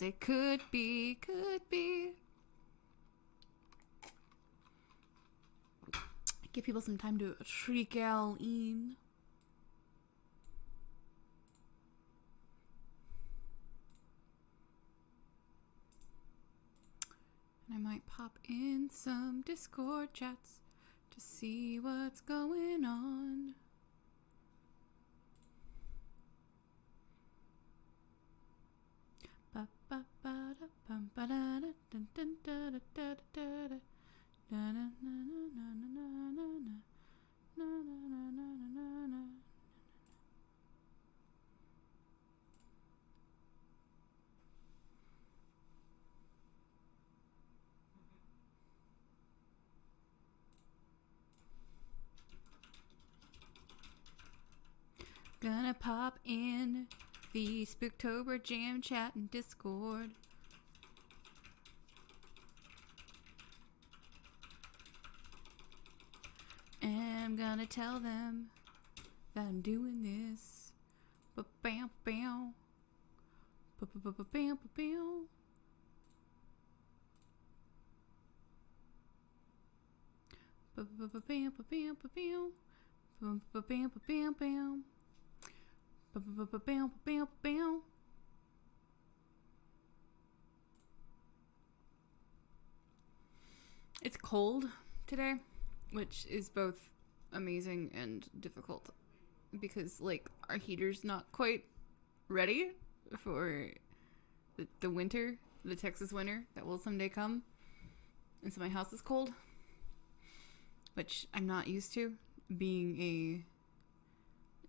as it could be, could be. Give people some time to shriek out in. And I might pop in some Discord chats to see what's going on. Gonna pop in the Spooktober Jam chat and Discord. And I'm gonna tell them that I'm doing this. Ba-bam, bam. Ba-ba-ba-bam, ba-bam. Ba-ba-ba-bam, ba-bam, ba-bam. Ba-ba-bam, ba-bam, bam. Ba-ba-ba-bam, ba-bam, bam. It's cold today, which is both amazing and difficult because, like, our heater's not quite ready for the winter, the Texas winter that will someday come. And so my house is cold, which I'm not used to, being a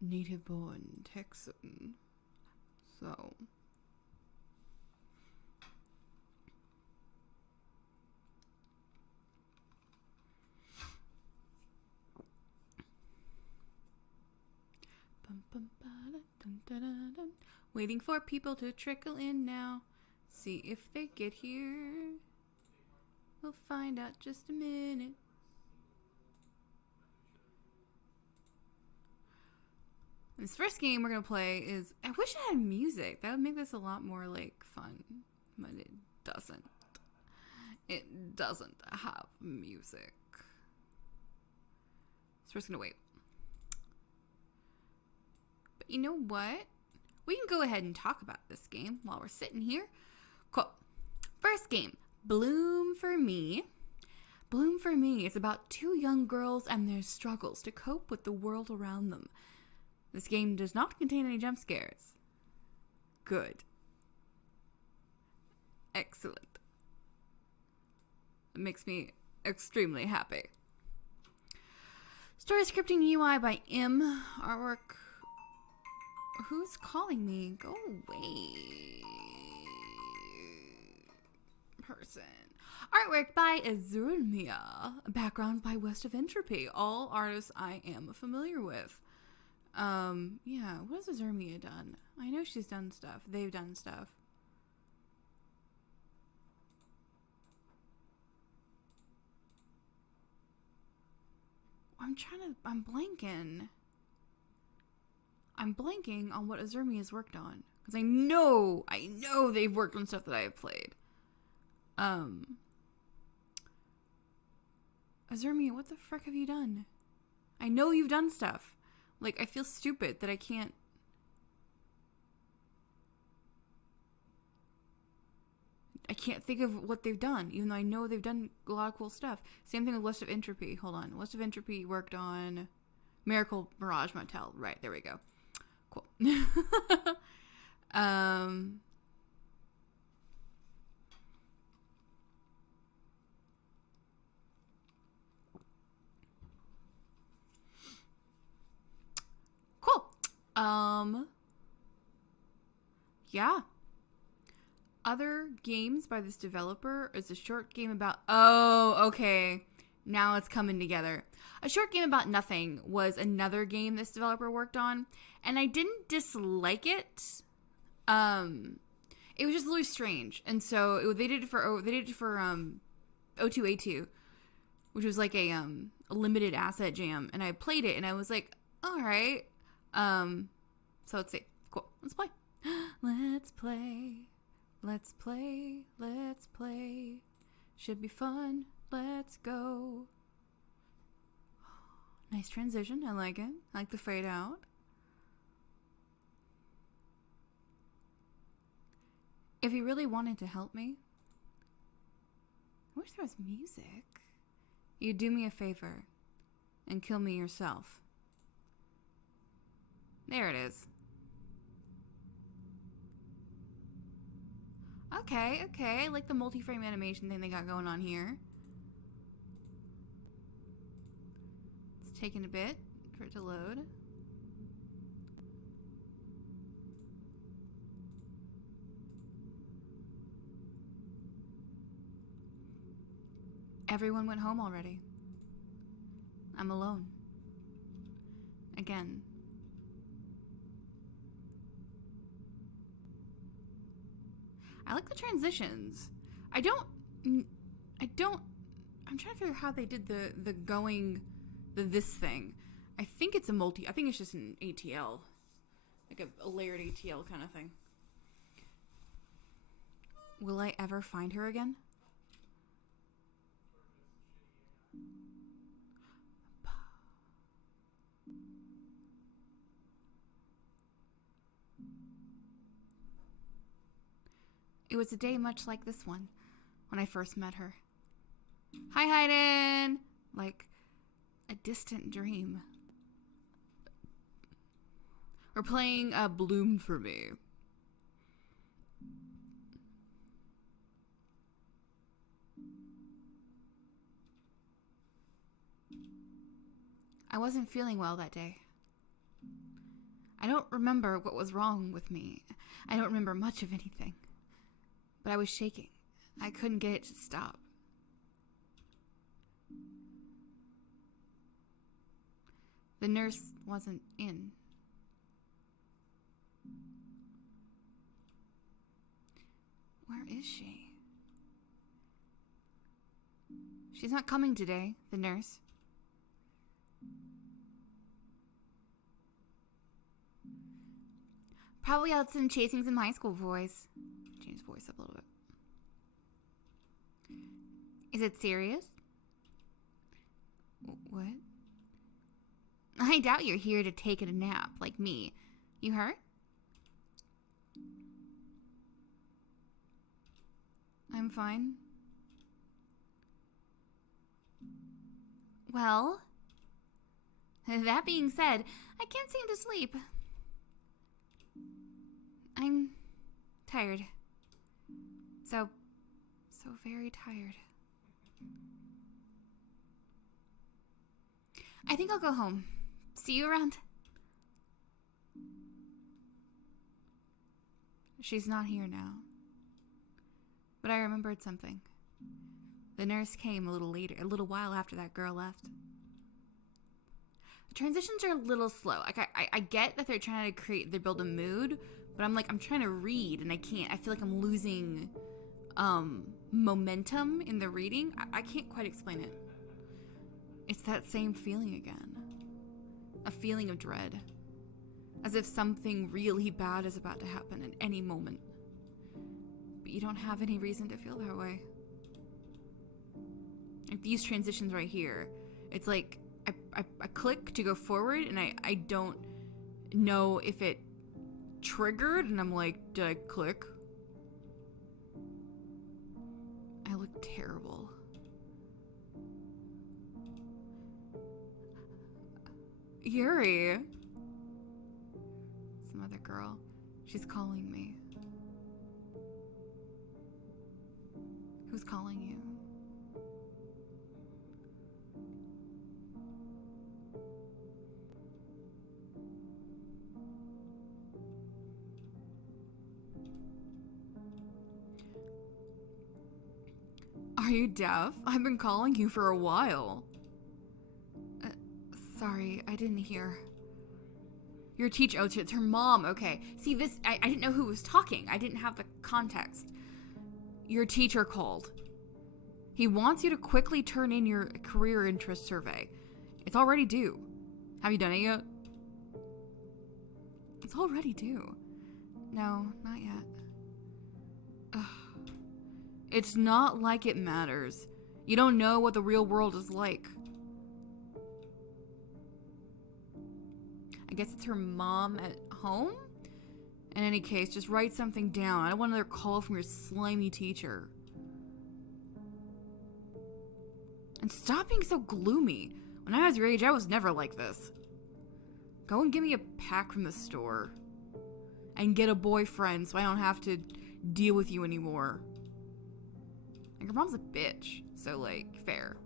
native-born Texan. So waiting for people to trickle in now. See if they get here. We'll find out just a minute. This first game we're gonna play is, I wish I had music. That would make this a lot more like fun, but it doesn't. It doesn't have music. So we're just gonna wait. But you know what? We can go ahead and talk about this game while we're sitting here. Cool. First game, Bloom for Me. Bloom for Me is about two young girls and their struggles to cope with the world around them. This game does not contain any jump scares. Good. Excellent. It makes me extremely happy. Story scripting UI by M. Artwork. Who's calling me? Go away. Person. Artwork by Azurmia. Backgrounds by West of Entropy. All artists I am familiar with. Yeah, what has Azurmia done? I know she's done stuff. They've done stuff. I'm blanking on what Azurmia's worked on. Because I know they've worked on stuff that I have played. Azurmia, what the frick have you done? I know you've done stuff. Like, I feel stupid that I can't. I can't think of what they've done, even though I know they've done a lot of cool stuff. Same thing with West of Entropy. Hold on. West of Entropy worked on Miracle Mirage Motel. Right, there we go. Cool. Cool. Yeah. Other games by this developer is a short game about... Oh, okay. Now it's coming together. A short game about nothing was another game this developer worked on, and I didn't dislike it. It was just really strange, and so they did it for O2A2, which was like a limited asset jam, and I played it, and I was like, all right. So let's see. Cool. Let's play. Let's play. Let's play, let's play. Should be fun, let's go. Nice transition, I like it. I like the fade out. If you really wanted to help me, I wish there was music. You'd do me a favor and kill me yourself. There it is. Okay, okay. I like the multi-frame animation thing they got going on here. It's taking a bit for it to load. Everyone went home already. I'm alone. Again. I like the transitions. I'm trying to figure out how they did this thing. I think it's I think it's just an ATL. Like a layered ATL kind of thing. Will I ever find her again? It was a day much like this one, when I first met her. Hi, Hayden! Like a distant dream. We're playing Bloom for Me. I wasn't feeling well that day. I don't remember what was wrong with me. I don't remember much of anything. But I was shaking. I couldn't get it to stop. The nurse wasn't in. Where is she? She's not coming today, the nurse. Probably out and chasing some high school boys. Change his voice up a little bit. Is it serious? What? I doubt you're here to take a nap like me. You hurt? I'm fine. Well, that being said, I can't seem to sleep. I'm tired. So very tired. I think I'll go home. See you around. She's not here now. But I remembered something. The nurse came a little while after that girl left. The transitions are a little slow. Like I get that they're build a mood, but I'm trying to read and I can't. I feel like I'm losing momentum in the reading. I can't quite explain it. It's that same feeling again. A feeling of dread. As if something really bad is about to happen at any moment. But you don't have any reason to feel that way. Like these transitions right here, it's like I click to go forward and I don't know if it triggered and I'm like, did I click? I look terrible. Yuri. Some other girl. She's calling me. Who's calling you? Are you deaf? I've been calling you for a while. Sorry, I didn't hear. Your teacher, oh, it's her mom, okay. See, I didn't know who was talking. I didn't have the context. Your teacher called. He wants you to quickly turn in your career interest survey. It's already due. Have you done it yet? It's already due. No, not yet. It's not like it matters. You don't know what the real world is like. I guess it's her mom at home? In any case, just write something down. I don't want another call from your slimy teacher. And stop being so gloomy. When I was your age, I was never like this. Go and get me a pack from the store. And get a boyfriend so I don't have to deal with you anymore. Like, your mom's a bitch. So, like, fair.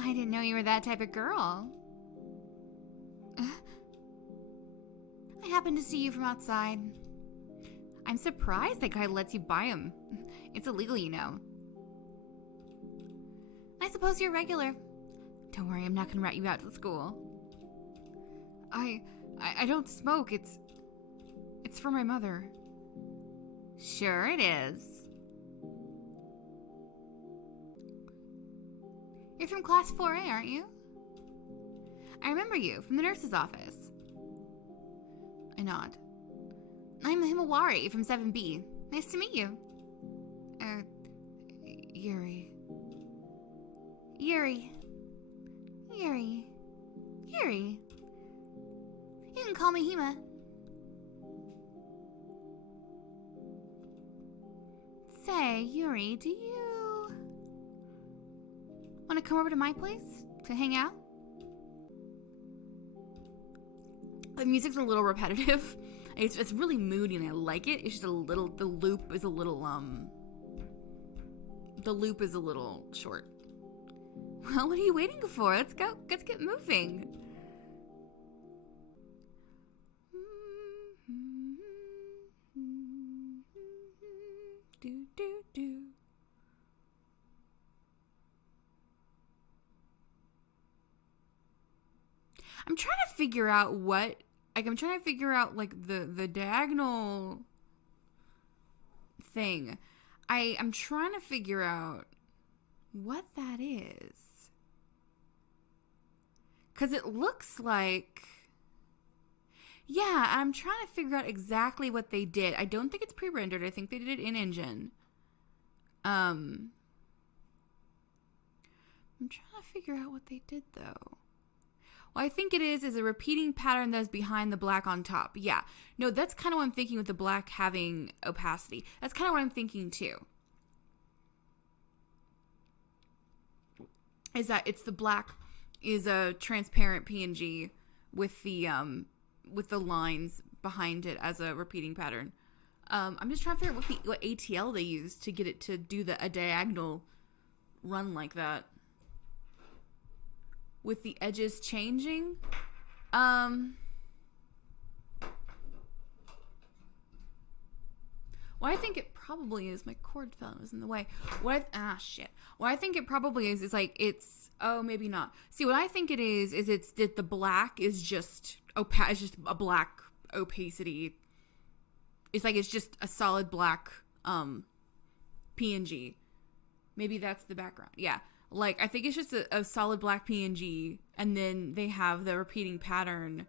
I didn't know you were that type of girl. I happened to see you from outside. I'm surprised that guy lets you buy them. It's illegal, you know. I suppose you're regular. Don't worry, I'm not gonna rat you out to school. I don't smoke. It's for my mother. Sure it is. You're from class 4A, aren't you? I remember you from the nurse's office. I nod. I'm Himawari from 7B. Nice to meet you. Yuri. Yuri. You can call me Hima. Say, Yuri, do you want to come over to my place to hang out? The music's a little repetitive. It's really moody and I like it. It's just a little, the loop is a little short. Well, what are you waiting for? Let's go. Let's get moving. Do. I'm trying to figure out what, like, I'm trying to figure out, like, the diagonal thing. I'm trying to figure out what that is. Because it looks like, yeah, I'm trying to figure out exactly what they did. I don't think it's pre-rendered. I think they did it in engine. I'm trying to figure out what they did, though. What I think it is a repeating pattern that's behind the black on top. Yeah. No, that's kind of what I'm thinking with the black having opacity. That's kind of what I'm thinking, too. Is that it's the black is a transparent PNG with the lines behind it as a repeating pattern. I'm just trying to figure out what ATL they used to get it to do a diagonal run like that. With the edges changing. What I think it probably is, my cord fell, it was in the way. What I think it probably is like maybe not. See, what I think it is it's that the black is just it's just a black opacity. It's like it's just a solid black PNG. Maybe that's the background. Yeah. Like, I think it's just a solid black PNG, and then they have the repeating pattern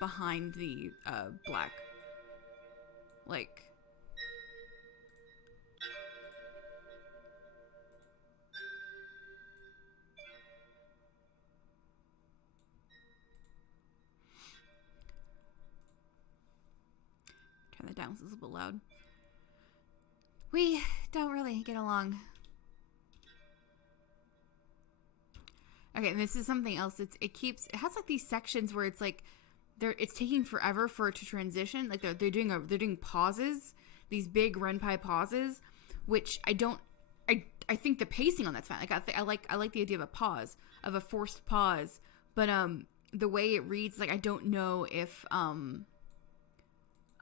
behind the black. Like, turn that down, this is a little loud. We don't really get along. Okay, and this is something else. It has like these sections where it's like it's taking forever for it to transition. Like they're doing pauses, these big renpai pauses, which I don't I think the pacing on that's fine. Like I like the idea of a pause, of a forced pause, but the way it reads, like I don't know if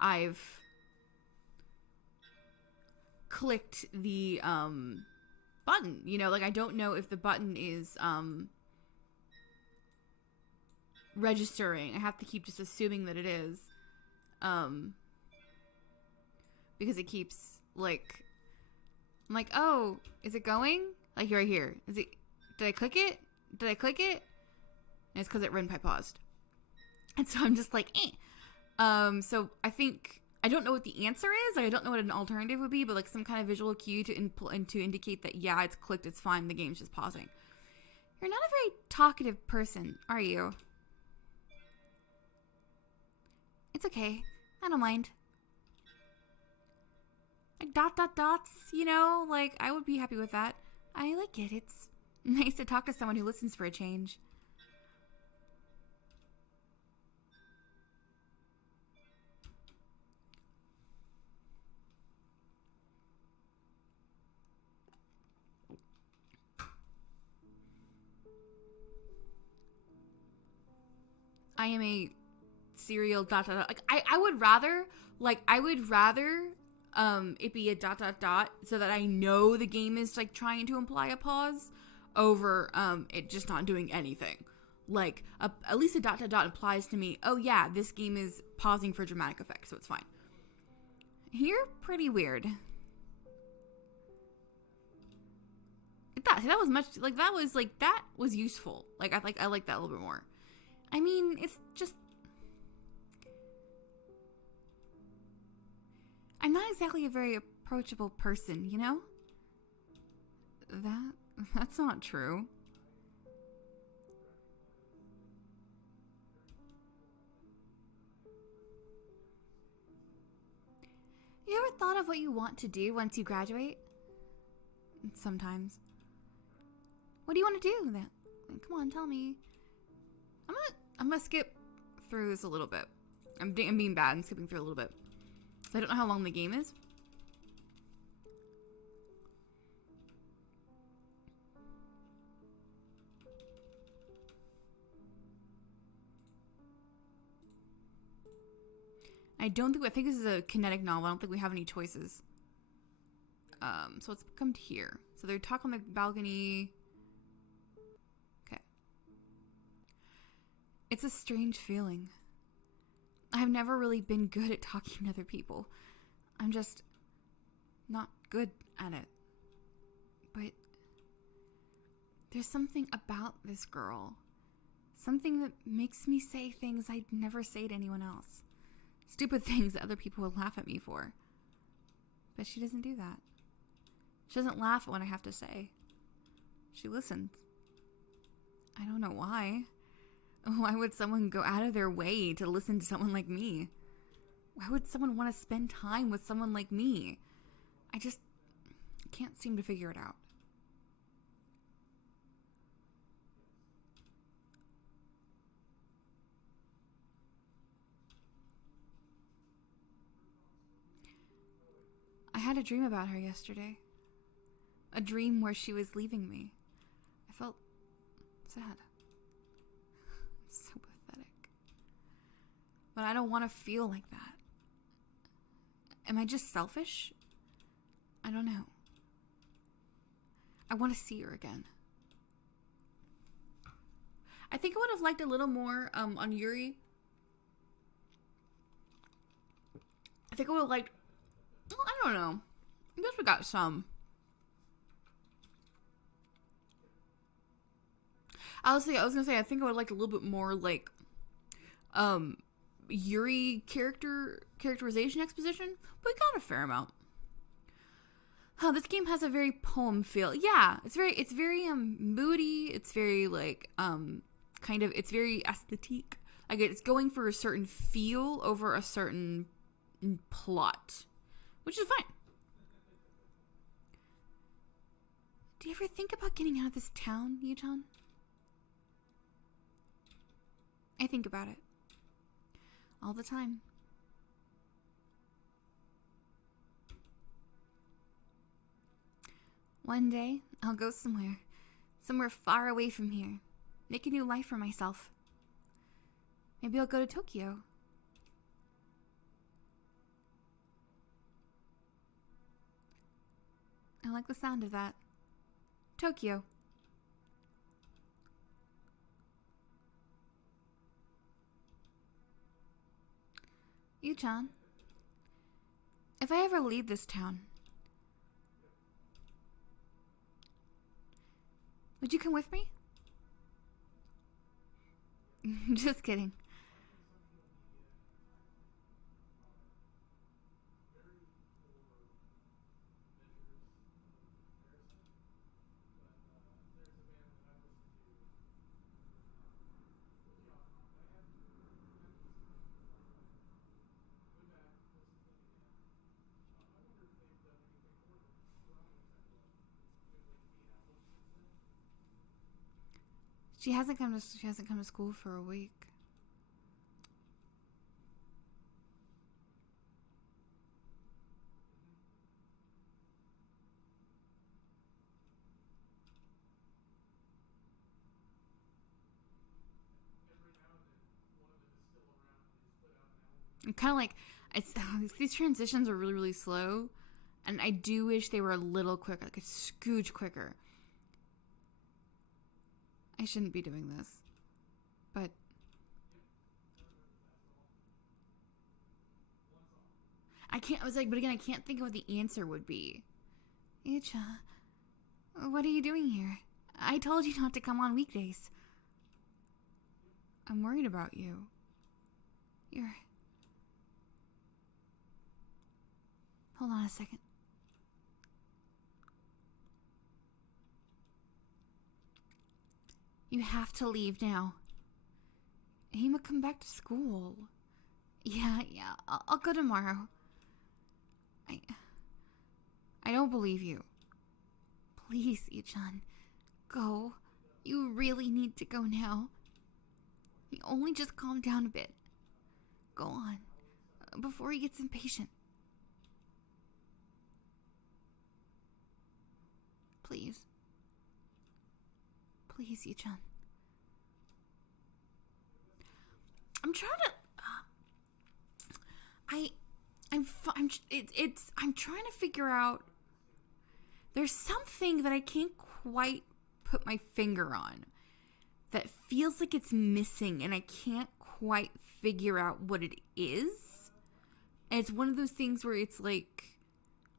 I've clicked the button, you know, like I don't know if the button is registering. I have to keep just assuming that it is, because it keeps like, I'm like, oh, is it going? Like right here. Is it? Did I click it? Did I click it? And it's because it RenPy paused. And so I'm just like, eh. So I think, I don't know what the answer is. Like I don't know what an alternative would be, but like some kind of visual cue to indicate that, yeah, it's clicked, it's fine, the game's just pausing. You're not a very talkative person, are you? It's okay. I don't mind. Like dots, you know? Like, I would be happy with that. I like it. It's nice to talk to someone who listens for a change. I am a serial ... Like, I would rather, it be a ... so that I know the game is like trying to imply a pause over it just not doing anything. Like at least a ... implies to me, oh yeah, this game is pausing for dramatic effect, so it's fine. Here, pretty weird. That was much like that was useful. Like I like that a little bit more. I mean, it's just, I'm not exactly a very approachable person, you know? That's not true. You ever thought of what you want to do once you graduate? Sometimes. What do you want to do then? Come on, tell me. I'm gonna skip through this a little bit. I'm being bad and skipping through a little bit. So I don't know how long the game is. I think this is a kinetic novel. I don't think we have any choices. So let's come to here. So they talk on the balcony. Okay. It's a strange feeling. I've never really been good at talking to other people. I'm just not good at it. But there's something about this girl. Something that makes me say things I'd never say to anyone else. Stupid things that other people would laugh at me for. But she doesn't do that. She doesn't laugh at what I have to say. She listens. I don't know why. Why would someone go out of their way to listen to someone like me? Why would someone want to spend time with someone like me? I just can't seem to figure it out. I had a dream about her yesterday. A dream where she was leaving me. I felt sad. So pathetic. But I don't want to feel like that. Am I just selfish? I don't know. I want to see her again. I think I would have liked a little more on Yuri. I think I would have liked, well, I don't know. I guess we got some. I was gonna say I think I would like a little bit more like Yuri characterization exposition, but we got a fair amount. This game has a very poem feel. Yeah, it's very moody. It's very like it's very aesthetique. Like it's going for a certain feel over a certain plot, which is fine. Do you ever think about getting out of this town, Yuton? I think about it all the time. One day, I'll go somewhere far away from here. Make a new life for myself. Maybe I'll go to Tokyo. I like the sound of that. Tokyo. Yu-chan, if I ever leave this town, would you come with me? Just kidding. She hasn't come to school for a week. I'm kind of like, these transitions are really, really slow, and I do wish they were a little quicker, like a scooch quicker. I shouldn't be doing this, but I can't. I was like, but again, I can't think of what the answer would be. Icha, what are you doing here? I told you not to come on weekdays. I'm worried about you. Hold on a second. You have to leave now. He will come back to school. Yeah, I'll go tomorrow. I don't believe you. Please, Ichan, go. You really need to go now. You only just calm down a bit. Go on, before he gets impatient. Please. Please, Ichan. I'm trying to. I'm trying to figure out. There's something that I can't quite put my finger on that feels like it's missing, and I can't quite figure out what it is. And it's one of those things where it's like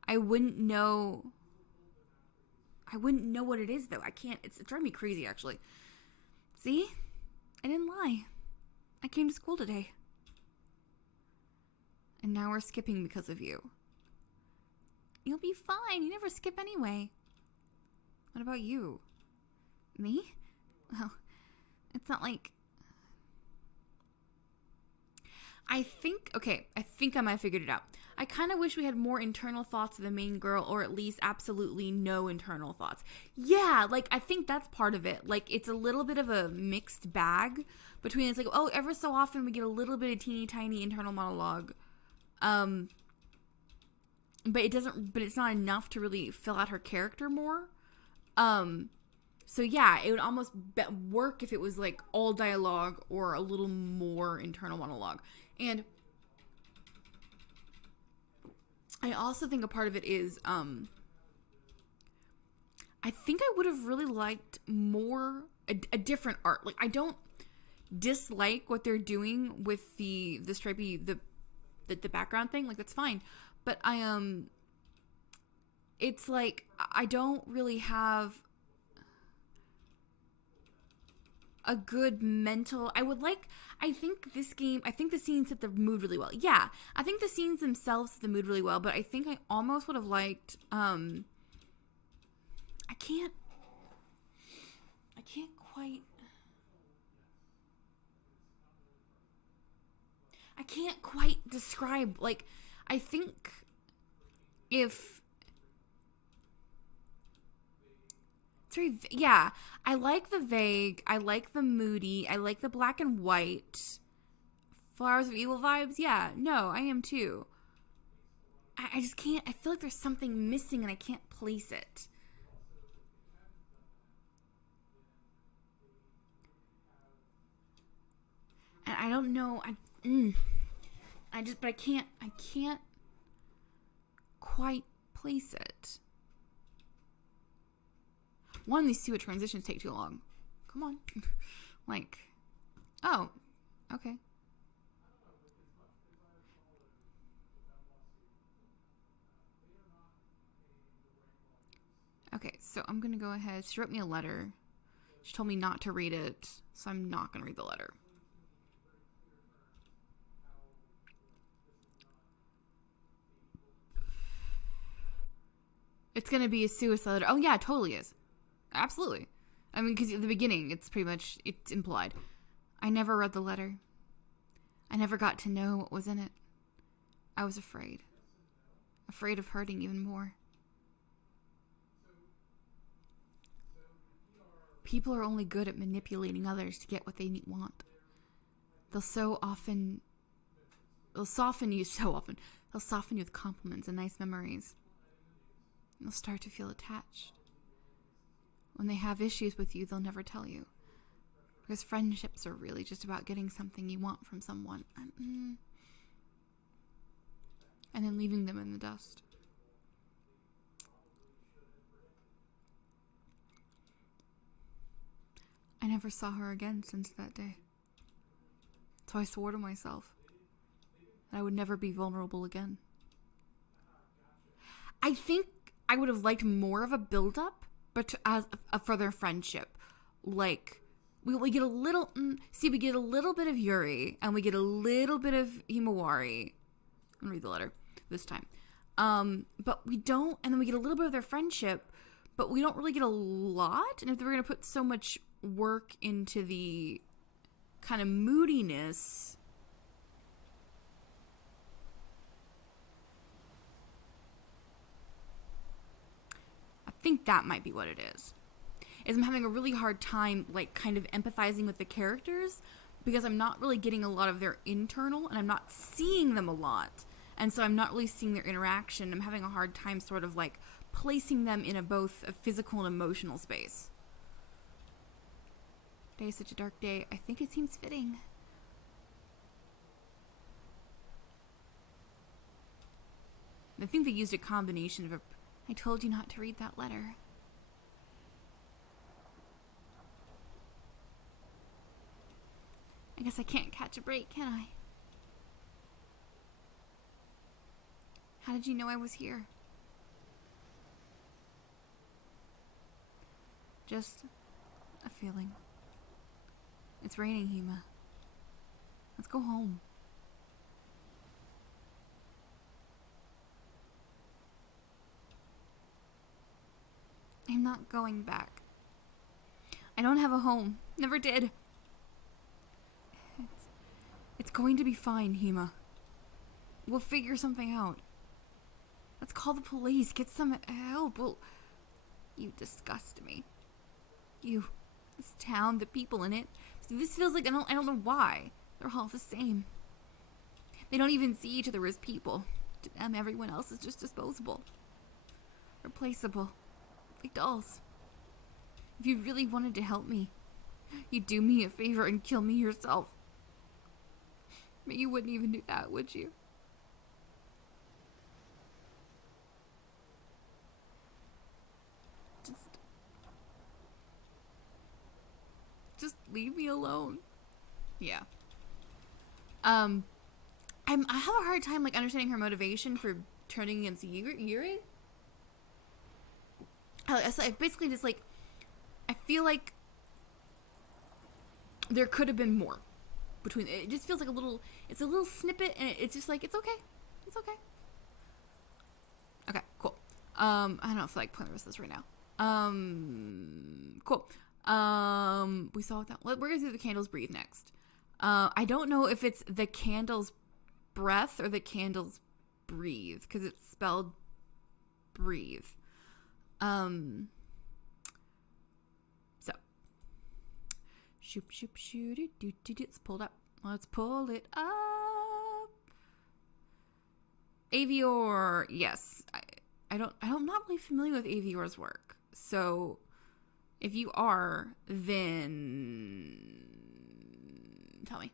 I wouldn't know what it is, though. I can't. It's driving me crazy, actually. See? I didn't lie. I came to school today. And now we're skipping because of you. You'll be fine. You never skip anyway. What about you? Me? Well, it's not like... I think I might have figured it out. I kind of wish we had more internal thoughts of the main girl, or at least absolutely no internal thoughts. Yeah, like, I think that's part of it. Like, it's a little bit of a mixed bag between, it's like, oh, ever so often we get a little bit of teeny tiny internal monologue. But it's not enough to really fill out her character more. So yeah, it would almost work if it was like all dialogue or a little more internal monologue. And I also think a part of it is, I think I would have really liked more, a different art. Like, I don't dislike what they're doing with the stripy, the background thing. Like, that's fine. But it's like, I don't really have a good mental, I think the scenes set the mood really well. Yeah, I think the scenes themselves set the mood really well, but I think I almost would have liked, I can't quite describe, like, I think if yeah, I like the vague, I like the moody, I like the black and white Flowers of Evil vibes. Yeah, no, I am too. I just can't, I feel like there's something missing and I can't place it. And I don't know. But I can't quite place it. One, these two transitions take too long. Come on. Like, oh, okay. Okay, so I'm going to go ahead. She wrote me a letter. She told me not to read it, so I'm not going to read the letter. It's going to be a suicide letter. Oh, yeah, it totally is. Absolutely. I mean, because at the beginning, it's implied. I never read the letter. I never got to know what was in it. I was afraid. Afraid of hurting even more. People are only good at manipulating others to get what they want. They'll soften you with compliments and nice memories. You'll start to feel attached. When they have issues with you, they'll never tell you. Because friendships are really just about getting something you want from someone. And then leaving them in the dust. I never saw her again since that day. So I swore to myself that I would never be vulnerable again. I think I would have liked more of a build-up, but as a further friendship. Like, we get a little... we get a little bit of Yuri, and we get a little bit of Himawari. I'm gonna read the letter this time. But we don't... And then we get a little bit of their friendship, but we don't really get a lot. And if they were gonna put so much work into the kind of moodiness... I think that might be what it is I'm having a really hard time, like, kind of empathizing with the characters because I'm not really getting a lot of their internal, and I'm not seeing them a lot, and so I'm not really seeing their interaction. I'm having a hard time sort of, like, placing them in both a physical and emotional space. Today is such a dark day. I think it seems fitting. I think they used a combination of I told you not to read that letter. I guess I can't catch a break, can I? How did you know I was here? Just a feeling. It's raining, Hima. Let's go home. I'm not going back. I don't have a home. Never did. It's going to be fine, Hima. We'll figure something out. Let's call the police. Get some help. You disgust me. This town, the people in it. This feels like I don't know why. They're all the same. They don't even see each other as people. To them, everyone else is just disposable. Replaceable. Like dolls. If you really wanted to help me, you'd do me a favor and kill me yourself. But you wouldn't even do that, would you? Just leave me alone. Yeah. I have a hard time, like, understanding her motivation for turning against Yuri. I basically just, like, I feel like there could have been more between. It just feels like it's a little snippet, and it's just like, it's okay. Okay, cool. I don't feel like playing the rest of this right now. Cool. We saw that. We're gonna do the candles breathe next. I don't know if it's the candles breath or the candles breathe, because it's spelled breathe. So shoop shoop shoot it do. Let's pull it up. Let's pull it up. Avior, yes. I'm not really familiar with Avior's work. So if you are, then tell me.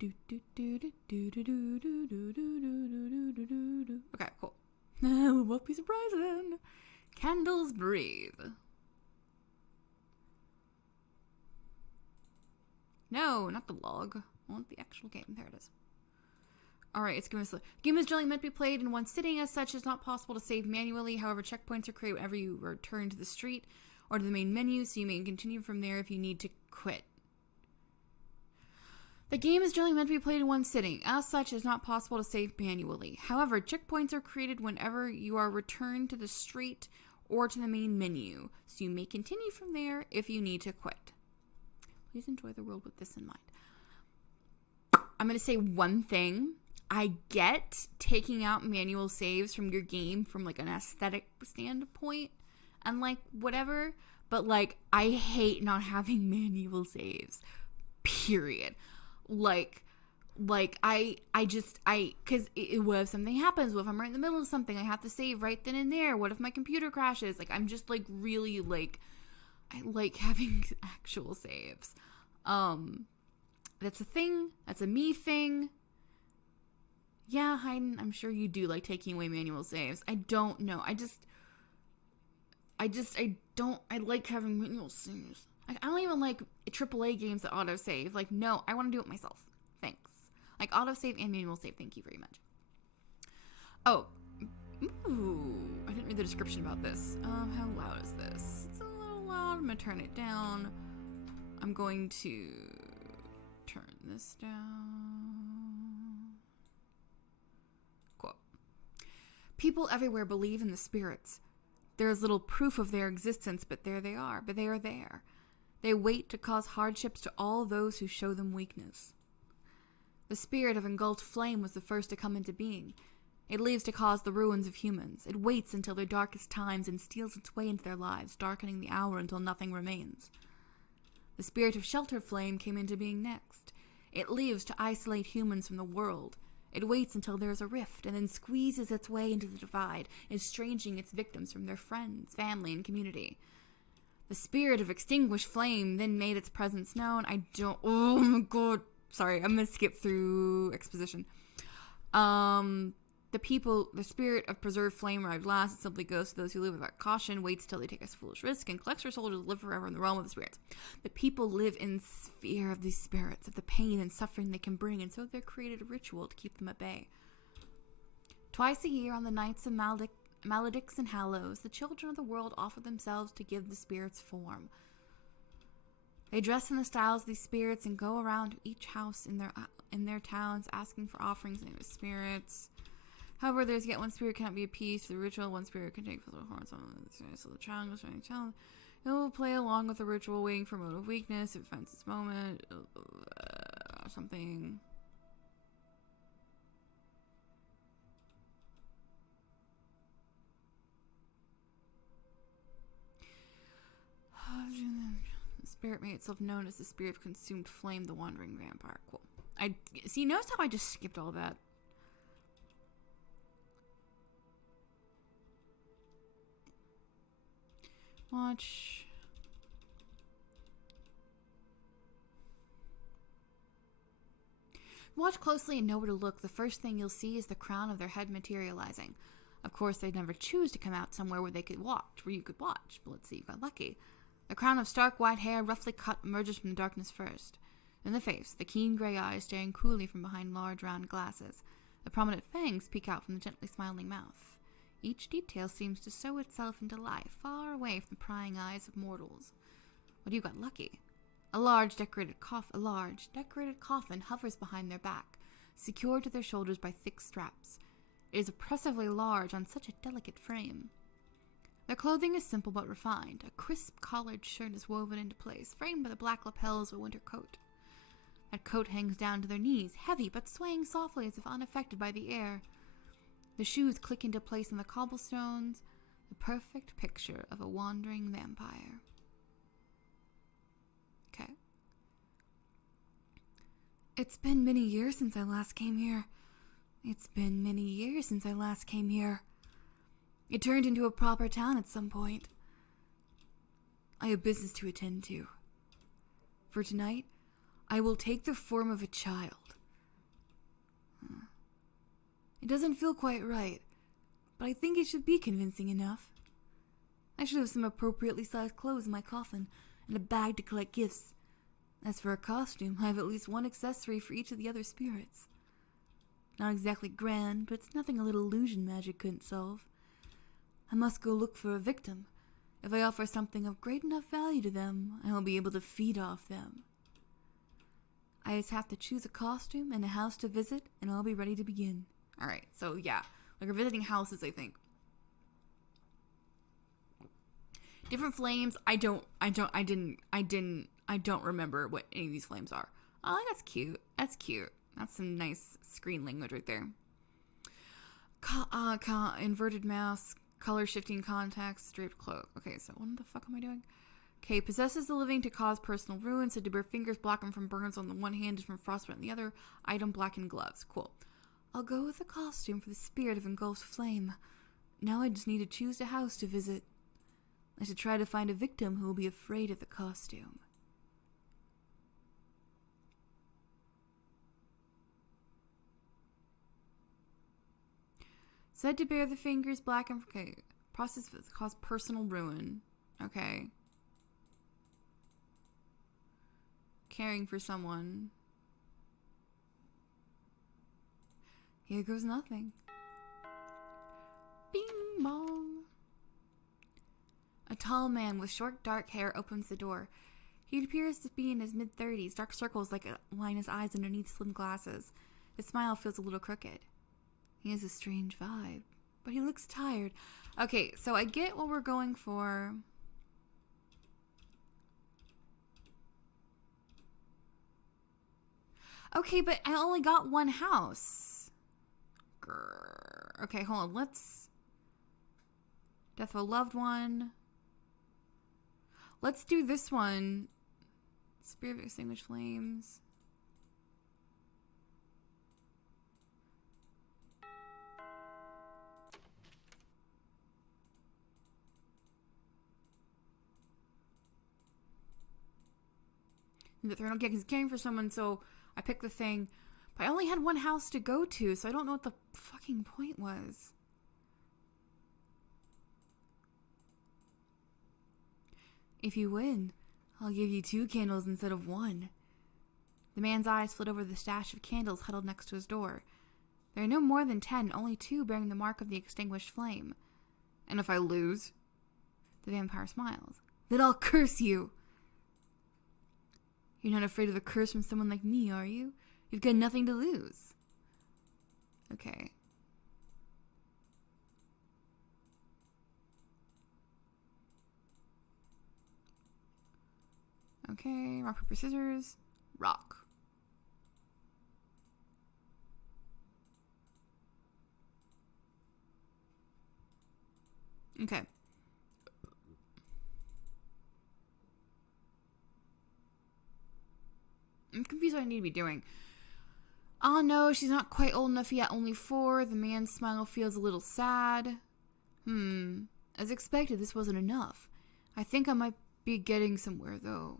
Okay, cool. We won't be surprising. Candles breathe. No, not the log. I want the actual game. There it is. Alright, it's giving us the game is generally meant to be played in one sitting. As such, it's not possible to save manually. However, checkpoints are created whenever you return to the street or to the main menu, so you may continue from there if you need to quit. The game is generally meant to be played in one sitting. As such, it's not possible to save manually. However, checkpoints are created whenever you are returned to the street or to the main menu, so you may continue from there if you need to quit. Please enjoy the world with this in mind. I'm going to say one thing. I get taking out manual saves from your game from like an aesthetic standpoint and like whatever, but like I hate not having manual saves. Period. Like I because what if something happens? What if I'm right in the middle of something? I have to save right then and there. What if my computer crashes? Like I'm just like really like I like having actual saves. That's a thing. That's a me thing. Yeah, Hayden, I'm sure you do like taking away manual saves. I don't know. I like having manual saves. I don't even like AAA games that autosave. Like, no, I want to do it myself. Thanks. Like, autosave and manual save. Thank you very much. Oh. Ooh. I didn't read the description about this. How loud is this? It's a little loud. I'm going to turn it down. I'm going to turn this down. Cool. People everywhere believe in the spirits. There is little proof of their existence, but there they are. But they are there. They wait to cause hardships to all those who show them weakness. The spirit of engulfed flame was the first to come into being. It lives to cause the ruins of humans. It waits until their darkest times and steals its way into their lives, darkening the hour until nothing remains. The spirit of shelter flame came into being next. It lives to isolate humans from the world. It waits until there is a rift and then squeezes its way into the divide, estranging its victims from their friends, family, and community. The spirit of extinguished flame then made its presence known. Oh my god. Sorry, I'm going to skip through exposition. The spirit of preserved flame arrived last. It simply goes to those who live without caution, waits till they take a foolish risk, and collects their souls to live forever in the realm of the spirits. The people live in fear of these spirits, of the pain and suffering they can bring, and so they've created a ritual to keep them at bay. Twice a year, on the nights of Maledicts and Hallows, the children of the world offer themselves to give the spirits form. They dress in the styles of these spirits and go around to each house in their towns asking for offerings in the spirits. However, there's yet one spirit cannot be appeased for the ritual. One spirit can take physical forms on the spirits of the child. It will play along with the ritual, waiting for a moment of weakness. If it finds its moment, something. The spirit made itself known as the spirit of consumed flame, the wandering vampire. Cool. Notice how I just skipped all that? Watch closely and know where to look. The first thing you'll see is the crown of their head materializing. Of course, they'd never choose to come out somewhere where you could watch. But let's see, you got lucky. The crown of stark white hair, roughly cut, emerges from the darkness first. In the face, the keen gray eyes staring coolly from behind large round glasses. The prominent fangs peek out from the gently smiling mouth. Each detail seems to sew itself into life, far away from the prying eyes of mortals. But you got lucky. A large decorated coffin hovers behind their back, secured to their shoulders by thick straps. It is oppressively large on such a delicate frame. Their clothing is simple but refined. A crisp collared shirt is woven into place, framed by the black lapels of a winter coat. That coat hangs down to their knees, heavy but swaying softly as if unaffected by the air. The shoes click into place on the cobblestones, the perfect picture of a wandering vampire. Okay. It's been many years since I last came here. It turned into a proper town at some point. I have business to attend to. For tonight, I will take the form of a child. It doesn't feel quite right, but I think it should be convincing enough. I should have some appropriately sized clothes in my coffin and a bag to collect gifts. As for a costume, I have at least one accessory for each of the other spirits. Not exactly grand, but it's nothing a little illusion magic couldn't solve. I must go look for a victim. If I offer something of great enough value to them, I will be able to feed off them. I just have to choose a costume and a house to visit, and I'll be ready to begin. Alright, so yeah. Like, we're visiting houses, I think. Different flames. I don't remember what any of these flames are. Oh, that's cute. That's cute. That's some nice screen language right there. Inverted mask, color shifting contacts, draped cloak. Okay, so what the fuck am I doing? Okay, possesses the living to cause personal ruin, said to bear fingers blackened from burns on the one hand and from frostbite on the other. Item blackened gloves. Cool. I'll go with a costume for the spirit of engulfed flame. Now I just need to choose a house to visit. I should try to find a victim who will be afraid of the costume. Said to bear the fingers black and... Okay. Process cause personal ruin. Okay. Caring for someone. Here goes nothing. Bing bong. A tall man with short dark hair opens the door. He appears to be in his mid-30s, dark circles line his eyes underneath slim glasses. His smile feels a little crooked. He has a strange vibe, but he looks tired. Okay, so I get what we're going for. Okay, but I only got one house. Grr. Okay, hold on. Let's... Death of a loved one. Let's do this one. Spirit of extinguished flames. Yeah, because he's caring for someone, so I picked the thing. But I only had one house to go to, so I don't know what the fucking point was. If you win, I'll give you 2 candles instead of 1. The man's eyes flit over the stash of candles huddled next to his door. There are no more than 10, only 2 bearing the mark of the extinguished flame. And if I lose? The vampire smiles. Then I'll curse you! You're not afraid of a curse from someone like me, are you? You've got nothing to lose. Okay. Okay, rock, paper, scissors. Rock. Okay. I'm confused what I need to be doing. Oh no, she's not quite old enough yet, only 4. The man's smile feels a little sad. As expected, this wasn't enough. I think I might be getting somewhere, though.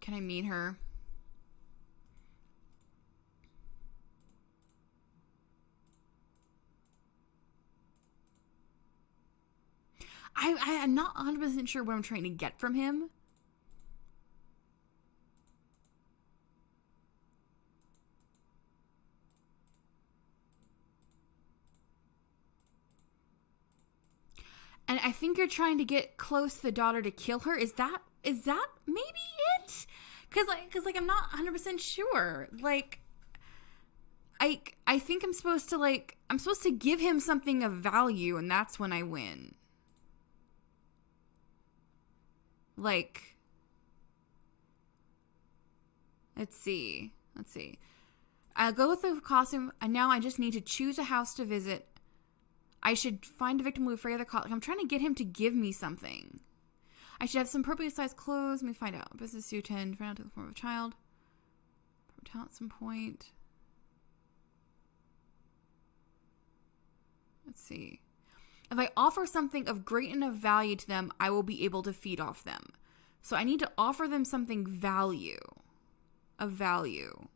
Can I meet her? I'm not 100% sure what I'm trying to get from him. And I think you're trying to get close to the daughter to kill her. Is that maybe it? Cause I'm not 100% sure. Like, I think I'm supposed to give him something of value, and that's when I win. Like, let's see. I'll go with the costume, and now I just need to choose a house to visit. I should find a victim who is afraid of the costume. I'm trying to get him to give me something. I should have some appropriate sized clothes. Let me find out. Business suit 10. Find out to the form of a child. At some point. Let's see. If I offer something of great enough value to them, I will be able to feed off them. So I need to offer them something of value.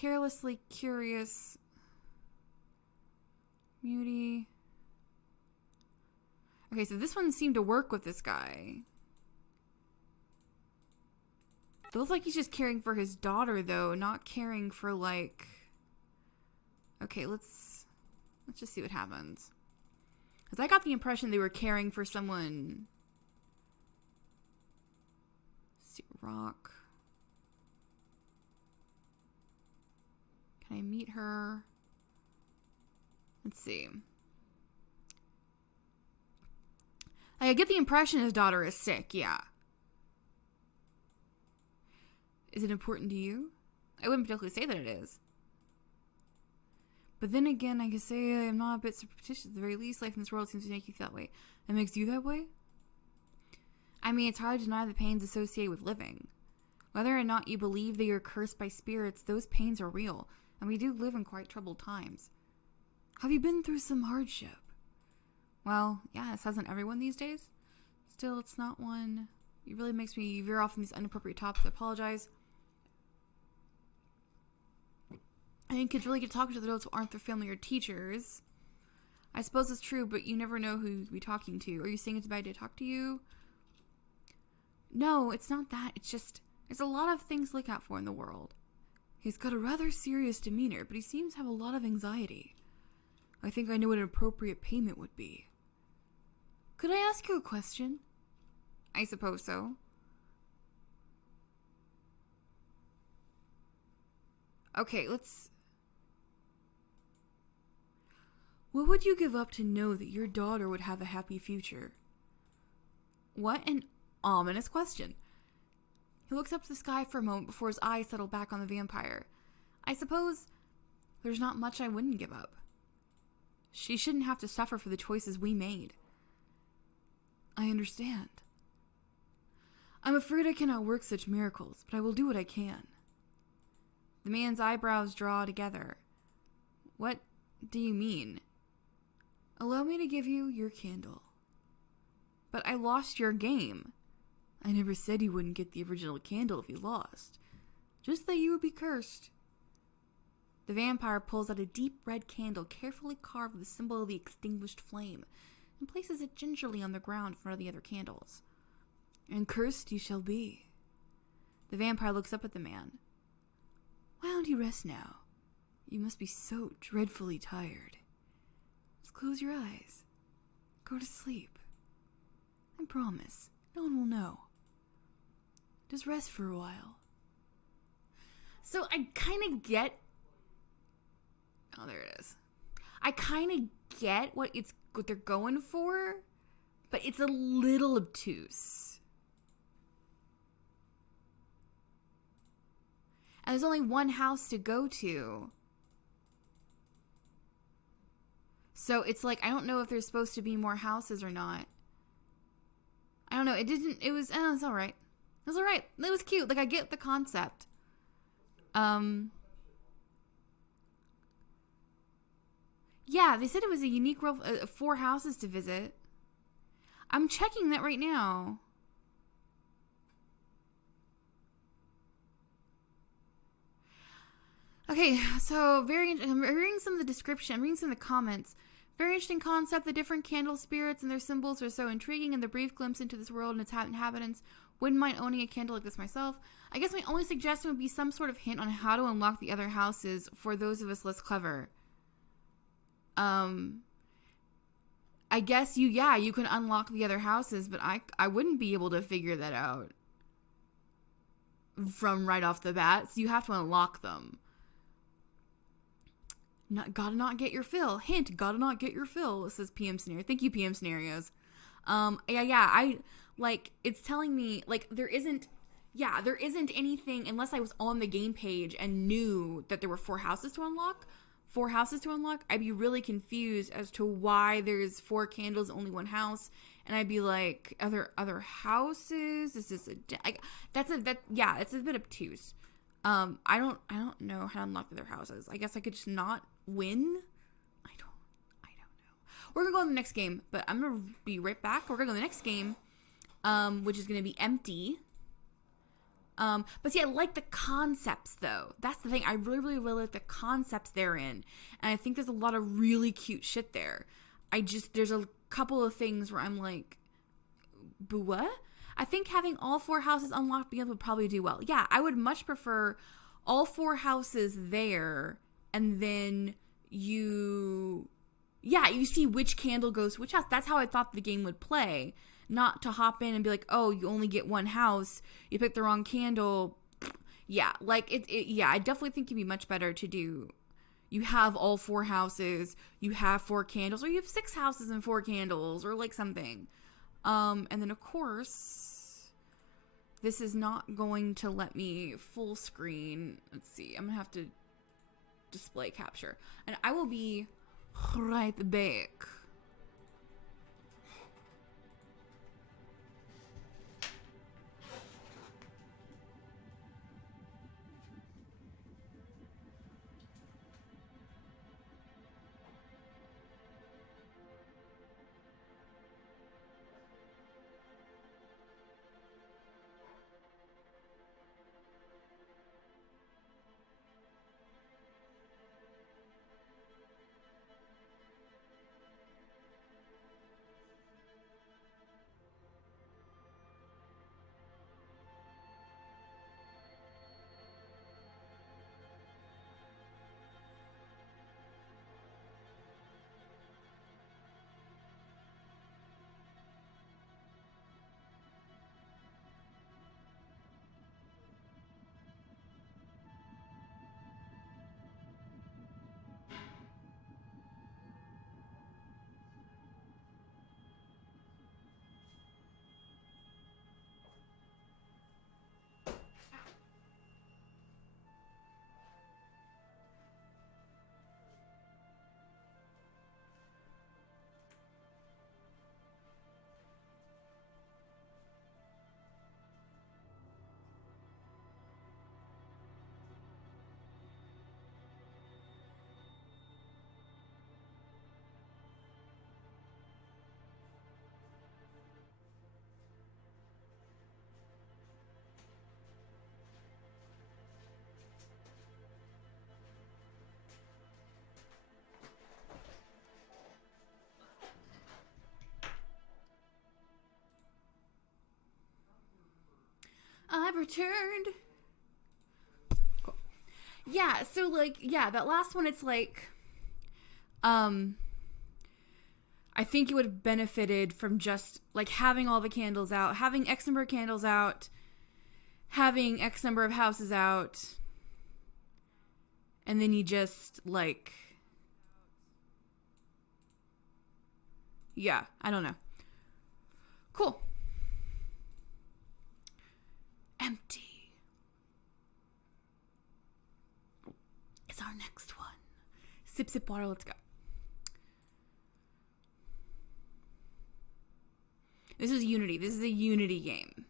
carelessly curious. Muty. Okay, so this one seemed to work with this guy. It looks like he's just caring for his daughter, though, not caring for, like... Okay, let's just see what happens. Because I got the impression they were caring for someone... Let's see, rock. Can I meet her? Let's see. I get the impression his daughter is sick, yeah. Is it important to you? I wouldn't particularly say that it is. But then again, I could say I'm not a bit superstitious. At the very least, life in this world seems to make you feel that way. It makes you that way? I mean, it's hard to deny the pains associated with living. Whether or not you believe that you're cursed by spirits, those pains are real, and we do live in quite troubled times. Have you been through some hardship? Well, yes, hasn't everyone these days? Still, it's not one. It really makes me veer off on these inappropriate topics. I apologize. I think kids really get talking to those who aren't their family or teachers. I suppose it's true, but you never know who you'll be talking to. Are you saying it's a bad day to talk to you? No, it's not that. It's just, there's a lot of things to look out for in the world. He's got a rather serious demeanor, but he seems to have a lot of anxiety. I think I know what an appropriate payment would be. Could I ask you a question? I suppose so. Okay, let's... What would you give up to know that your daughter would have a happy future? What an ominous question. He looks up to the sky for a moment before his eyes settle back on the vampire. I suppose there's not much I wouldn't give up. She shouldn't have to suffer for the choices we made. I understand. I'm afraid I cannot work such miracles, but I will do what I can. The man's eyebrows draw together. What do you mean? Allow me to give you your candle. But I lost your game. I never said you wouldn't get the original candle if you lost. Just that you would be cursed. The vampire pulls out a deep red candle carefully carved with the symbol of the extinguished flame and places it gingerly on the ground in front of the other candles. And cursed you shall be. The vampire looks up at the man. Why don't you rest now? You must be so dreadfully tired. Just close your eyes. Go to sleep. I promise, no one will know. Just rest for a while. So I kind of get... Oh, there it is. I kind of get what they're going for, but it's a little obtuse. And there's only one house to go to. So it's like, I don't know if there's supposed to be more houses or not. I don't know. It was alright. It was alright. It was cute. Like, I get the concept. Yeah, they said it was a unique world, 4 houses to visit. I'm checking that right now. Okay, so I'm reading some of the description. I'm reading some of the comments. Very interesting concept. The different candle spirits and their symbols are so intriguing, and the brief glimpse into this world and its inhabitants. Wouldn't mind owning a candle like this myself. I guess my only suggestion would be some sort of hint on how to unlock the other houses for those of us less clever. I guess you can unlock the other houses, but I wouldn't be able to figure that out from right off the bat. So you have to unlock them. Gotta not get your fill. Hint, gotta not get your fill. It says PM Scenario. Thank you, PM Scenarios. It's telling me, like, there isn't anything, unless I was on the game page and knew that there were 4 houses to unlock. I'd be really confused as to why there's 4 candles, only 1 house. And I'd be like, are there other houses? Is this it's a bit obtuse. I don't know how to unlock the other houses. I guess I could just not win. I don't know. We're gonna go on the next game, but I'm gonna be right back. We're gonna go to the next game, which is gonna be empty. But see, I like the concepts though. That's the thing. I really, really, really like the concepts therein. And I think there's a lot of really cute shit there. There's a couple of things where I'm like, but what? I think having all 4 houses unlocked begins would probably do well. Yeah, I would much prefer all 4 houses there, and then you see which candle goes to which house. That's how I thought the game would play. Not to hop in and be like, oh, you only get 1 house. You picked the wrong candle. Yeah, like, I definitely think it'd be much better to do. You have all 4 houses, you have 4 candles, or you have 6 houses and 4 candles, or like something. And then, of course, this is not going to let me full screen. Let's see. I'm going to have to display capture. And I will be right back. I've returned. Cool. Yeah, so like, yeah, that last one, it's like, I think it would have benefited from just like having all the candles out, having X number of candles out, having X number of houses out, and then you just like, yeah, I don't know. Cool. Empty. It's our next one. Sip, sip water, let's go. This is Unity. This is a Unity game.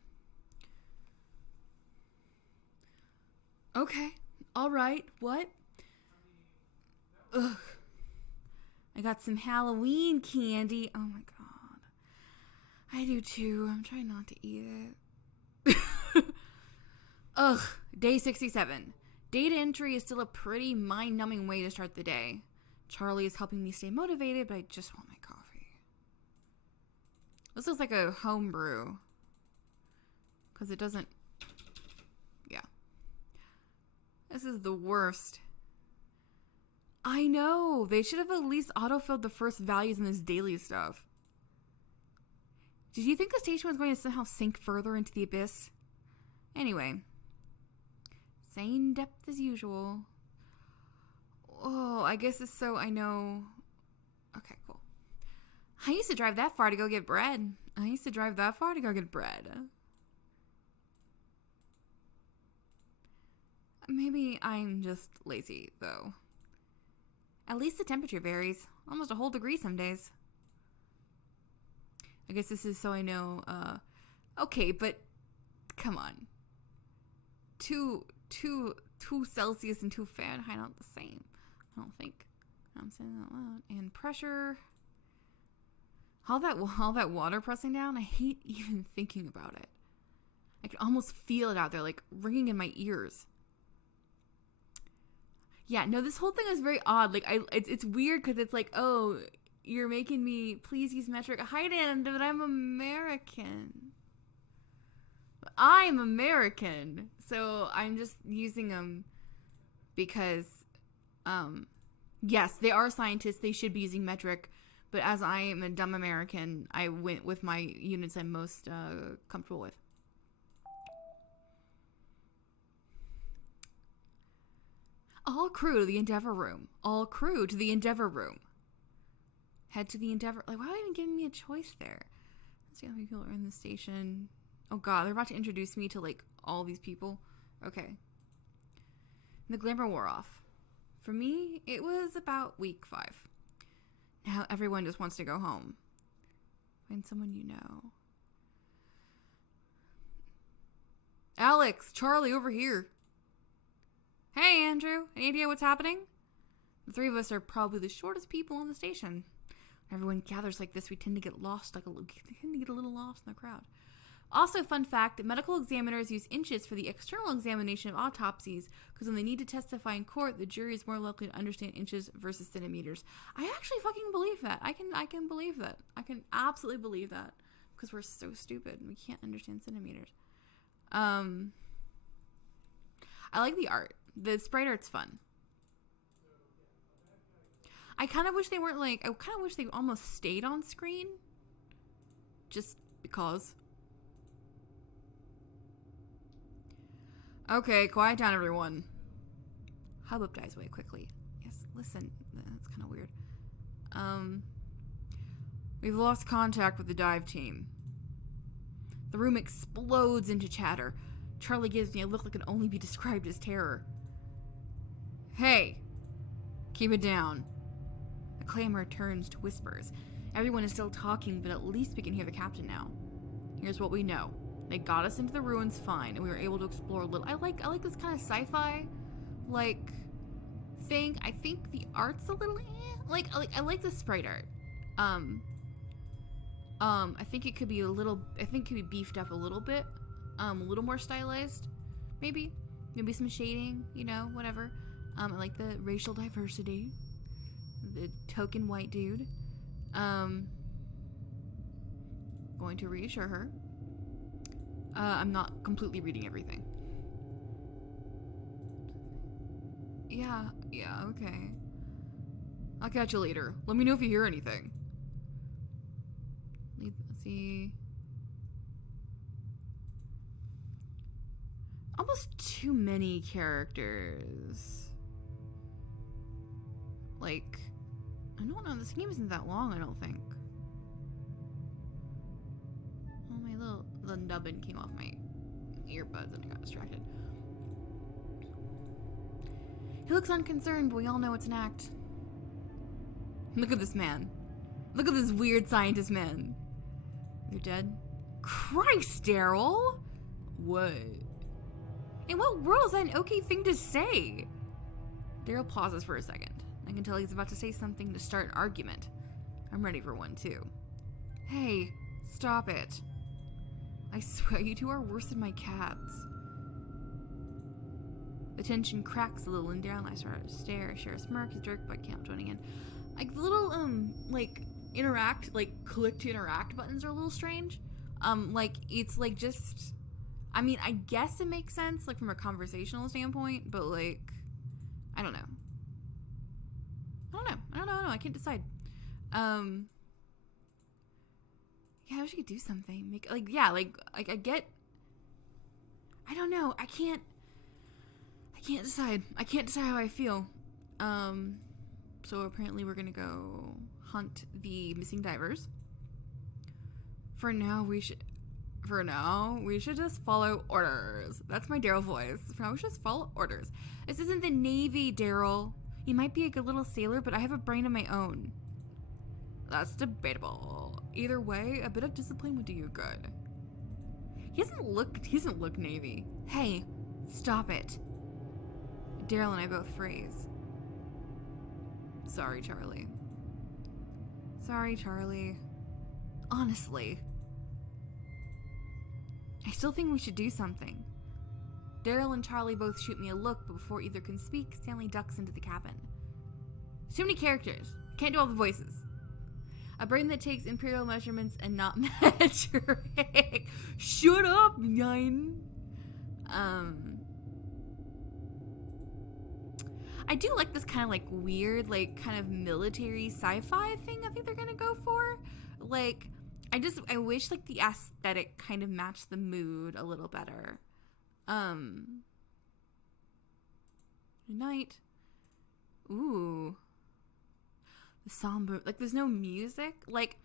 Okay. Alright. What? Ugh. I got some Halloween candy. Oh my god. I do too. I'm trying not to eat it. Ugh. Day 67. Data entry is still a pretty mind-numbing way to start the day. Charlie is helping me stay motivated, but I just want my coffee. This looks like a homebrew. Because it doesn't... Yeah. This is the worst. I know. They should have at least autofilled the first values in this daily stuff. Did you think the station was going to somehow sink further into the abyss? Anyway. Same depth as usual. Oh, I guess it's so I know... Okay, cool. I used to drive that far to go get bread. Maybe I'm just lazy, though. At least the temperature varies. Almost a whole degree some days. I guess this is so I know, okay, but come on. 2 Celsius and 2 Fahrenheit aren't the same. I don't think. I'm saying that loud. And pressure. All that water pressing down, I hate even thinking about it. I can almost feel it out there, like ringing in my ears. Yeah, no, this whole thing is very odd. Like, it's weird because it's like, oh, you're making me please use metric. Hi, Dan, but I'm American. I'm American, so I'm just using them because, yes, they are scientists. They should be using metric, but as I am a dumb American, I went with my units I'm most comfortable with. All crew to the Endeavor room. All crew to the Endeavor room. Head to the Endeavor. Like, why are they even giving me a choice there? Let's see how many people are in the station. Oh god, they're about to introduce me to like all these people. Okay. And the glamour wore off. For me, it was about week 5. Now everyone just wants to go home. Find someone you know. Alex, Charlie, over here. Hey, Andrew. Any idea what's happening? The 3 of us are probably the shortest people on the station. When everyone gathers like this, we tend to get lost, a little lost in the crowd. Also, fun fact, medical examiners use inches for the external examination of autopsies because when they need to testify in court, the jury is more likely to understand inches versus centimeters. I actually fucking believe that. I can believe that. I can absolutely believe that because we're so stupid and we can't understand centimeters. I like the art. The sprite art's fun. I kind of wish they weren't like, I kind of wish they almost stayed on screen. Just because. Okay, quiet down, everyone. Hubbub dies away quickly. Yes, listen, that's kind of weird. We've lost contact with the dive team. The room explodes into chatter. Charlie gives me a look that can only be described as terror. Hey, keep it down. The clamor turns to whispers. Everyone is still talking, but at least we can hear the captain now. Here's what we know. They got us into the ruins fine, and we were able to explore a little. I like this kind of sci-fi, like, thing. I think the art's a little, I like the sprite art. I think it could be beefed up a little bit, a little more stylized, maybe some shading, whatever. I like the racial diversity, the token white dude. Going to reassure her. I'm not completely reading everything. Yeah, okay. I'll catch you later. Let me know if you hear anything. Let's see. Almost too many characters. Like, I don't know, this game isn't that long, I don't think. Oh, my little nubbin came off my earbuds and I got distracted. He looks unconcerned, but we all know it's an act. Look at this man. Look at this weird scientist man. You're dead? Christ, Daryl! What? In what world is that an okay thing to say? Daryl pauses for a second. I can tell he's about to say something to start an argument. I'm ready for one, too. Hey, stop it. I swear you two are worse than my cats. The tension cracks a little and Daryl and I start to stare, share a smirk, his jerk, but can't joining in. Like, the little, click to interact buttons are a little strange. It's, just... I mean, I guess it makes sense, from a conversational standpoint, but, I don't know. I can't decide. Yeah, I wish I could do something. I get... I don't know. I can't decide. I can't decide how I feel. So apparently we're gonna go hunt the missing divers. For now, we should just follow orders. That's my Daryl voice. For now, we should just follow orders. This isn't the Navy, Daryl. You might be a good little sailor, but I have a brain of my own. That's debatable. Either way, a bit of discipline would do you good. He doesn't look Navy. Hey, stop it. Daryl and I both freeze. Sorry, Charlie. Honestly. I still think we should do something. Daryl and Charlie both shoot me a look, but before either can speak, Stanley ducks into the cabin. Too many characters. Can't do all the voices. A brain that takes imperial measurements and not metric. Shut up, Nine. I do like this kind of like weird, like kind of military sci-fi thing I think they're gonna go for. Like, I wish like the aesthetic kind of matched the mood a little better. Night. Ooh. The somber, like there's no music. Like,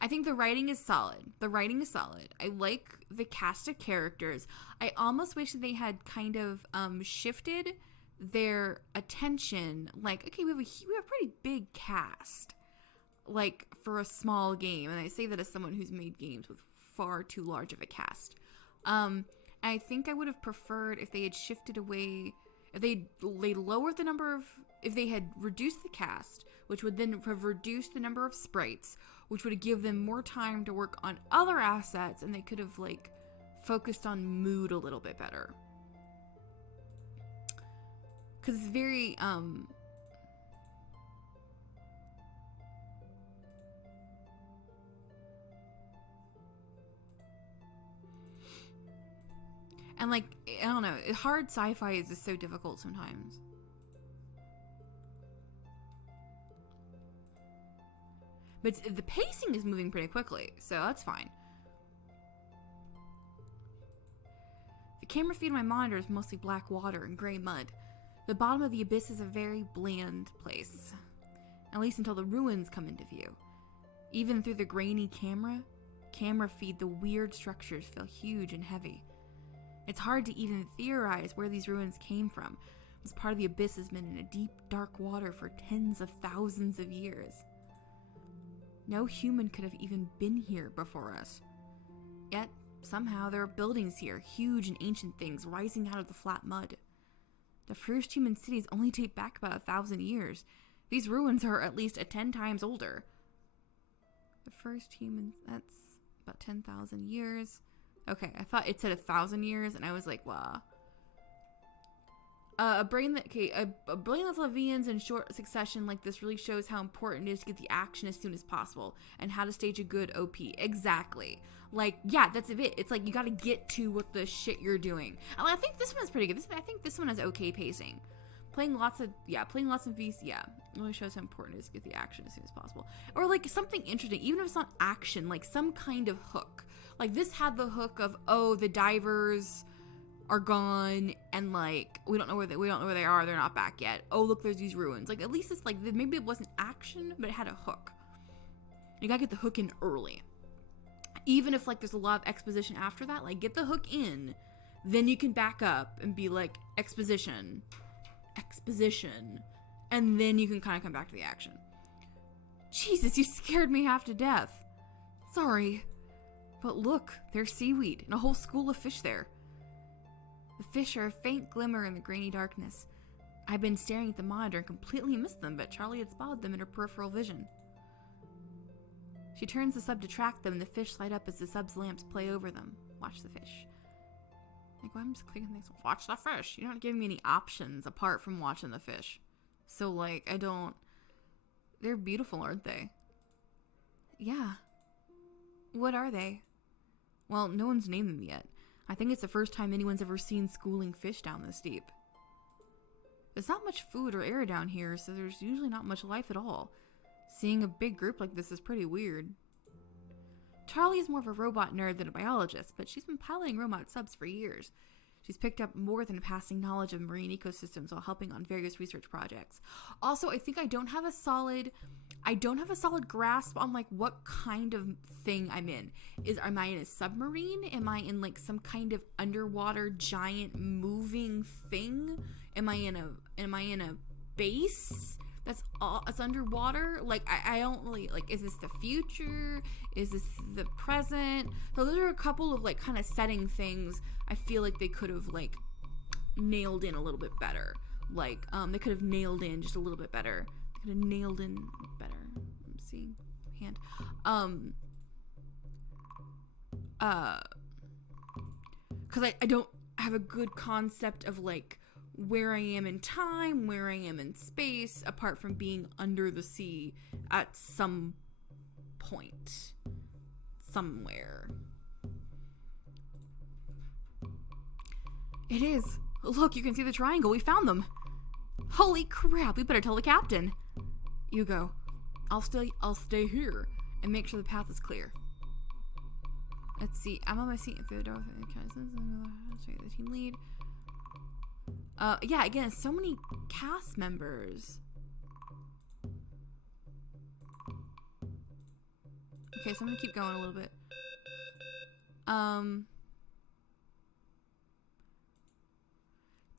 I think the writing is solid. I like the cast of characters. I almost wish that they had kind of shifted their attention. Like, okay, we have a pretty big cast, like for a small game, and I say that as someone who's made games with far too large of a cast. I think I would have preferred if they had shifted away, if they lowered the number of, if they had reduced the cast, which would then have reduced the number of sprites, which would give them more time to work on other assets, and they could have like focused on mood a little bit better. Because it's very and like, I don't know, hard sci-fi is just so difficult sometimes. But the pacing is moving pretty quickly, so that's fine. The camera feed on my monitor is mostly black water and gray mud. The bottom of the abyss is a very bland place, at least until the ruins come into view. Even through the grainy camera feed, the weird structures feel huge and heavy. It's hard to even theorize where these ruins came from, as part of the abyss has been in a deep, dark water for tens of thousands of years. No human could have even been here before us. Yet, somehow, there are buildings here, huge and ancient things rising out of the flat mud. The first human cities only date back about 1,000 years. These ruins are at least 10 times older. The first humans, that's about 10,000 years. Okay, I thought it said 1,000 years, and I was like, wow. A brain that's Levians in short succession like this really shows how important it is to get the action as soon as possible, and how to stage a good OP. Exactly. Like, yeah, that's it. It's like, you gotta get to what the shit you're doing. And I think this one's pretty good. I think this one has okay pacing. Playing lots of VC, yeah, really shows how important it is to get the action as soon as possible. Or like something interesting, even if it's not action, like some kind of hook. Like this had the hook of, oh, the divers are gone, and like we don't know where they are. They're not back yet. Oh, look, there's these ruins. Like, at least it's like, maybe it wasn't action, but it had a hook. You gotta get the hook in early. Even if like there's a lot of exposition after that, like get the hook in, then you can back up and be like exposition, and then you can kind of come back to the action. Jesus, you scared me half to death. Sorry. But look, there's seaweed and a whole school of fish there. The fish are a faint glimmer in the grainy darkness. I've been staring at the monitor and completely missed them, but Charlie had spotted them in her peripheral vision. She turns the sub to track them, and the fish light up as the sub's lamps play over them. Watch the fish. Like, why am I just clicking things? Watch the fish. You're not giving me any options apart from watching the fish. So, like, they're beautiful, aren't they? Yeah. What are they? Well, no one's named them yet. I think it's the first time anyone's ever seen schooling fish down this deep. There's not much food or air down here, so there's usually not much life at all. Seeing a big group like this is pretty weird. Charlie is more of a robot nerd than a biologist, but she's been piloting robot subs for years. She's picked up more than a passing knowledge of marine ecosystems while helping on various research projects. Also, I think I don't have a solid grasp on like what kind of thing I'm in. Am I in a submarine? Am I in like some kind of underwater giant moving thing? Am I in a base that's underwater? Like, I don't really, like, is this the future? Is this the present? So those are a couple of like kind of setting things I feel like they could have like nailed in a little bit better. Like, they could have nailed in just a little bit better. They could have nailed in better. I'm seeing hand. because I don't have a good concept of like where I am in time, where I am in space, apart from being under the sea at some point somewhere. It is. Look, you can see the triangle. We found them. Holy crap, we better tell the captain. You go. I'll stay here and make sure the path is clear. Let's see. I'm on my seat through the door. The team lead. Yeah, again, so many cast members. Okay, so I'm gonna keep going a little bit.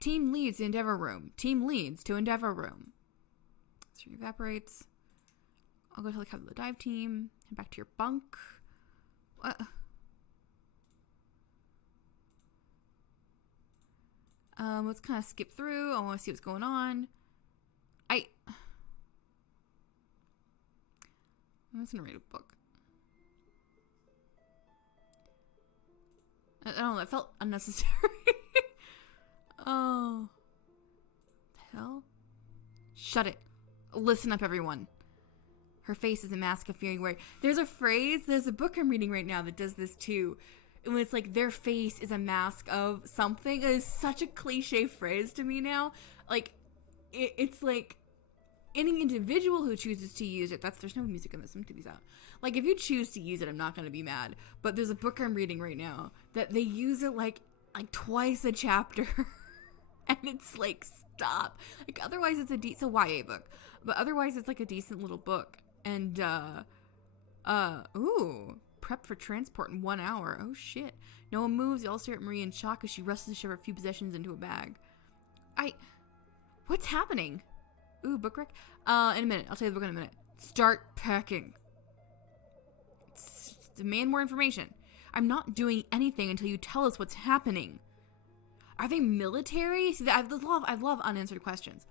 Team leads to Endeavor Room. Team leads to Endeavor Room. So evaporates. I'll go tell the captain of the dive team. Head back to your bunk. What? Let's kind of skip through. I want to see what's going on. I'm just gonna read a book. I don't know. That felt unnecessary. Oh. The hell? Shut it. Listen up, everyone. Her face is a mask of fear. There's a book I'm reading right now that does this too. And when it's like their face is a mask of something, it is such a cliche phrase to me now. Like, it's like any individual who chooses to use it, there's no music in this, I'm gonna take these out. Like, if you choose to use it, I'm not gonna be mad. But there's a book I'm reading right now that they use it like twice a chapter. And it's like, stop. Like, otherwise it's a YA book. But otherwise it's like a decent little book. And, ooh. Prep for transport in 1 hour. Oh, shit. No one moves. They all stare at Maria in shock as she rushes to shove her few possessions into a bag. What's happening? Ooh, book wreck. In a minute. I'll tell you the book in a minute. Start packing. Demand more information. I'm not doing anything until you tell us what's happening. Are they military? See, I love unanswered questions.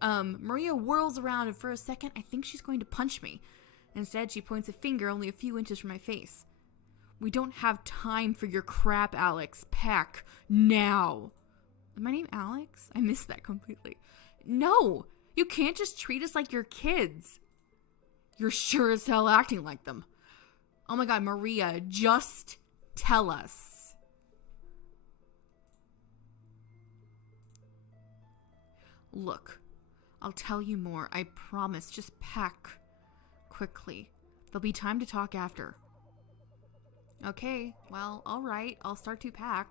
Maria whirls around, and for a second, I think she's going to punch me. Instead, she points a finger only a few inches from my face. We don't have time for your crap, Alex. Pack now. Is my name Alex? I missed that completely. No, you can't just treat us like you're kids. You're sure as hell acting like them. Oh my god, Maria, just tell us. Look, I'll tell you more. I promise. Just pack. Quickly. There'll be time to talk after. Okay, well, alright. I'll start to pack.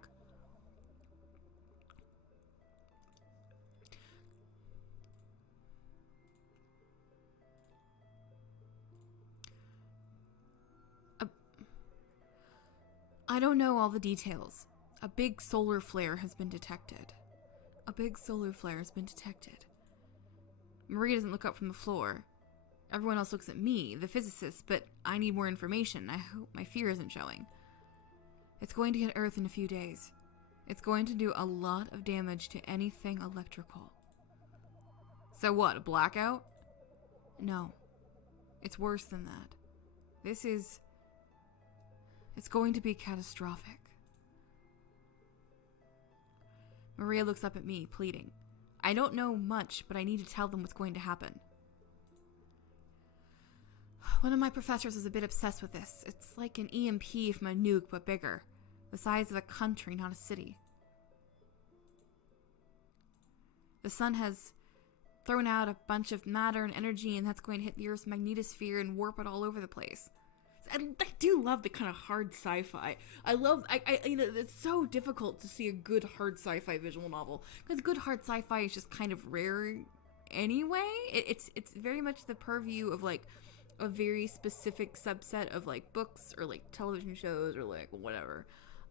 I don't know all the details. A big solar flare has been detected. Maria doesn't look up from the floor. Everyone else looks at me, the physicist, but I need more information. I hope my fear isn't showing. It's going to hit Earth in a few days. It's going to do a lot of damage to anything electrical. So what, a blackout? No. It's worse than that. It's going to be catastrophic. Maria looks up at me, pleading. I don't know much, but I need to tell them what's going to happen. One of my professors is a bit obsessed with this. It's like an EMP from a nuke, but bigger. The size of a country, not a city. The sun has thrown out a bunch of matter and energy, and that's going to hit the Earth's magnetosphere and warp it all over the place. I do love the kind of hard sci-fi. It's so difficult to see a good hard sci-fi visual novel, because good hard sci-fi is just kind of rare anyway. It's very much the purview of like a very specific subset of like books or like television shows or like whatever.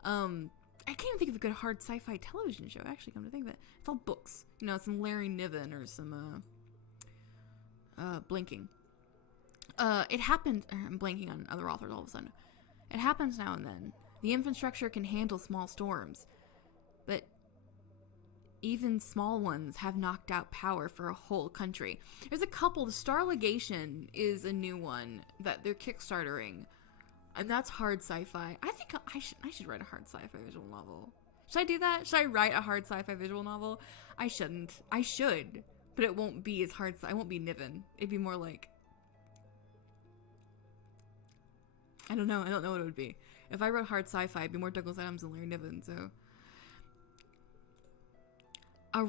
I can't even think of a good hard sci-fi television show, actually, come to think of it. It's all books. You know, some Larry Niven or some Blinking. It happens. I'm blanking on other authors all of a sudden. It happens now and then. The infrastructure can handle small storms, but even small ones have knocked out power for a whole country. There's a couple. The Star Legation is a new one that they're kickstartering, and that's hard sci-fi. I think I should write a hard sci-fi visual novel. Should I do that? Should I write a hard sci-fi visual novel? I shouldn't. I should, but it won't be as hard. I won't be Niven. It'd be more like, I don't know. I don't know what it would be. If I wrote hard sci-fi, it'd be more Douglas Adams and Larry Niven. So, I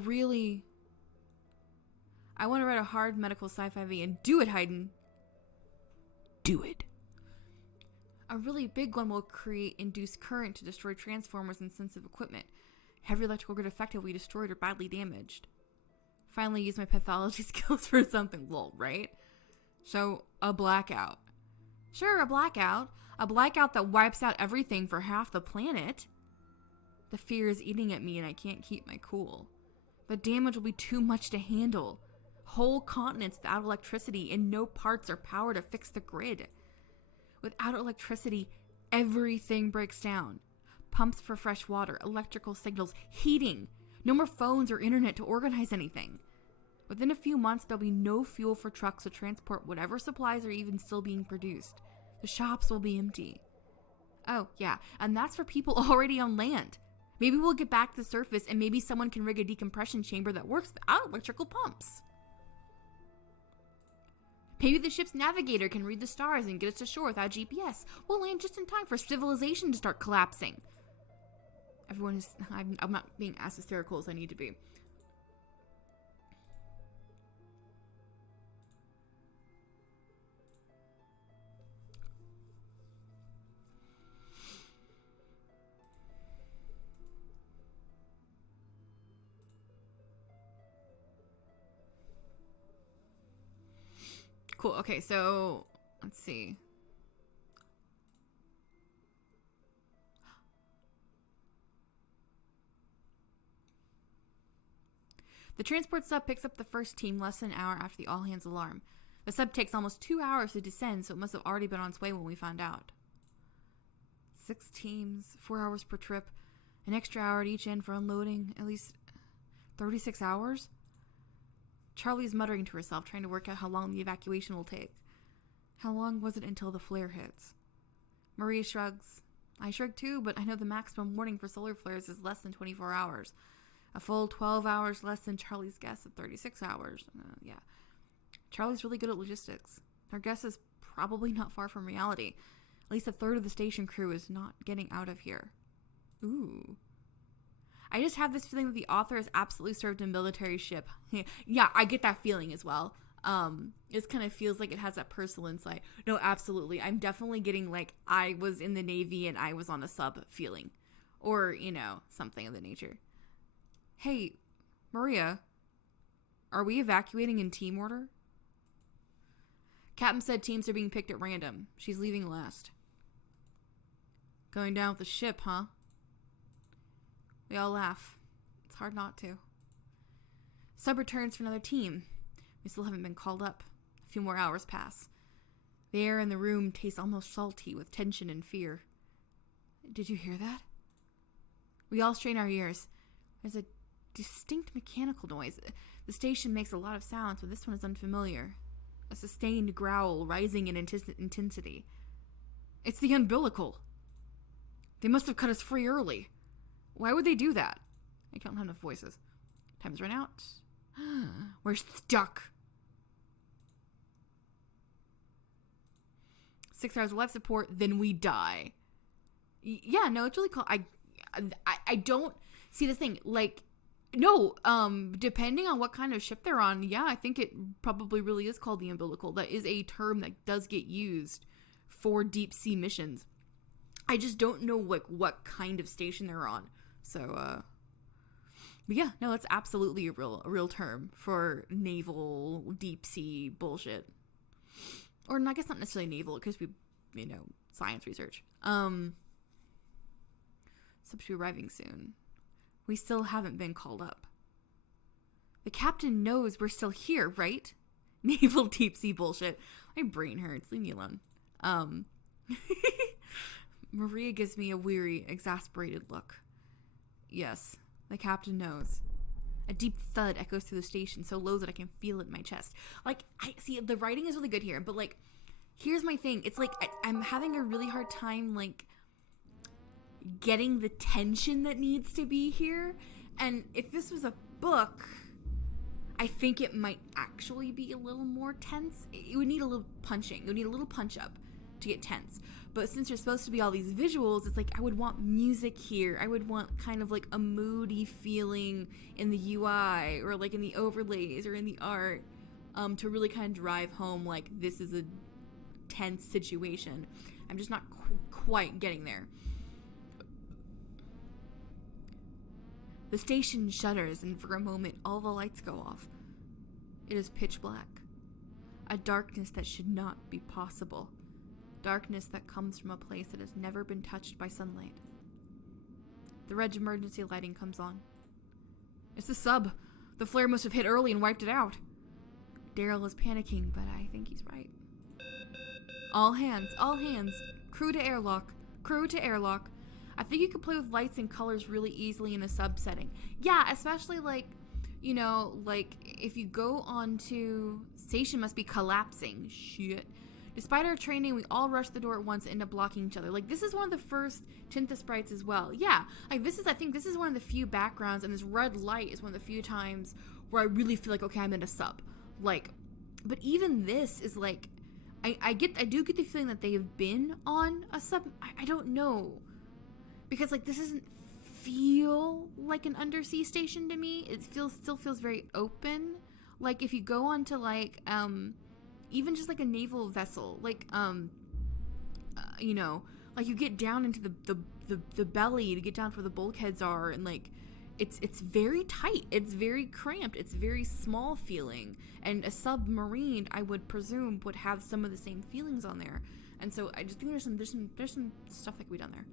want to write a hard medical sci-fi V and do it, Hayden. Do it. A really big one will create induced current to destroy transformers and sensitive equipment. Heavy electrical grid effectively destroyed or badly damaged. Finally use my pathology skills for something, lol, right? So, a blackout. Sure, a blackout. A blackout that wipes out everything for half the planet. The fear is eating at me and I can't keep my cool. The damage will be too much to handle. Whole continents without electricity and no parts or power to fix the grid. Without electricity, everything breaks down. Pumps for fresh water, electrical signals, heating. No more phones or internet to organize anything. Within a few months, there'll be no fuel for trucks to transport whatever supplies are even still being produced. The shops will be empty. Oh, yeah, and that's for people already on land. Maybe we'll get back to the surface and maybe someone can rig a decompression chamber that works without electrical pumps. Maybe the ship's navigator can read the stars and get us to shore without GPS. We'll land just in time for civilization to start collapsing. Everyone is... I'm not being as hysterical as I need to be. Cool. Okay, so let's see. The transport sub picks up the first team less than an hour after the all-hands alarm. The sub takes almost 2 hours to descend, so it must have already been on its way when we found out. 6 teams, 4 hours per trip, an extra hour at each end for unloading, at least 36 hours? Charlie's muttering to herself, trying to work out how long the evacuation will take. How long was it until the flare hits? Maria shrugs. I shrug too, but I know the maximum warning for solar flares is less than 24 hours. A full 12 hours less than Charlie's guess at 36 hours. Yeah. Charlie's really good at logistics. Her guess is probably not far from reality. At least a third of the station crew is not getting out of here. Ooh. I just have this feeling that the author has absolutely served a military ship. Yeah, I get that feeling as well. It kind of feels like it has that personal insight. No, absolutely. I'm definitely getting like I was in the Navy and I was on a sub feeling. Or, you know, something of the nature. Hey, Maria, are we evacuating in team order? Captain said teams are being picked at random. She's leaving last. Going down with the ship, huh? We all laugh. It's hard not to. Sub returns for another team. We still haven't been called up. A few more hours pass. The air in the room tastes almost salty with tension and fear. Did you hear that? We all strain our ears. There's a distinct mechanical noise. The station makes a lot of sounds, but this one is unfamiliar. A sustained growl rising in intensity. It's the umbilical. They must have cut us free early. Why would they do that? I don't have enough voices. Time's run out. We're stuck. 6 hours of life support, then we die. Yeah, no, it's really cool. I don't see this thing. Like, no, depending on what kind of ship they're on, yeah, I think it probably really is called the umbilical. That is a term that does get used for deep sea missions. I just don't know like what kind of station they're on. So, but yeah, no, it's absolutely a real term for naval deep sea bullshit. Or I guess not necessarily naval, it could be, you know, science research. Sub should be arriving soon. We still haven't been called up. The captain knows we're still here, right? Naval deep sea bullshit. My brain hurts. Leave me alone. Maria gives me a weary, exasperated look. Yes, the captain knows. A deep thud echoes through the station, so low that I can feel it in my chest. Like, I see, the writing is really good here, but, like, here's my thing. It's like, I'm having a really hard time, like, getting the tension that needs to be here. And if this was a book, I think it might actually be a little more tense. It would need a little punching. It would need a little punch up to get tense. But since there's supposed to be all these visuals, it's like I would want music here. I would want kind of like a moody feeling in the UI or like in the overlays or in the art to really kind of drive home like this is a tense situation. I'm just not quite getting there. The station shudders, and for a moment all the lights go off. It is pitch black. A darkness that should not be possible. Darkness that comes from a place that has never been touched by sunlight. The red emergency lighting comes on. It's the sub. The flare must have hit early and wiped it out. Daryl is panicking, but I think he's right. All hands, all hands. Crew to airlock. Crew to airlock. I think you could play with lights and colors really easily in a sub setting. Yeah, especially like, you know, like if you go on to station must be collapsing. Shit. Despite our training, we all rush the door at once and end up blocking each other. Like, this is one of the first tint the sprites as well. Yeah, like I think this is one of the few backgrounds, and this red light is one of the few times where I really feel like, okay, I'm in a sub. Like, but even this is like, I do get the feeling that they have been on a sub. I don't know. Because, like, this doesn't feel like an undersea station to me. It still feels very open. Like, if you go on to, like, even just, like, a naval vessel, like, you know, like, you get down into the belly to get down to where the bulkheads are, and, like, it's very tight. It's very cramped. It's very small feeling. And a submarine, I would presume, would have some of the same feelings on there. And so I just think there's some stuff that could be done there.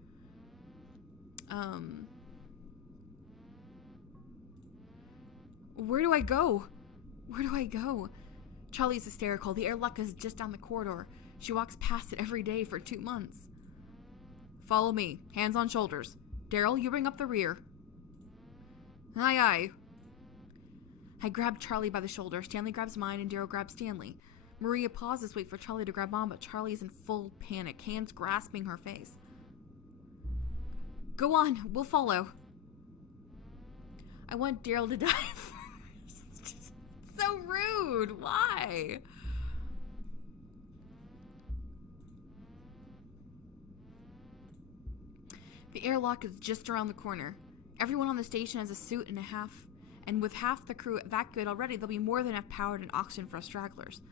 Where do I go? Where do I go? Charlie's hysterical. The airlock is just down the corridor. She walks past it every day for 2 months. Follow me. Hands on shoulders. Daryl, you bring up the rear. Aye, aye. I grab Charlie by the shoulder. Stanley grabs mine and Daryl grabs Stanley. Maria pauses, wait for Charlie to grab on, but Charlie is in full panic, hands grasping her face. Go on, we'll follow. I want Daryl to die first. So rude. Why? The airlock is just around the corner. Everyone on the station has a suit and a half, and with half the crew that good already, there'll be more than enough power and oxygen for us stragglers.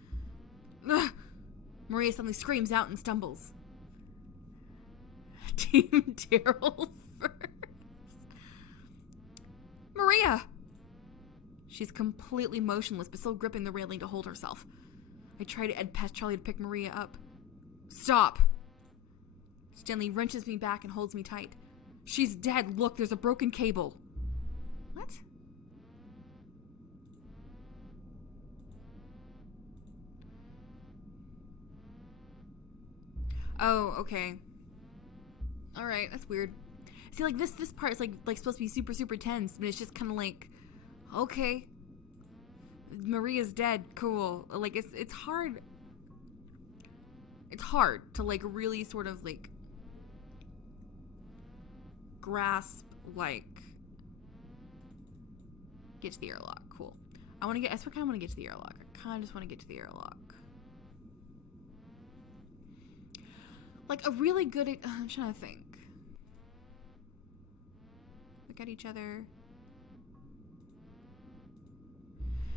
Ugh. Maria suddenly screams out and stumbles. Team Daryl first. Maria! She's completely motionless, but still gripping the railing to hold herself. I try to ed past Charlie to pick Maria up. Stop! Stanley wrenches me back and holds me tight. She's dead. Look, there's a broken cable. What? Oh, okay. Alright, that's weird. See, like, this part is, like supposed to be super, super tense, but it's just kind of like, okay. Maria's dead. Cool. Like, it's hard. It's hard to, like, really sort of, like, grasp, like, get to the airlock. Cool. I kind of want to get to the airlock. I kind of just want to get to the airlock. Like, a really good, I'm trying to think. Look at each other.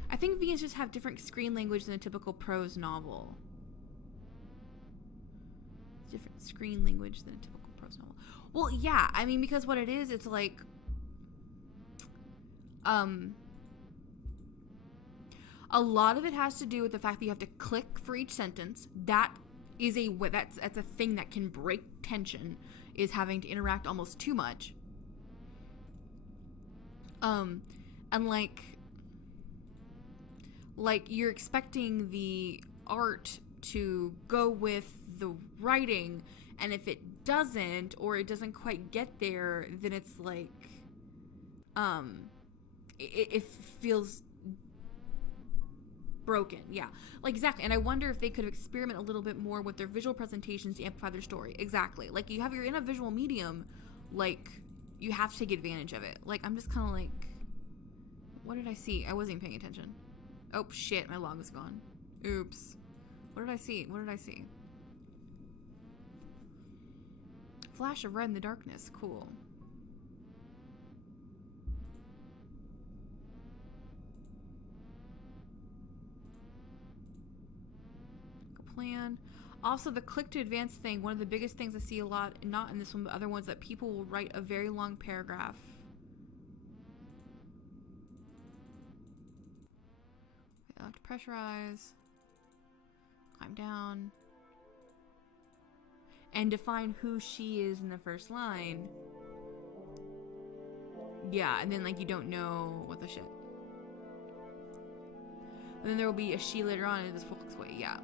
I think V's just have different screen language than a typical prose novel. Different screen language than a typical prose novel. Well, yeah, I mean, because what it is, it's like, a lot of it has to do with the fact that you have to click for each sentence. That is that's a thing that can break tension, is having to interact almost too much. And like you're expecting the art to go with the writing, and if it doesn't, or it doesn't quite get there, then it's like, it feels broken. Yeah, like, exactly. And I wonder if they could experiment a little bit more with their visual presentations to amplify their story. Exactly. Like, you're in a visual medium, like, you have to take advantage of it. Like, I'm just kind of like, what did I see? I wasn't even paying attention. Oh, shit, my log is gone. Oops. What did I see? What did I see? Flash of red in the darkness. Cool. Plan. Also, the click to advance thing, one of the biggest things I see a lot, not in this one, but other ones, that people will write a very long paragraph. I have to pressurize, climb down, and define who she is in the first line. Yeah, and then, like, you don't know what the shit. And then there will be a she later on in this full way, yeah.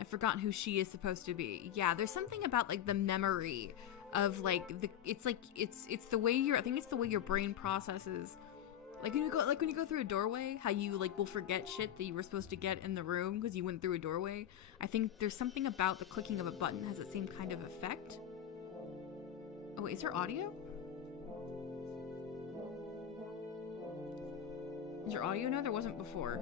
I've forgotten who she is supposed to be. Yeah, there's something about, like, the memory of, like, it's the way I think it's the way your brain processes. Like, when you go through a doorway, how you, like, will forget shit that you were supposed to get in the room because you went through a doorway. I think there's something about the clicking of a button has the same kind of effect. Oh, wait, is there audio? Is there audio now? There wasn't before.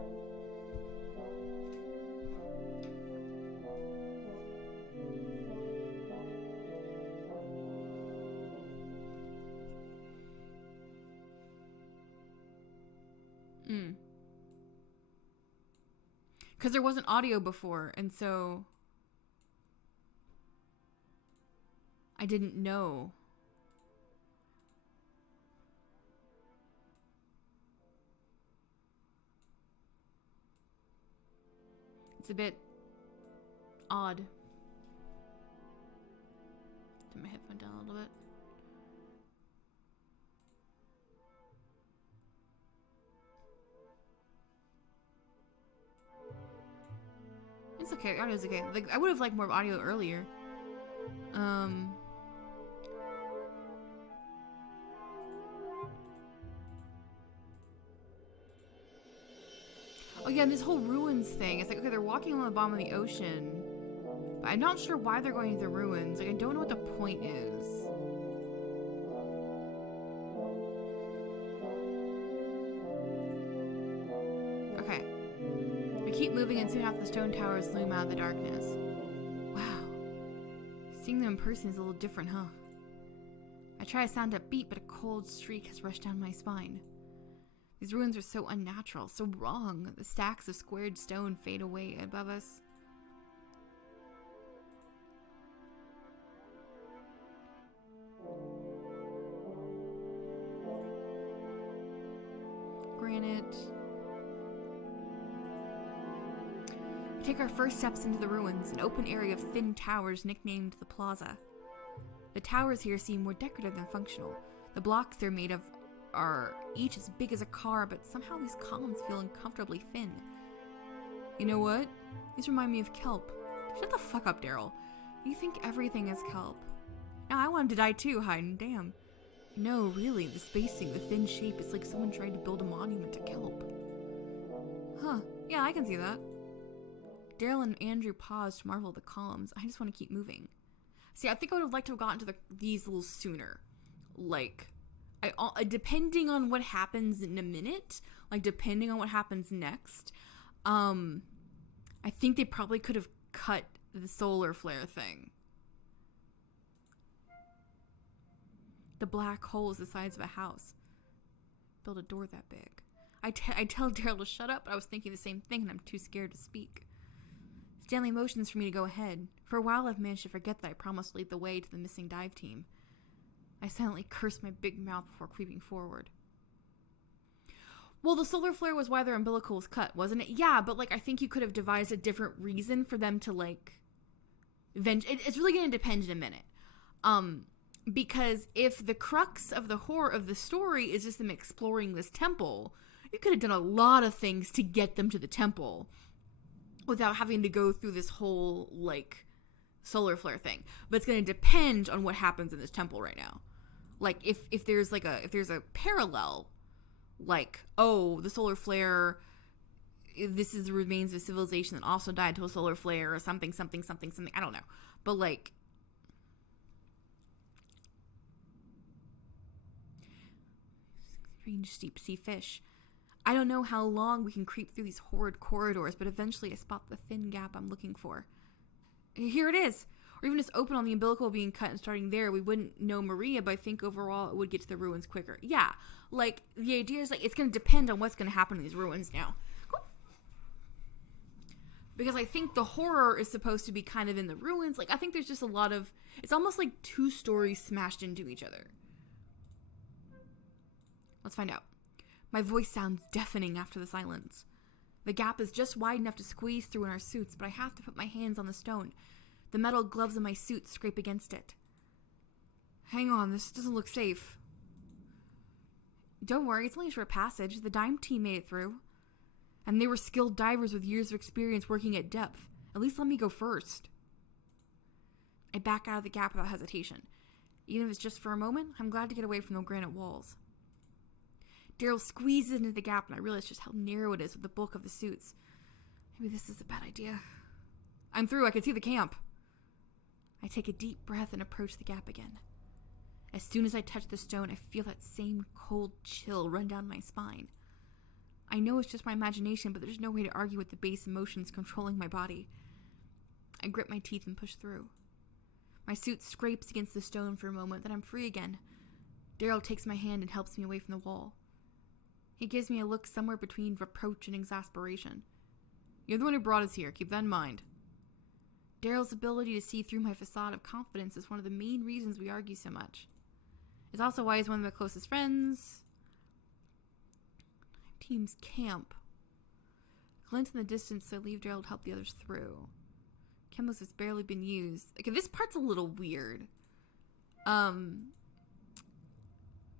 Because there wasn't audio before, and so I didn't know. It's a bit odd. Turn my headphone down a little bit. It's okay. Audio's okay. Like, I would have liked more audio earlier. Oh yeah, and this whole ruins thing. It's like, okay, they're walking along the bottom of the ocean, but I'm not sure why they're going to the ruins. Like, I don't know what the point is. Okay. We keep moving, and soon after the stone towers loom out of the darkness. Wow. Seeing them in person is a little different, huh? I try to sound upbeat, but a cold streak has rushed down my spine. These ruins are so unnatural, so wrong. The stacks of squared stone fade away above us. Granite. We take our first steps into the ruins, an open area of thin towers nicknamed the Plaza. The towers here seem more decorative than functional. The blocks they're made of are each as big as a car, but somehow these columns feel uncomfortably thin. You know what? These remind me of kelp. Shut the fuck up, Daryl. You think everything is kelp. Now I want him to die too, Hayden. Damn. No, really, the spacing, the thin shape, it's like someone tried to build a monument to kelp. Huh. Yeah, I can see that. Daryl and Andrew paused to marvel at the columns. I just want to keep moving. See, I think I would have liked to have gotten to these a little sooner. Like, depending on what happens in a minute, like depending on what happens next, I think they probably could have cut the solar flare thing. The black hole is the size of a house. Build a door that big. I tell Daryl to shut up, but I was thinking the same thing and I'm too scared to speak. Stanley motions for me to go ahead. For a while I've managed to forget that I promised to lead the way to the missing dive team. I silently cursed my big mouth before creeping forward. Well, the solar flare was why their umbilical was cut, wasn't it? Yeah, but, like, I think you could have devised a different reason for them to, like, it's really going to depend in a minute. Because if the crux of the horror of the story is just them exploring this temple, you could have done a lot of things to get them to the temple without having to go through this whole, like, solar flare thing. But it's going to depend on what happens in this temple right now. Like, if there's a parallel, like, oh, the solar flare this is the remains of a civilization that also died to a solar flare or something. I don't know. But, like, strange deep sea fish. I don't know how long we can creep through these horrid corridors, but eventually I spot the thin gap I'm looking for. Here it is. Or even just open on the umbilical being cut and starting there. We wouldn't know Maria, but I think overall it would get to the ruins quicker. Yeah, like, the idea is, like, it's going to depend on what's going to happen in these ruins now. Cool. Because I think the horror is supposed to be kind of in the ruins. Like, I think there's just a lot of... It's almost like two stories smashed into each other. Let's find out. My voice sounds deafening after the silence. The gap is just wide enough to squeeze through in our suits, but I have to put my hands on the stone. The metal gloves in my suit scrape against it. Hang on, this doesn't look safe. Don't worry, it's only a short passage. The dive team made it through. And they were skilled divers with years of experience working at depth. At least let me go first. I back out of the gap without hesitation. Even if it's just for a moment, I'm glad to get away from the granite walls. Daryl squeezes into the gap, and I realize just how narrow it is with the bulk of the suits. Maybe this is a bad idea. I'm through. I can see the camp. I take a deep breath and approach the gap again. As soon as I touch the stone, I feel that same cold chill run down my spine. I know it's just my imagination, but there's no way to argue with the base emotions controlling my body. I grip my teeth and push through. My suit scrapes against the stone for a moment, then I'm free again. Daryl takes my hand and helps me away from the wall. He gives me a look somewhere between reproach and exasperation. You're the one who brought us here. Keep that in mind. Daryl's ability to see through my facade of confidence is one of the main reasons we argue so much. It's also why he's one of my closest friends. Team's camp. Glint in the distance, so I leave Daryl to help the others through. Chemicals has barely been used. Okay, this part's a little weird.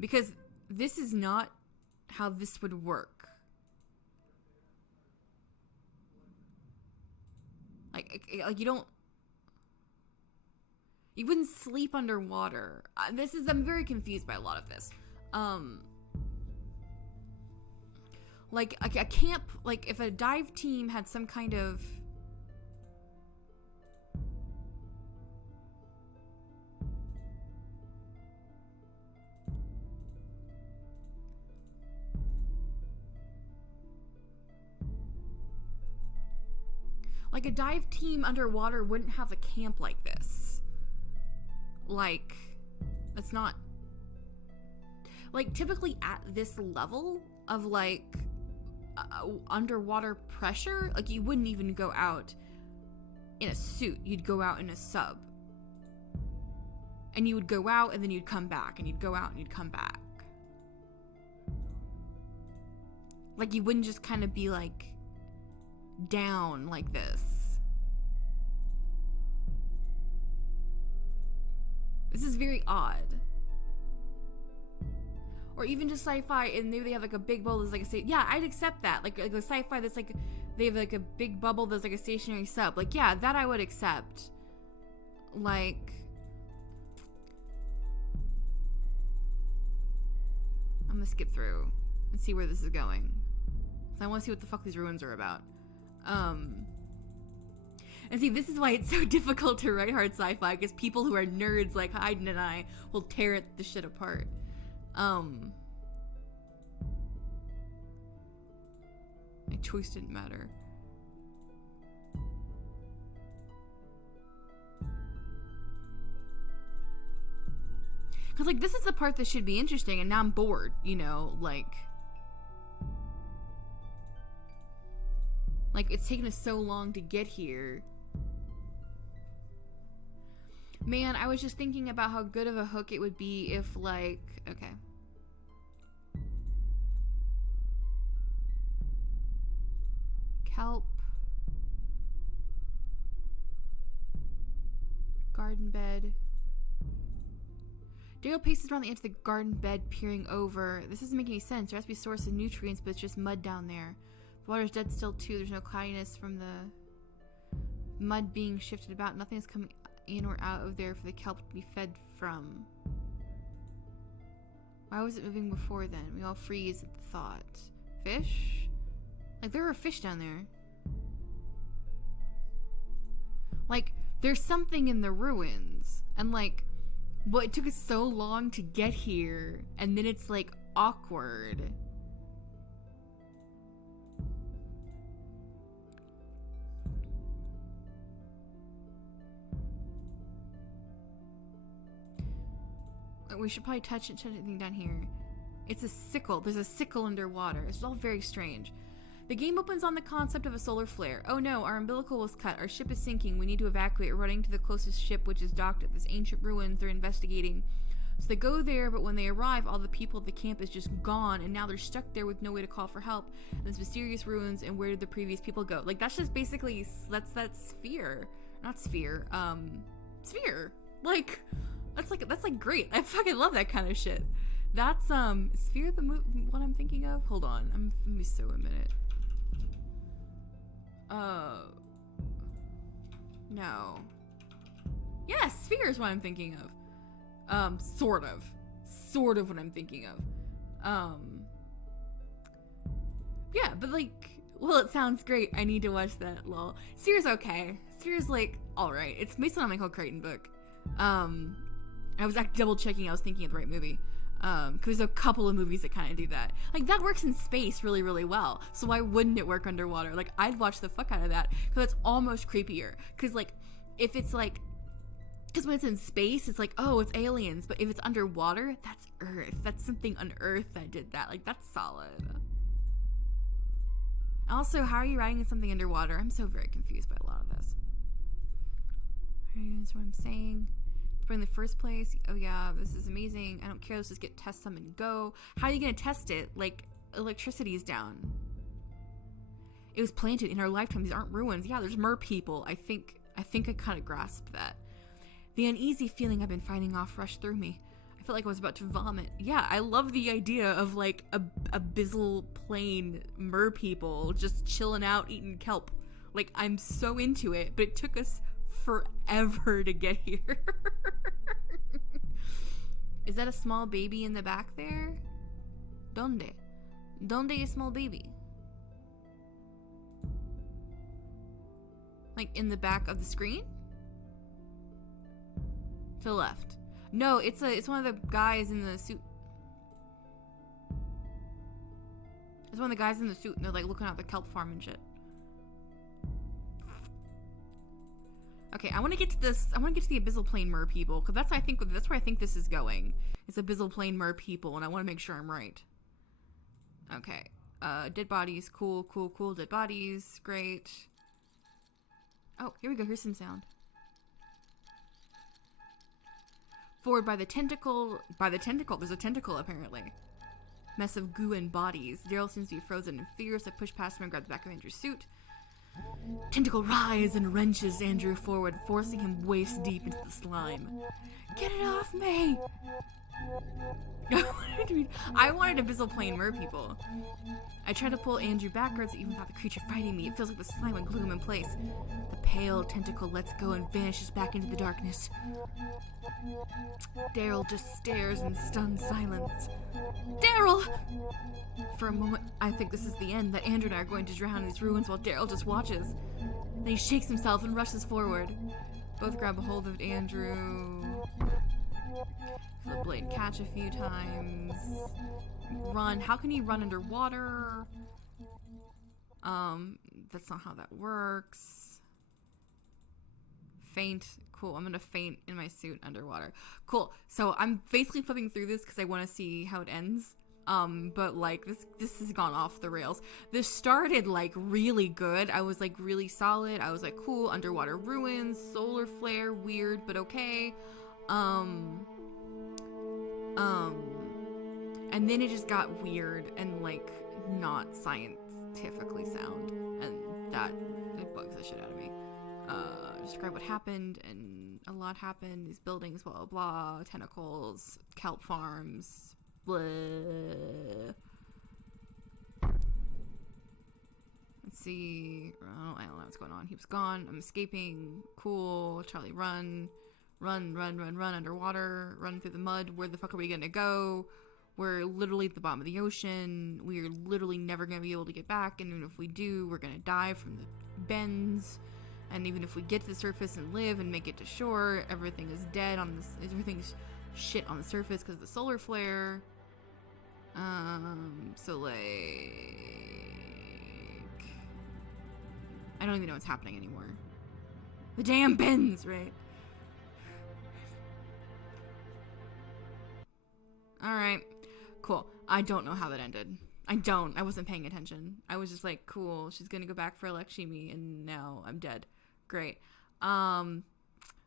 Because this is not how this would work. Like you wouldn't sleep underwater. I'm very confused by a lot of this. Like a camp, like if a dive team had some kind of a dive team underwater wouldn't have a camp like this. Like, that's not... Like, typically at this level of, like, underwater pressure, like, you wouldn't even go out in a suit. You'd go out in a sub. And you would go out, and then you'd come back, and you'd go out, and you'd come back. Like, you wouldn't just kind of be, like, down like this. This is very odd. Or even just sci-fi and maybe they have like a big bubble that's like a yeah, I'd accept that. Like the sci-fi that's like they have like a big bubble that's like a stationary sub. Like yeah, that I would accept. Like I'm gonna skip through and see where this is going. So I want to see what the fuck these ruins are about. And see, this is why it's so difficult to write hard sci-fi, because people who are nerds like Hayden and I will tear the shit apart. My choice didn't matter. Because, like, this is the part that should be interesting, and now I'm bored, you know, like... Like, it's taken us so long to get here. Man, I was just thinking about how good of a hook it would be if, like... Okay. Kelp. Garden bed. Daryl paces around the edge of the garden bed, peering over. This doesn't make any sense. There has to be a source of nutrients, but it's just mud down there. The water's dead still, too. There's no cloudiness from the mud being shifted about. Nothing is coming in or out of there for the kelp to be fed from. Why was it moving before then? We all freeze at the thought. Fish? Like, there are fish down there. Like, there's something in the ruins. And, like, well, it took us so long to get here. And then it's, like, awkward. We should probably touch anything down here. It's a sickle. There's a sickle underwater. It's all very strange. The game opens on the concept of a solar flare. Oh no, our umbilical was cut. Our ship is sinking. We need to evacuate. We're running to the closest ship, which is docked at this ancient ruins they're investigating. So they go there, but when they arrive, all the people at the camp is just gone, and now they're stuck there with no way to call for help. And this mysterious ruins, and where did the previous people go? Like, that's just basically, that's that sphere. Not sphere, sphere. Like, that's like great. I fucking love that kind of shit. That's, Sphere the what I'm thinking of? Hold on, let me sew a minute. No. Yeah, Sphere is what I'm thinking of. Sort of what I'm thinking of. Yeah, but like, well, it sounds great. I need to watch that, lol. Sphere's okay. Sphere's like, alright. It's based on a Michael Crichton book. I was double checking I was thinking of the right movie. Cause there's a couple of movies that kind of do that. Like, that works in space really, really well. So why wouldn't it work underwater? Like, I'd watch the fuck out of that, cause it's almost creepier. Cause like, if it's like, cause when it's in space, it's like, oh, it's aliens. But if it's underwater, that's Earth. That's something on Earth that did that. Like, that's solid. Also, how are you writing something underwater? I'm so very confused by a lot of this. That's what I'm saying. But in the first place, oh yeah, this is amazing. I don't care, let's just get test some and go. How are you gonna test it? Like, electricity is down. It was planted in our lifetime. These aren't ruins. Yeah, there's mer people. I think I kind of grasped that. The uneasy feeling I've been fighting off rushed through me. I felt like I was about to vomit. Yeah, I love the idea of like a abyssal plain mer people just chilling out eating kelp. Like, I'm so into it, but it took us forever to get here. Is that a small baby in the back there? Donde? Donde is small baby? Like, in the back of the screen? To the left. No, it's one of the guys in the suit. It's one of the guys in the suit, and they're like looking at the kelp farm and shit. Okay, I want to get to this. I want to get to the abyssal plain mer people, because that's where I think this is going. It's abyssal plain mer people, and I want to make sure I'm right. Okay, dead bodies, cool. Dead bodies, great. Oh, here we go. Here's some sound. Forward by the tentacle. By the tentacle. There's a tentacle apparently. Mess of goo and bodies. Daryl seems to be frozen in fear, so I push past him and grab the back of Andrew's suit. Tentacle writhes and wrenches Andrew forward, forcing him waist deep into the slime. Get it off me! I wanted abyssal plain mer people. I tried to pull Andrew backwards, even without the creature fighting me. It feels like the slime would glue him in place. The pale tentacle lets go and vanishes back into the darkness. Daryl just stares in stunned silence. Daryl! For a moment, I think this is the end, that Andrew and I are going to drown in these ruins while Daryl just watches. Then he shakes himself and rushes forward. Both grab a hold of Andrew. Feel the blade catch a few times. Run. How can you run underwater? That's not how that works. Faint. Cool. I'm gonna faint in my suit underwater. Cool. So I'm basically flipping through this because I want to see how it ends. But like this has gone off the rails. This started like really good. I was like really solid. I was like, cool, underwater ruins, solar flare, weird but okay. And then it just got weird and like not scientifically sound, and that it bugs the shit out of me. Describe what happened, and a lot happened. These buildings, blah blah blah, tentacles, kelp farms, blah. Let's see. I don't know what's going on. He was gone. I'm escaping. Cool. Charlie, run underwater. Run through the mud. Where the fuck are we gonna go? We're literally at the bottom of the ocean. We're literally never going to be able to get back. And even if we do, we're going to die from the bends. And even if we get to the surface and live and make it to shore, everything is dead on this. Everything's shit on the surface because of the solar flare. So like, I don't even know what's happening anymore. The damn bends, right? Alright, cool. I don't know how that ended. I wasn't paying attention. I was just like, cool, she's gonna go back for Lakshmi, and now I'm dead. Great. A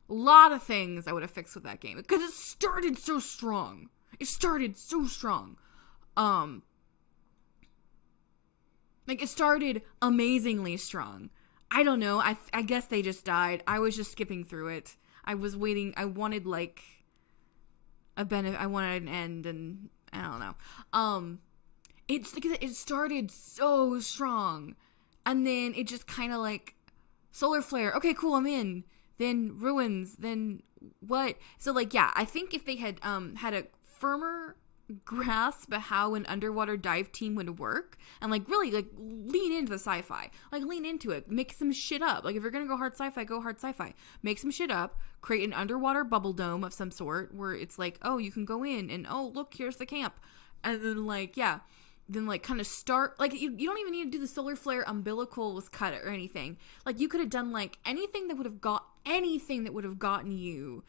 lot of things I would have fixed with that game. Because it started so strong. Like, it started amazingly strong. I don't know. I guess they just died. I was just skipping through it. I was waiting. I wanted, like, I wanted an end, and I don't know. It started so strong, and then it just kind of like, solar flare. Okay, cool, I'm in. Then ruins. Then what? So like, yeah, I think if they had had a firmer grasp of how an underwater dive team would work, and like really like lean into the sci-fi, like lean into it, make some shit up. Like if you're gonna go hard sci-fi, go hard sci-fi. Make some shit up. Create an underwater bubble dome of some sort where it's like, oh, you can go in, and oh, look, here's the camp, and then like, yeah. Then like kind of start, like you don't even need to do the solar flare umbilical was cut or anything. Like you could have done like anything that would have gotten you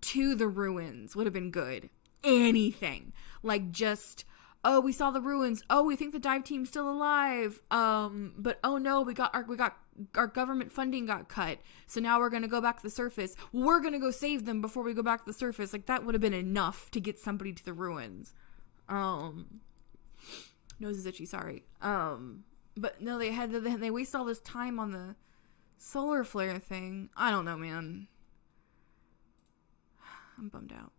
to the ruins would have been good. Anything. Like just, oh, we saw the ruins. Oh, we think the dive team's still alive. But oh no, we got our government funding got cut. So now we're gonna go back to the surface. We're gonna go save them before we go back to the surface. Like that would have been enough to get somebody to the ruins. Nose is itchy, sorry. But no, they waste all this time on the solar flare thing. I don't know, man. I'm bummed out.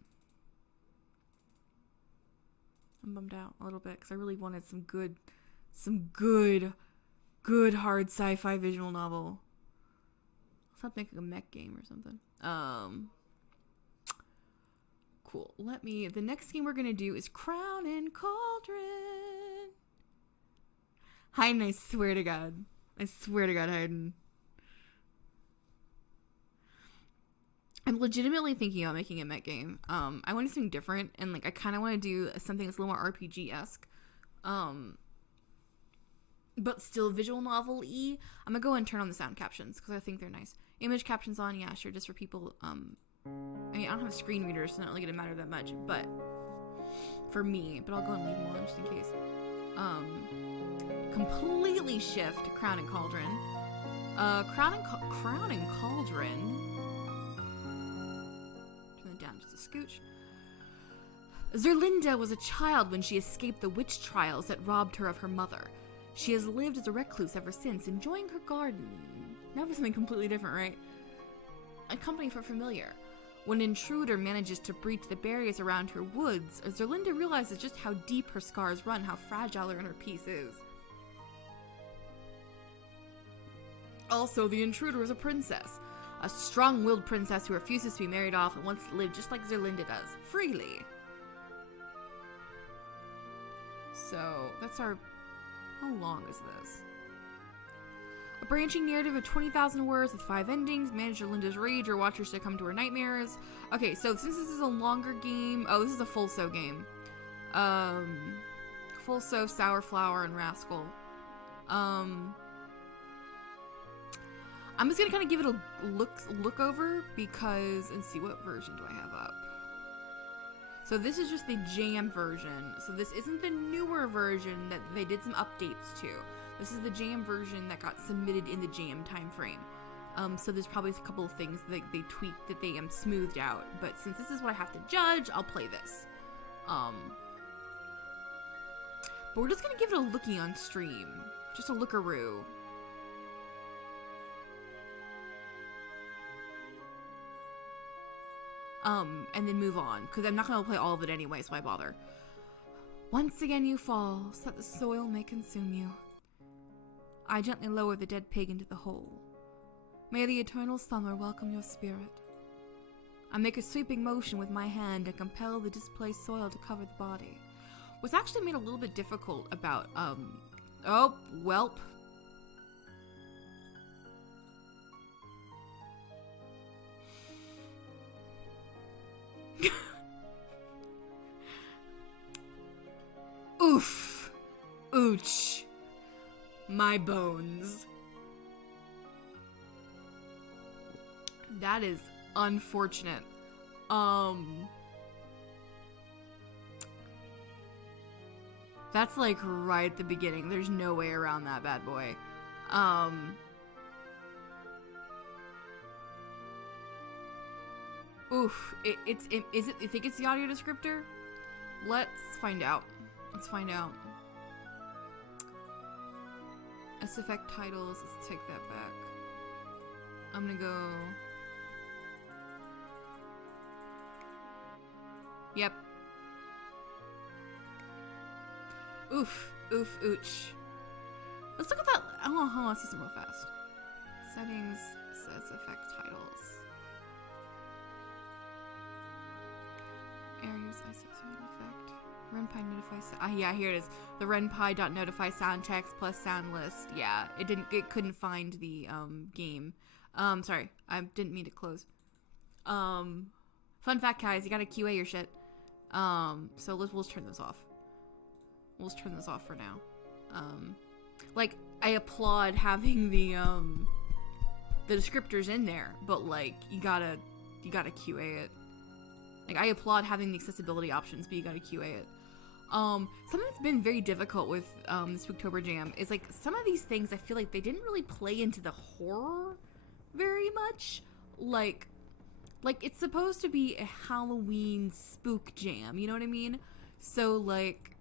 A little bit because I really wanted some good hard sci-fi visual novel. Let's not make a mech game or something. Cool. The next game we're gonna do is Crown and Cauldron. Hayden, I swear to God, Hayden. I'm legitimately thinking about making a mech game. I want to do something different, and like I kind of want to do something that's a little more RPG-esque, but still visual novel-y. I'm gonna go and turn on the sound captions because I think they're nice. Image captions on, yeah, sure, just for people. I mean, I don't have a screen reader, so it's not really gonna matter that much, but for me. But I'll go and leave them on just in case. Completely shift to Crown and Cauldron. Crown and Cauldron. Turn it down just a scooch. Zerlinda was a child when she escaped the witch trials that robbed her of her mother. She has lived as a recluse ever since, enjoying her garden. Now for something completely different, right? A company for familiar. When an intruder manages to breach the barriers around her woods, Zerlinda realizes just how deep her scars run, how fragile her inner peace is. Also, the intruder is a princess. A strong-willed princess who refuses to be married off and wants to live just like Zerlinda does, freely. So, that's our... How long is this? A branching narrative of 20,000 words with 5 endings. Manage Zerlinda's rage or watch her succumb to her nightmares. Okay, so since this is a longer game... Oh, this is a full so game. Full so, Sour Flower, and Rascal. I'm just gonna kind of give it a look over because, and see, what version do I have up? So this is just the jam version. So this isn't the newer version that they did some updates to. This is the jam version that got submitted in the jam time frame. So there's probably a couple of things that they tweaked that they smoothed out. But since this is what I have to judge, I'll play this. But we're just gonna give it a lookie on stream. Just a lookaroo. And then move on, because I'm not going to play all of it anyway, so why bother? Once again you fall, so that the soil may consume you. I gently lower the dead pig into the hole. May the eternal summer welcome your spirit. I make a sweeping motion with my hand and compel the displaced soil to cover the body. was actually made a little bit difficult about, oh, welp. Oof. Ooch. My bones. That is unfortunate. That's like right at the beginning. There's no way around that bad boy. Oof. Is it, you think it's the audio descriptor? Let's find out. Let's find out. S-Effect titles. Let's take that back. I'm gonna go... Yep. Oof. Oof. Ooch. Let's look at that. Hold on. Let's see some real fast. Settings. Says effect titles. Areas ISO sound effect. RenPy notify. Yeah, here it is. The RenPy.notify sound text plus sound list. Yeah, it couldn't find the game. Sorry, I didn't mean to close. Fun fact, guys, you gotta QA your shit. So we'll just turn this off. We'll just turn this off for now. Like, I applaud having the descriptors in there, but like, you gotta QA it. Like, I applaud having the accessibility options, but you gotta QA it. Something that's been very difficult with the Spooktober Jam is like some of these things I feel like they didn't really play into the horror very much. Like it's supposed to be a Halloween spook jam, you know what I mean? So like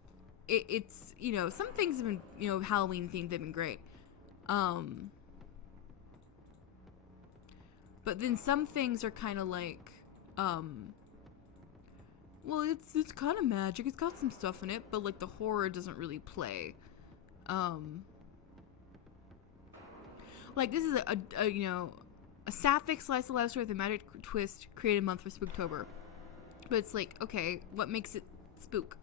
it's, you know, some things have been, you know, Halloween themed, they've been great. But then some things are kind of like, well, it's kind of magic. It's got some stuff in it, but like the horror doesn't really play. Like this is a you know, a sapphic slice of life story with a magic twist created month for Spooktober. But it's like, okay, what makes it spook?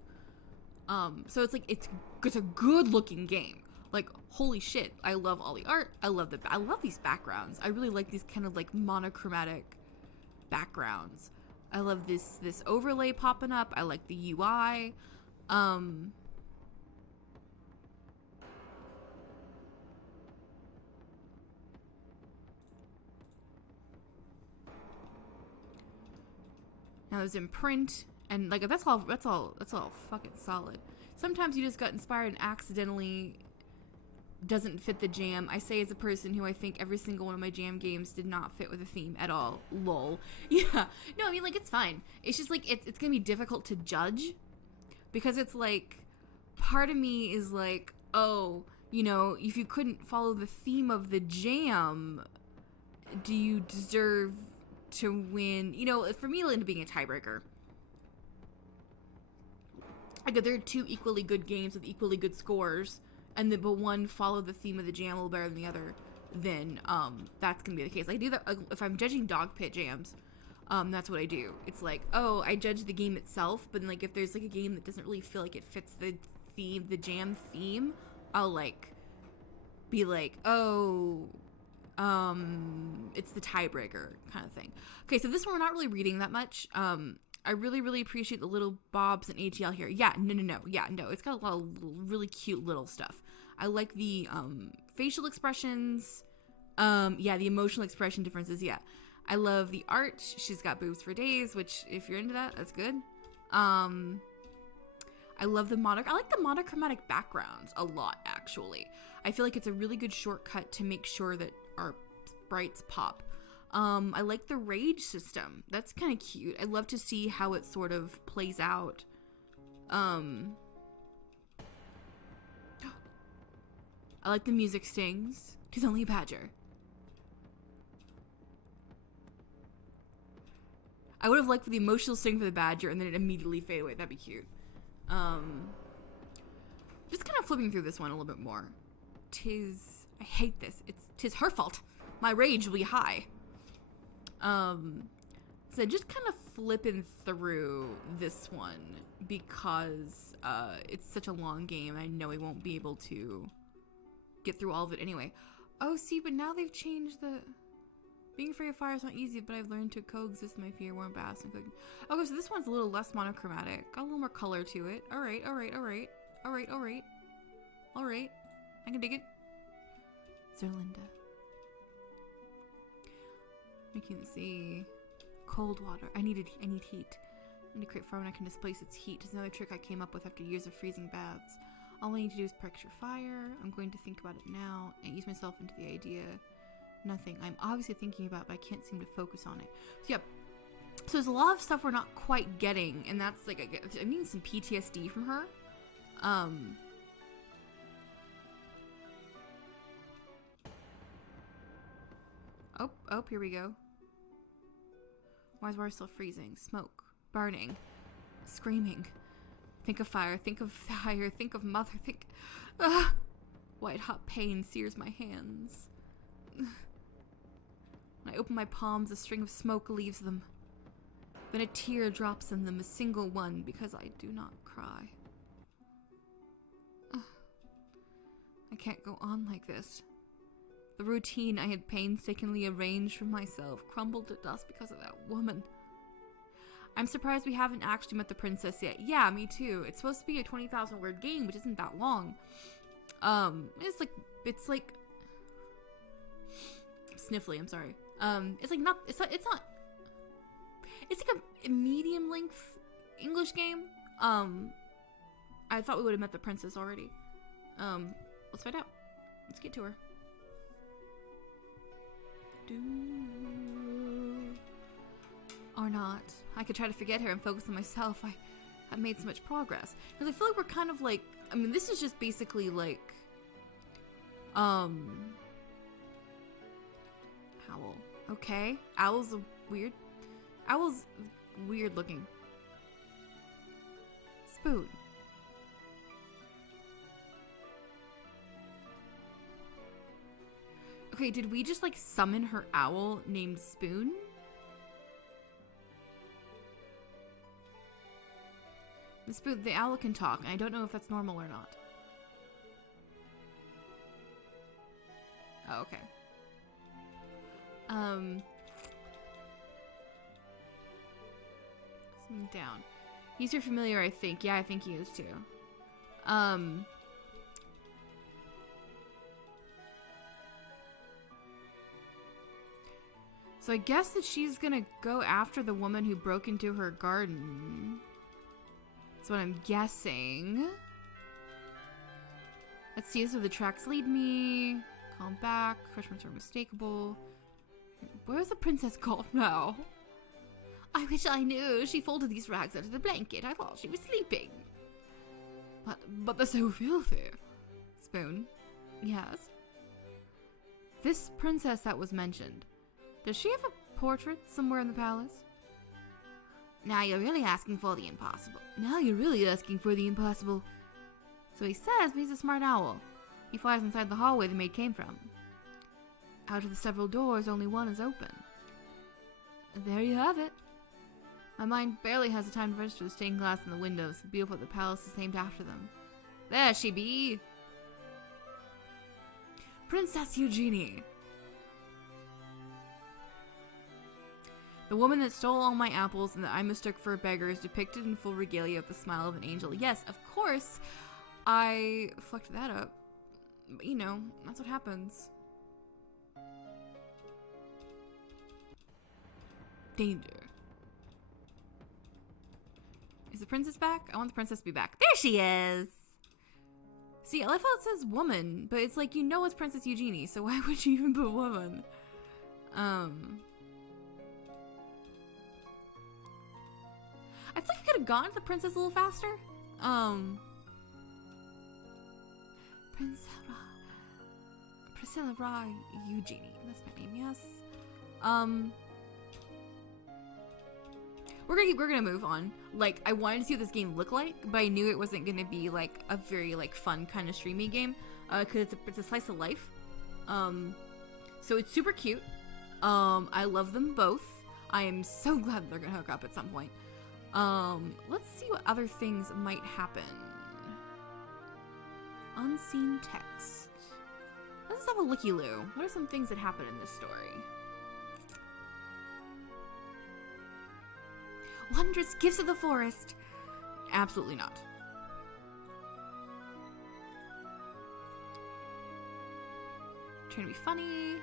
So it's like it's a good looking game. Like, holy shit, I love all the art. I love these backgrounds. I really like these kind of like monochromatic backgrounds. I love this overlay popping up. I like the UI. Now it's in print, and like that's all fucking solid. Sometimes you just got inspired and accidentally doesn't fit the jam. I say as a person who I think every single one of my jam games did not fit with a theme at all. Lol. Yeah. No, I mean, like, it's fine. It's just like it's gonna be difficult to judge because it's like part of me is like, oh, you know, if you couldn't follow the theme of the jam, do you deserve to win? You know, for me, it'll end up being a tiebreaker. Like, if there are two equally good games with equally good scores, but one followed the theme of the jam a little better than the other, then that's gonna be the case. I do that if I'm judging dog pit jams. That's what I do. It's like, oh, I judge the game itself, but then, like, if there's like a game that doesn't really feel like it fits the theme, the jam theme, I'll like be like, oh, it's the tiebreaker kind of thing. Okay, so this one we're not really reading that much. I really appreciate the little bobs and ATL here. Yeah, no. Yeah, no. It's got a lot of really cute little stuff. I like the facial expressions. Yeah, the emotional expression differences. Yeah. I love the art. She's got boobs for days, which if you're into that, that's good. I love the I like the monochromatic backgrounds a lot, actually. I feel like it's a really good shortcut to make sure that our sprites pop. I like the rage system. That's kind of cute. I'd love to see how it sort of plays out. I like the music stings. 'Tis only a badger. I would have liked for the emotional sting for the badger and then it immediately fade away. That'd be cute. Just kind of flipping through this one a little bit more. I hate this. Tis her fault. My rage will be high. So just kind of flipping through this one because it's such a long game. I know I won't be able to get through all of it anyway. Oh, see, but now they've changed the... Being afraid of fire is not easy, but I've learned to coexist with my fear, warm baths, and cooking. Okay, so this one's a little less monochromatic. Got a little more color to it. Alright, alright, alright. Alright, alright. Alright. I can dig it. Zerlinda. Making the sea. Cold water. I need heat. I need to create fire when I can displace its heat. It's another trick I came up with after years of freezing baths. All I need to do is picture fire. I'm going to think about it now and ease myself into the idea. Nothing. I'm obviously thinking about it, but I can't seem to focus on it. So yeah. So there's a lot of stuff we're not quite getting, and that's like I need some PTSD from her. Oh, here we go. Why is water still freezing? Smoke. Burning. Screaming. Think of fire. Think of fire. Think of mother. Think... White hot pain sears my hands. When I open my palms, a string of smoke leaves them. Then a tear drops in them, a single one, because I do not cry. I can't go on like this. The routine I had painstakingly arranged for myself crumbled to dust because of that woman. I'm surprised we haven't actually met the princess yet. Yeah, me too. It's supposed to be a 20,000 word game, which isn't that long. It's like sniffly, I'm sorry. It's like it's like a medium length English game. I thought we would have met the princess already. Let's find out. Let's get to her. Or not. I could try to forget her and focus on myself. I've made so much progress. Because I feel like we're kind of like, I mean, this is just basically like, Owl. Okay. Owl's weird looking. Spoon. Okay, did we just like summon her owl named Spoon? The owl can talk, and I don't know if that's normal or not. Oh, okay. Something down. He's your familiar, I think. Yeah, I think he is too. So I guess that she's gonna go after the woman who broke into her garden. That's what I'm guessing. Let's see, this is where the tracks lead me. Calm back. Questions are unmistakable. Where's the princess gone now? I wish I knew. She folded these rags under the blanket. I thought she was sleeping. But they're so filthy. Spoon. Yes. This princess that was mentioned. Does she have a portrait somewhere in the palace? Now you're really asking for the impossible. So he says, but he's a smart owl. He flies inside the hallway the maid came from. Out of the several doors, only one is open. And there you have it. My mind barely has the time to register the stained glass in the windows, the beautiful the palace is named after them. There she be! Princess Eugenie! The woman that stole all my apples and that I mistook for a beggar is depicted in full regalia with the smile of an angel. Yes, of course, I fucked that up. But, you know, that's what happens. Danger. Is the princess back? I want the princess to be back. There she is! See, I love how it says woman, but it's like, you know it's Princess Eugenie, so why would you even put woman? I feel like I could have gotten to the princess a little faster. Priscilla Ra Eugenie. That's my name, yes. We're gonna move on. Like, I wanted to see what this game looked like, but I knew it wasn't gonna be like a very like fun kind of streamy game. Cause it's a slice of life. So it's super cute. I love them both. I am so glad they're gonna hook up at some point. Let's see what other things might happen. Unseen text. Let's have a looky-loo. What are some things that happen in this story? Wondrous gifts of the forest. Absolutely not. Trying to be funny.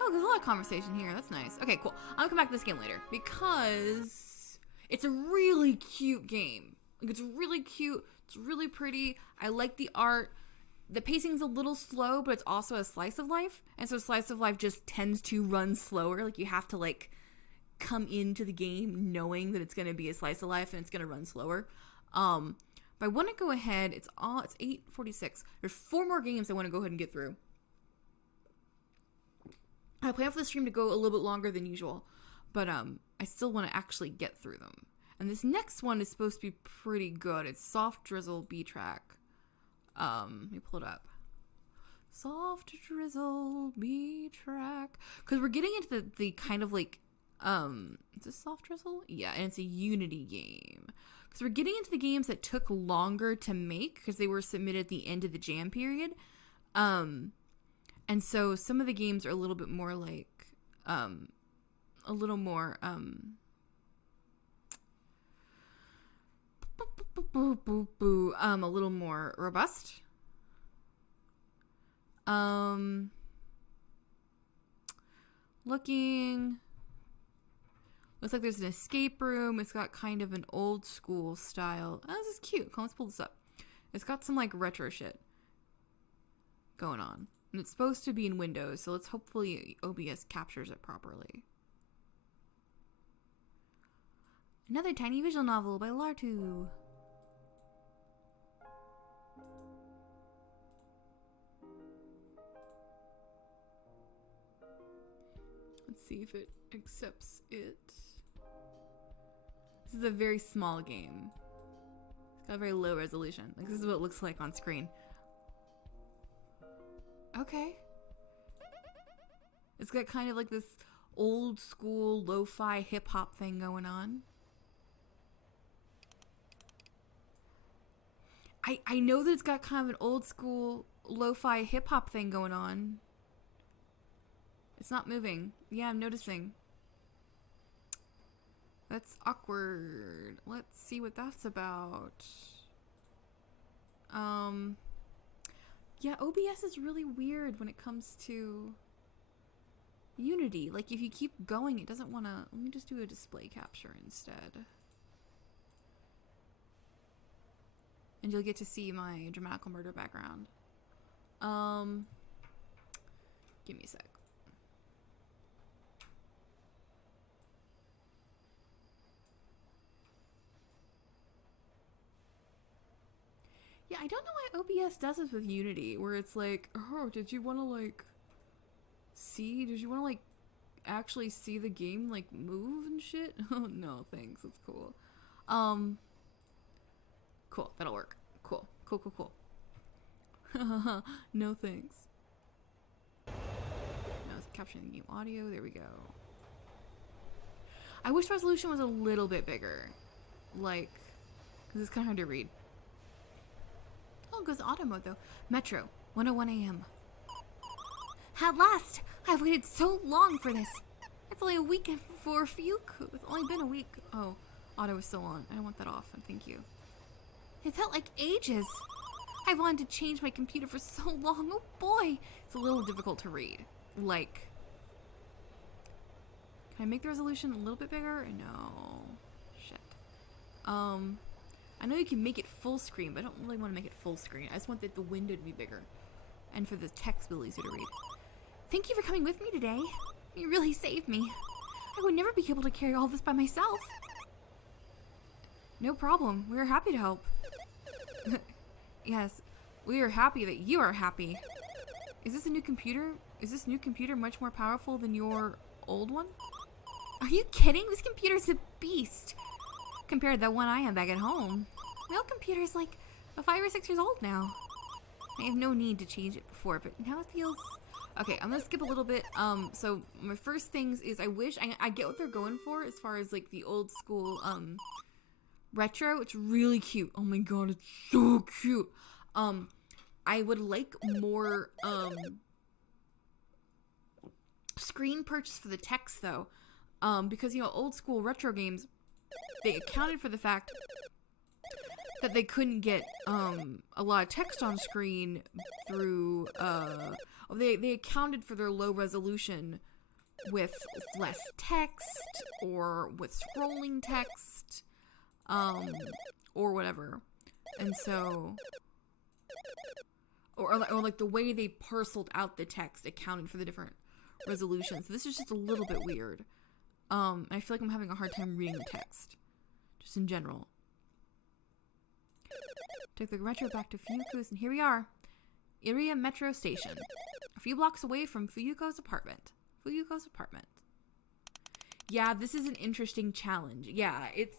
Oh, there's a lot of conversation here. That's nice. Okay, cool. I'll come back to this game later because it's a really cute game. Like, it's really cute. It's really pretty. I like the art. The pacing's a little slow, but it's also a slice of life. And so slice of life just tends to run slower. Like, you have to, like, come into the game knowing that it's going to be a slice of life and it's going to run slower. But I want to go ahead. It's 8:46. There's 4 more games I want to go ahead and get through. I plan for the stream to go a little bit longer than usual, but I still want to actually get through them. And this next one is supposed to be pretty good. It's Soft Drizzle-B track. Let me pull it up. Soft Drizzle-B track. Because we're getting into the kind of like, is this Soft Drizzle? Yeah, and it's a Unity game. Because we're getting into the games that took longer to make because they were submitted at the end of the jam period. And so some of the games are a little bit more like, a little more, a little more robust. Looking, looks like there's an escape room. It's got kind of an old school style. Oh, this is cute. Come on, let's pull this up. It's got some like retro shit going on. And it's supposed to be in Windows, so let's hopefully OBS captures it properly. Another tiny visual novel by Lartu. Let's see if it accepts it. This is a very small game. It's got a very low resolution. Like, this is what it looks like on screen. Okay. It's got kind of like this old school lo-fi hip hop thing going on. I know that it's got kind of an old school lo-fi hip hop thing going on. It's not moving. Yeah, I'm noticing. That's awkward. Let's see what that's about. Yeah, OBS is really weird when it comes to Unity. Like, if you keep going, it doesn't want to... Let me just do a display capture instead. And you'll get to see my dramatical murder background. Give me a sec. Yeah, I don't know why OBS does this with Unity, where it's like, oh, did you want to, like, actually see the game, like, move and shit? Oh, no, thanks, that's cool. Cool, that'll work. Cool. No, thanks. Now it's capturing the game audio, there we go. I wish the resolution was a little bit bigger. Like, because it's kind of hard to read. Oh, it goes auto mode though. Metro, 1:01 a.m. At last! I've waited so long for this. It's only a week for you. It's only been a week. Oh, auto is still on. I don't want that off. Thank you. It felt like ages. I wanted to change my computer for so long. Oh boy, it's a little difficult to read. Like, can I make the resolution a little bit bigger? No. Shit. I know you can make it full screen, but I don't really want to make it full screen. I just want the window to be bigger. And for the text to be easier to read. Thank you for coming with me today. You really saved me. I would never be able to carry all this by myself. No problem. We are happy to help. Yes, we are happy that you are happy. Is this a new computer? Is this new computer much more powerful than your old one? Are you kidding? This computer's a beast. Compared to the one I have back at home. My old computer is like 5 or 6 years old now. I have no need to change it before, but now it feels Okay, I'm gonna skip a little bit. So my first things is I wish I get what they're going for as far as like the old school retro. It's really cute. Oh my god, it's so cute. I would like more screen purchase for the text though. Because old school retro games, they accounted for the fact that they couldn't get a lot of text on screen through they accounted for their low resolution with less text or with scrolling text or whatever. And so or like the way they parceled out the text accounted for the different resolutions. So this is just a little bit weird. I feel like I'm having a hard time reading the text just in general. Took the retro back to Fuyuko's, and here we are. Iriya Metro Station. A few blocks away from Fuyuko's apartment. Yeah, this is an interesting challenge. Yeah, it's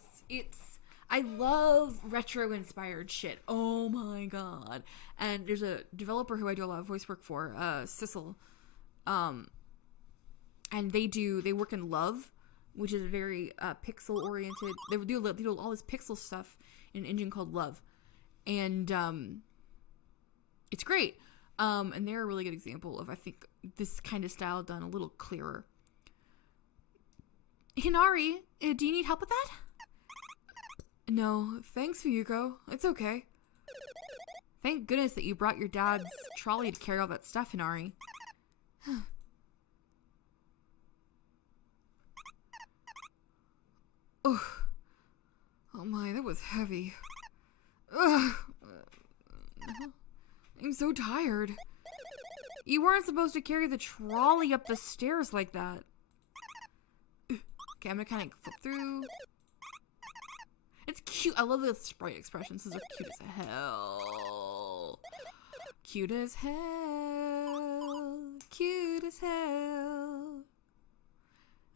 I love retro-inspired shit. Oh my god. And there's a developer who I do a lot of voice work for, Sissel. And they work in Love, which is very pixel-oriented. They do all this pixel stuff in an engine called Love. And it's great. And they're a really good example of, I think, this kind of style done a little clearer. Hinari, do you need help with that? No, thanks, Fuyuko. It's okay. Thank goodness that you brought your dad's trolley to carry all that stuff, Hinari. Ugh. Oh my, that was heavy. Ugh. I'm so tired. You weren't supposed to carry the trolley up the stairs like that. Okay, I'm gonna kind of flip through. It's cute. I love the sprite expressions. These are cute as hell. Cute as hell. Cute as hell.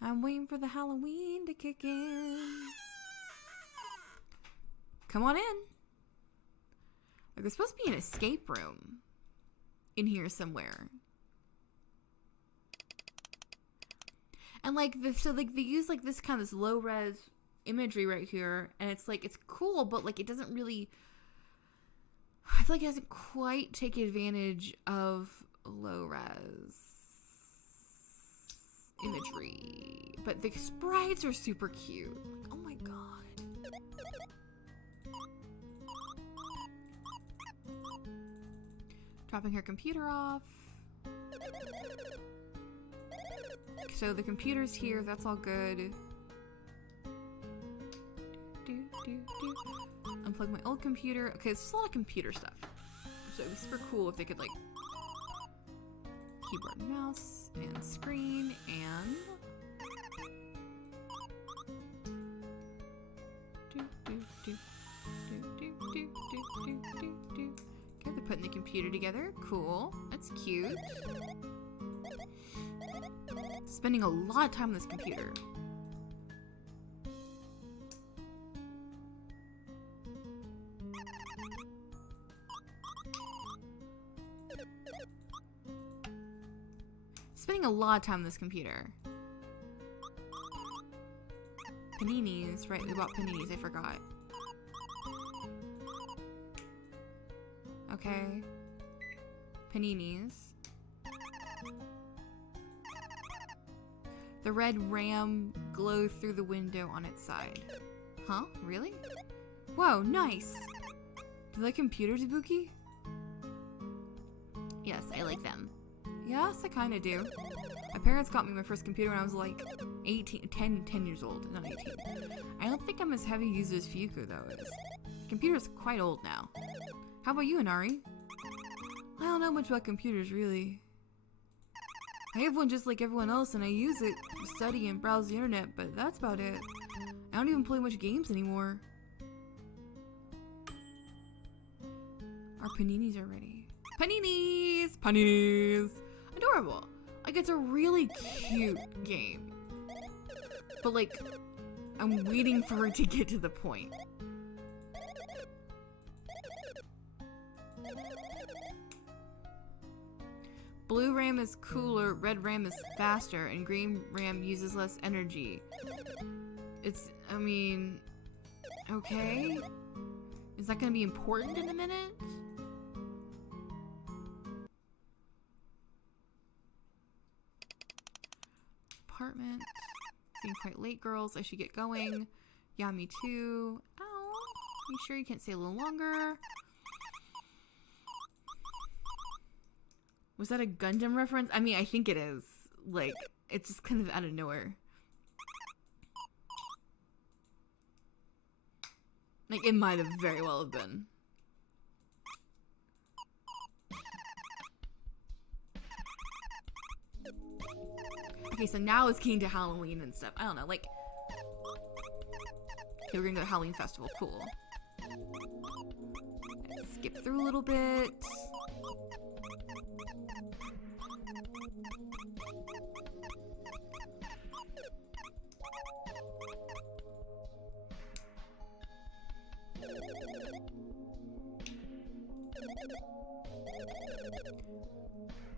I'm waiting for the Halloween to kick in. Come on in. Like, there's supposed to be an escape room in here somewhere. And like so like they use like this kind of this low res imagery right here, and it's like it's cool, but like it doesn't really, I feel like it doesn't quite take advantage of low res imagery. But the sprites are super cute. Oh my god. Dropping her computer off. So the computer's here, that's all good. Unplug my old computer. Okay, there's just a lot of computer stuff. So it was super cool if they could like keyboard and mouse and screen and okay, they're putting the computer together. Cool. That's cute. Spending a lot of time on this computer. Spending a lot of time on this computer. Paninis, right? We bought paninis, I forgot. Okay. Paninis. The red ram glows through the window on its side. Huh? Really? Whoa, nice! Do you like computers, Ibuki? Yes, I like them. Yes, I kinda do. My parents got me my first computer when I was like 10 years old, not 18. I don't think I'm as heavy user as Fuyuko though is. The computer's quite old now. How about you, Inari? I don't know much about computers, really. I have one just like everyone else and I use it to study and browse the internet, but that's about it. I don't even play much games anymore. Our paninis are ready. Paninis! Paninis! Adorable. Like, it's a really cute game. But like, I'm waiting for it to get to the point. blue RAM is cooler, red RAM is faster, and green RAM uses less energy. It's, I mean, okay. Is that gonna be important in a minute? Apartment. Being quite late, girls. I should get going. Yeah, me too. Ow. You sure you can't stay a little longer? Was that a Gundam reference? I mean, I think it is. Like, it's just kind of out of nowhere. Like, it might have very well have been. Okay, so now it's getting to Halloween and stuff. I don't know, like... Okay, we're gonna go to Halloween Festival. Cool. Skip through a little bit.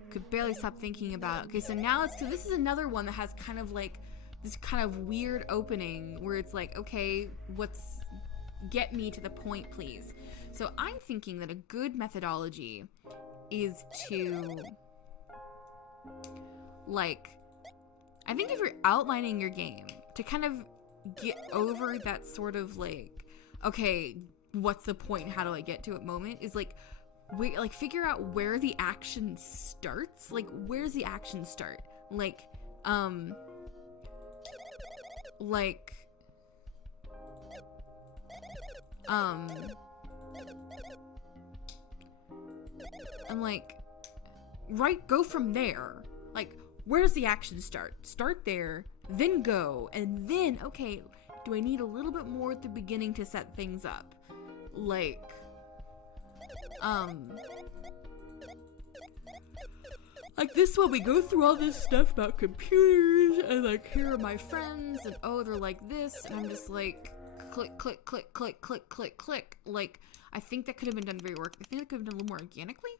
Could barely stop thinking about it. Okay, so now it's, this is another one that has kind of like this kind of weird opening where it's like, okay, get me to the point, please. So I'm thinking that a good methodology is to, like, I think if you're outlining your game, to kind of get over that sort of like, okay, what's the point? How do I get to it moment? Is like, wait, like figure out where the action starts. Like, where's the action start? Like, I'm like, right, go from there. Like, where does the action start? Start there, then go, and then, okay, do I need a little bit more at the beginning to set things up? Like, like this one, we go through all this stuff about computers, and like, here are my friends, and oh, they're like this, and I'm just like, click, click, click, click, click, click, click. Like, I think that could have been done very I think that could have been done a little more organically.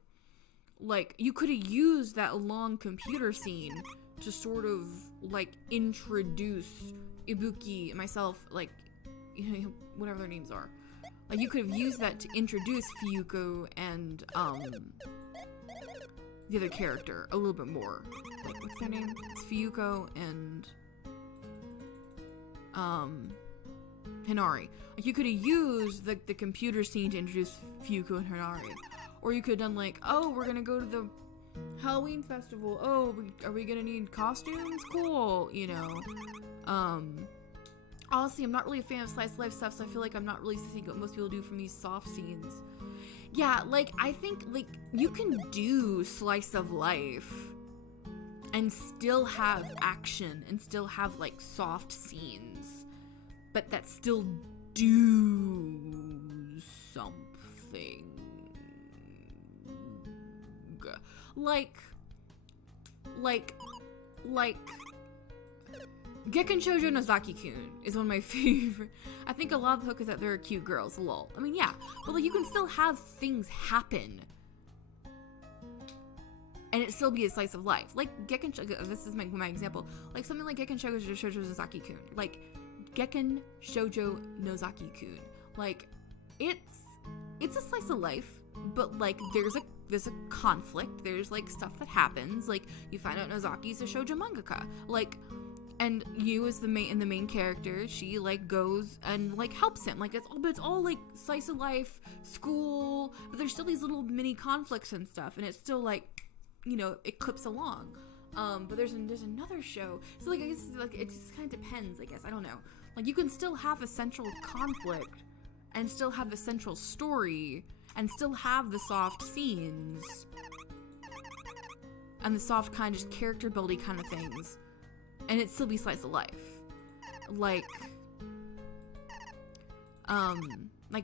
Like, you could have used that long computer scene to sort of, like, introduce Ibuki and myself, like, you know, whatever their names are. Like, you could have used that to introduce Fuyuko and, the other character a little bit more. Like, what's their name? It's Fuyuko and, Hinari. Like, you could have used the computer scene to introduce Fuyuko and Hinari. Or you could have done like, oh, we're gonna go to the Halloween festival. Oh, are we gonna need costumes? Cool, you know. Honestly, I'm not really a fan of slice of life stuff, so I feel like I'm not really seeing what most people do from these soft scenes. Yeah, like, I think, like, you can do slice of life and still have action and still have, like, soft scenes, but that still do something. Like, Gekken Shoujo no Zaki-kun is one of my favorite. I think a lot of the hook is that they're cute girls, lol. I mean, yeah, but like, you can still have things happen and it still be a slice of life. Like, Gekken Shoujo, this is my example. Like, something like Gekken Shoujo no Zaki-kun. Like, Gekken Shoujo no Zaki-kun. Like, it's a slice of life, but like, there's a conflict, there's like stuff that happens, like you find out Nozaki's a shoujo mangaka, like, and you as the main character, she like goes and like helps him, like it's all like slice of life, school, but there's still these little mini conflicts and stuff, and it's still like, you know, it clips along. But there's another show, so like I guess like it just kind of depends, I guess, I don't know. Like, you can still have a central conflict and still have a central story and still have the soft scenes and the soft kind of just character building kind of things, and it still be slice of life. Like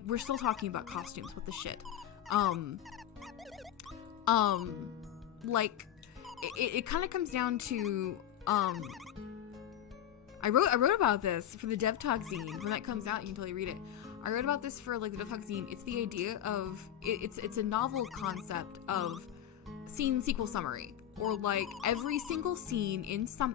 we're still talking about costumes. What the shit? Like it kind of comes down to I wrote about this for the DevTalk zine. When that comes out, you can totally read it. I wrote about this for like the DevTalk zine. It's the idea of it's a novel concept of scene sequel summary. or like every single scene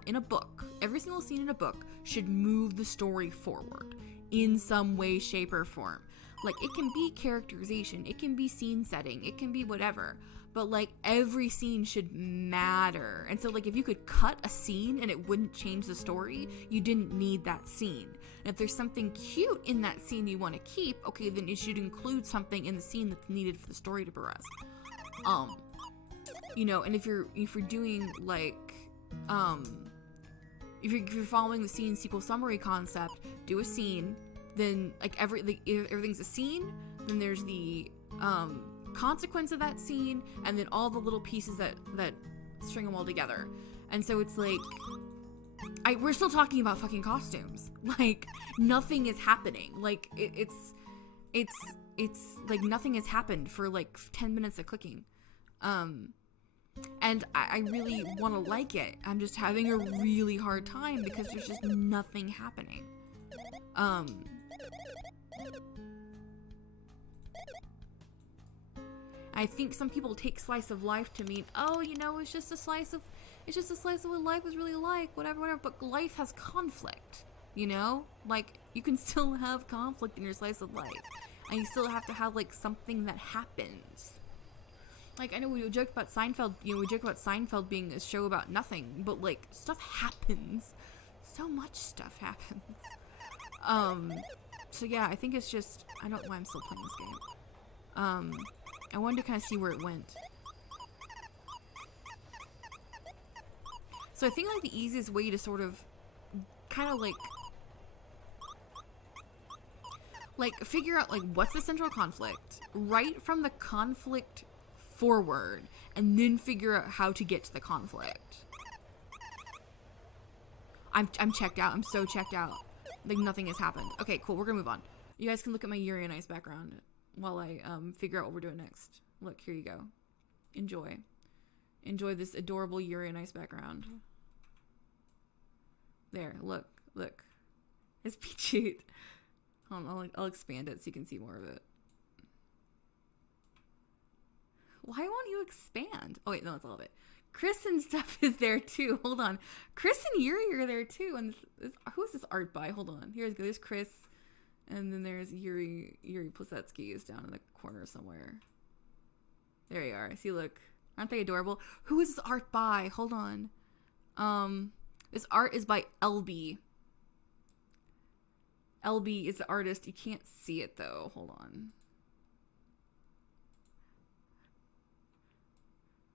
in a book, every single scene in a book should move the story forward in some way, shape, or form. Like, it can be characterization, it can be scene setting, it can be whatever, but like every scene should matter. And so like if you could cut a scene and it wouldn't change the story, you didn't need that scene. And if there's something cute in that scene you want to keep, okay, then it should include something in the scene that's needed for the story to progress. You know, and if you're doing like if you're following the scene sequel summary concept, do a scene, then like everything's a scene, then there's the consequence of that scene, and then all the little pieces that string them all together. And so it's like, we're still talking about fucking costumes. Like, nothing is happening. Like, it's like nothing has happened for like 10 minutes of clicking. And I really want to like it. I'm just having a really hard time because there's just nothing happening. I think some people take slice of life to mean, oh, you know, it's just a slice of what life is really like, whatever, but life has conflict, you know? Like, you can still have conflict in your slice of life, and you still have to have, like, something that happens. Like, I know we joked about Seinfeld, being a show about nothing, but, like, stuff happens. So much stuff happens. So yeah, I think it's just, I don't know why I'm still playing this game. I wanted to kind of see where it went. So I think, like, the easiest way to sort of kind of like figure out, like, what's the central conflict, right from the conflict forward, and then figure out how to get to the conflict. I'm checked out. I'm so checked out. Like, nothing has happened. Okay, cool. We're gonna move on. You guys can look at my Yuri on Ice background while I figure out what we're doing next. Look, here you go. Enjoy this adorable Yuri on Ice background. There, look. It's peachy. I'll expand it so you can see more of it. Why won't you expand? Oh wait, no, that's all of it. Chris and stuff is there too. Hold on. Chris and Yuri are there too. And who is this art by? Hold on. There's Chris. And then there's Yuri Plisetsky is down in the corner somewhere. There you are. See, look. Aren't they adorable? Who is this art by? Hold on. This art is by LB. LB is the artist. You can't see it though. Hold on.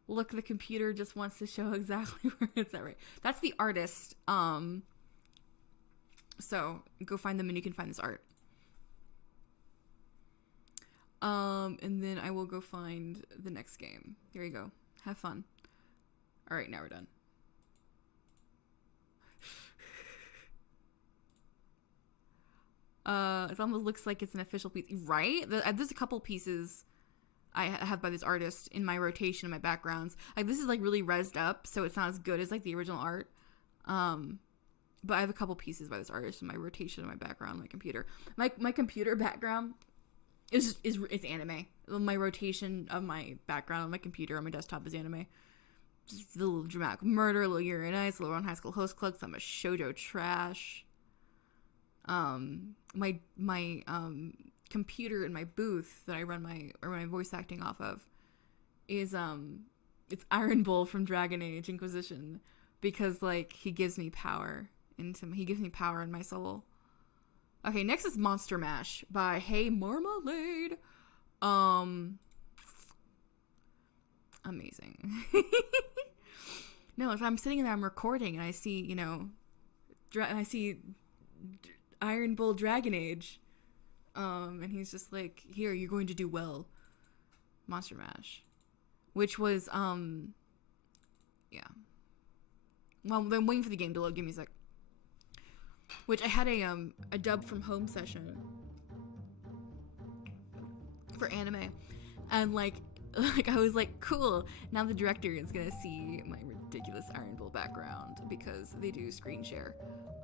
Look, the computer just wants to show exactly where it's at, right? That's the artist. So go find them and you can find this art. And then I will go find the next game. Here you go. Have fun. All right, now we're done. It almost looks like it's an official piece, right? There's a couple pieces I have by this artist in my rotation, in my backgrounds. Like, this is like really rezzed up, so it's not as good as like the original art. But I have a couple pieces by this artist in my rotation, in my background, my computer. My computer background is anime. My rotation of my background on my computer on my desktop is anime. Just a little dramatic murder, a little Yuri on Ice, a little Run High School Host Club. I'm a shoujo trash. My computer in my booth that I run my voice acting off of is it's Iron Bull from Dragon Age Inquisition, because like he gives me power in my soul. Okay, next is Monster Mash by Hey Marmalade. Amazing. No, if I'm sitting there, I'm recording, and I see, you know, I see Iron Bull Dragon Age, and he's just like, here, you're going to do well. Monster Mash, which was yeah. Well, I'm waiting for the game to load. Give me a sec. Which I had a dub from home session for anime, and like I was like, cool, now the director is gonna see my ridiculous Iron Bull background because they do screen share.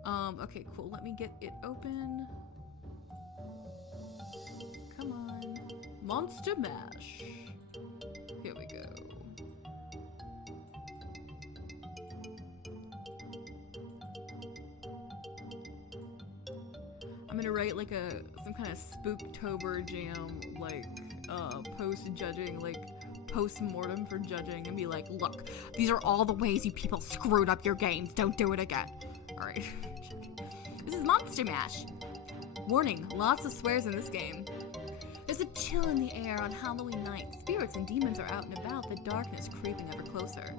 Okay, cool, let me get it open. Come on. Monster Mash. Here we go. write like some kind of Spooktober jam, like post-judging, like post-mortem for judging, and be like, look, these are all the ways you people screwed up your games. Don't do it again. All right. This is Monster Mash. Warning, lots of swears in this game. There's a chill in the air on Halloween night. Spirits and demons are out and about, the darkness creeping ever closer.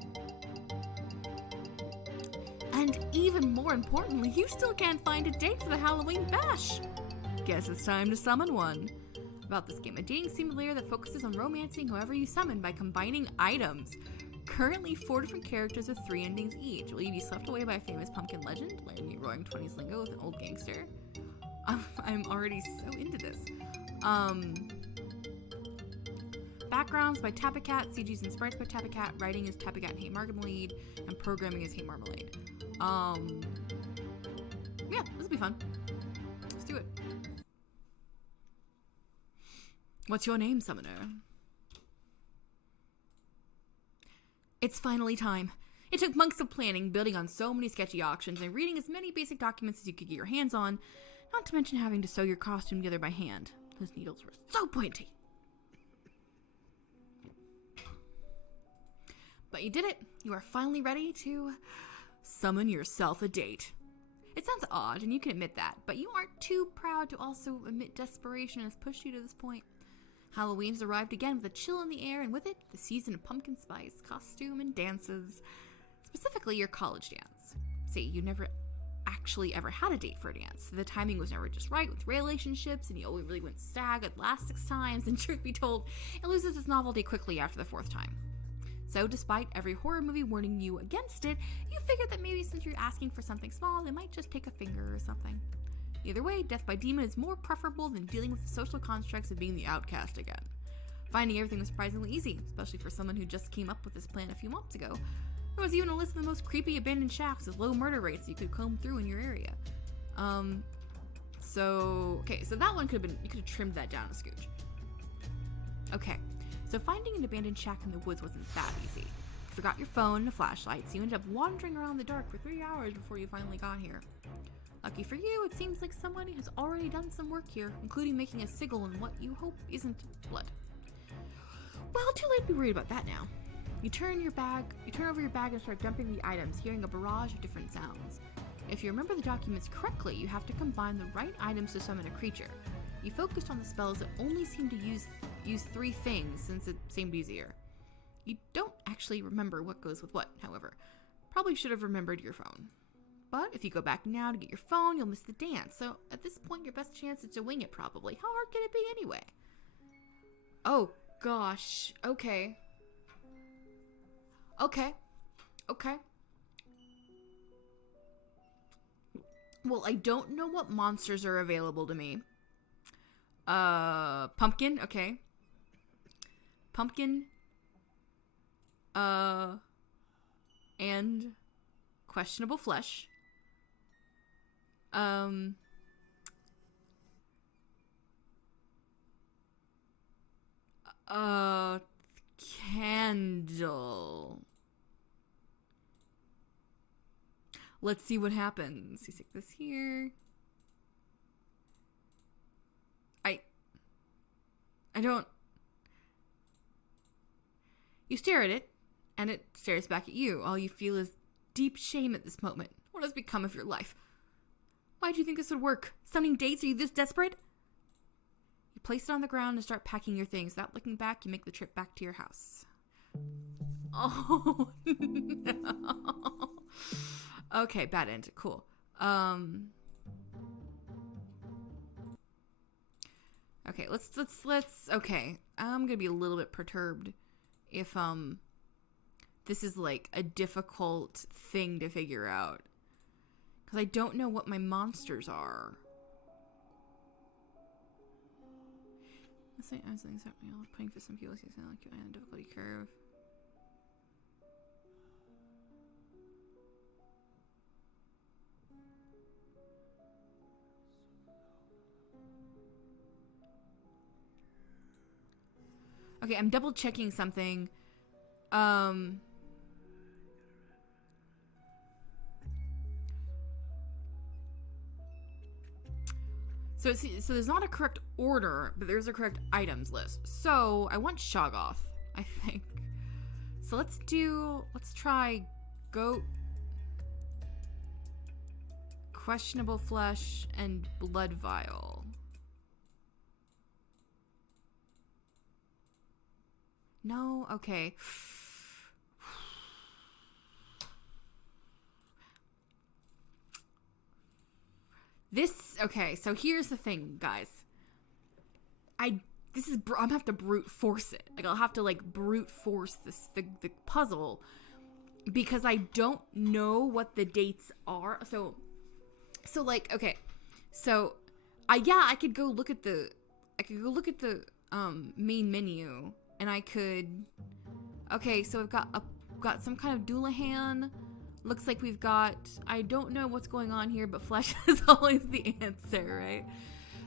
And even more importantly, you still can't find a date for the Halloween bash. Guess it's time to summon one. About this game, a dating simulator that focuses on romancing whoever you summon by combining items. Currently 4 different characters with 3 endings each. Will you be swept away by a famous pumpkin legend, learning your roaring 20s lingo with an old gangster? I'm already so into this. Backgrounds by Tapacat, CGs and sprites by Tapacat, writing is Tapacat and Hey Marmalade, and programming is Hey Marmalade. Yeah, this will be fun. Let's do it. What's your name, Summoner? It's finally time. It took months of planning, building on so many sketchy auctions, and reading as many basic documents as you could get your hands on, not to mention having to sew your costume together by hand. Those needles were so pointy. But you did it. You are finally ready to summon yourself a date. It sounds odd, and you can admit that, but you aren't too proud to also admit desperation has pushed you to this point. Halloween's arrived again with a chill in the air, and with it, the season of pumpkin spice, costume, and dances. Specifically, your college dance. See, you never actually ever had a date for a dance. The timing was never just right with relationships, and you only really went stag at last 6 times, and truth be told, it loses its novelty quickly after the 4th time. So despite every horror movie warning you against it, you figured that maybe since you're asking for something small, they might just take a finger or something. Either way, death by demon is more preferable than dealing with the social constructs of being the outcast again. Finding everything was surprisingly easy, especially for someone who just came up with this plan a few months ago. There was even a list of the most creepy abandoned shacks with low murder rates you could comb through in your area. So that one you could have trimmed that down a scooch. Okay, so finding an abandoned shack in the woods wasn't that easy. You forgot your phone and a flashlight, so you ended up wandering around the dark for 3 hours before you finally got here. Lucky for you, it seems like somebody has already done some work here, including making a sigil in what you hope isn't blood. Well, too late to be worried about that now. You turn over your bag and start dumping the items, hearing a barrage of different sounds. If you remember the documents correctly, you have to combine the right items to summon a creature. You focused on the spells that only seem to use 3 things, since it seemed easier. You don't actually remember what goes with what, however. Probably should have remembered your phone. But if you go back now to get your phone, you'll miss the dance, so at this point your best chance is to wing it probably. How hard can it be anyway? Oh gosh, okay. Well, I don't know what monsters are available to me. Pumpkin, okay. Pumpkin, and questionable flesh. Candle. Let's see what happens. You stick this here. I don't... You stare at it, and it stares back at you. All you feel is deep shame at this moment. What has become of your life? Why do you think this would work? Summoning dates? Are you this desperate? You place it on the ground and start packing your things. Without looking back, you make the trip back to your house. Oh, no. Okay, bad end. Cool. Okay, let's, okay. I'm gonna be a little bit perturbed if, this is, like, a difficult thing to figure out. Because I don't know what my monsters are. I was playing for some people, so like a difficulty curve. Okay, I'm double checking something. So there's not a correct order, but there's a correct items list. So I want Shoggoth, I think. So let's try goat, questionable flesh, and blood vial. No? Okay. Okay, so here's the thing, guys. I'm gonna have to brute force it. Like, I'll have to, like, brute force the puzzle, because I don't know what the dates are. So like, okay. So, I could go look at the main menu, and I could, okay, so I've got some kind of Doulahan. Looks like we've got, I don't know what's going on here, but flesh is always the answer, right?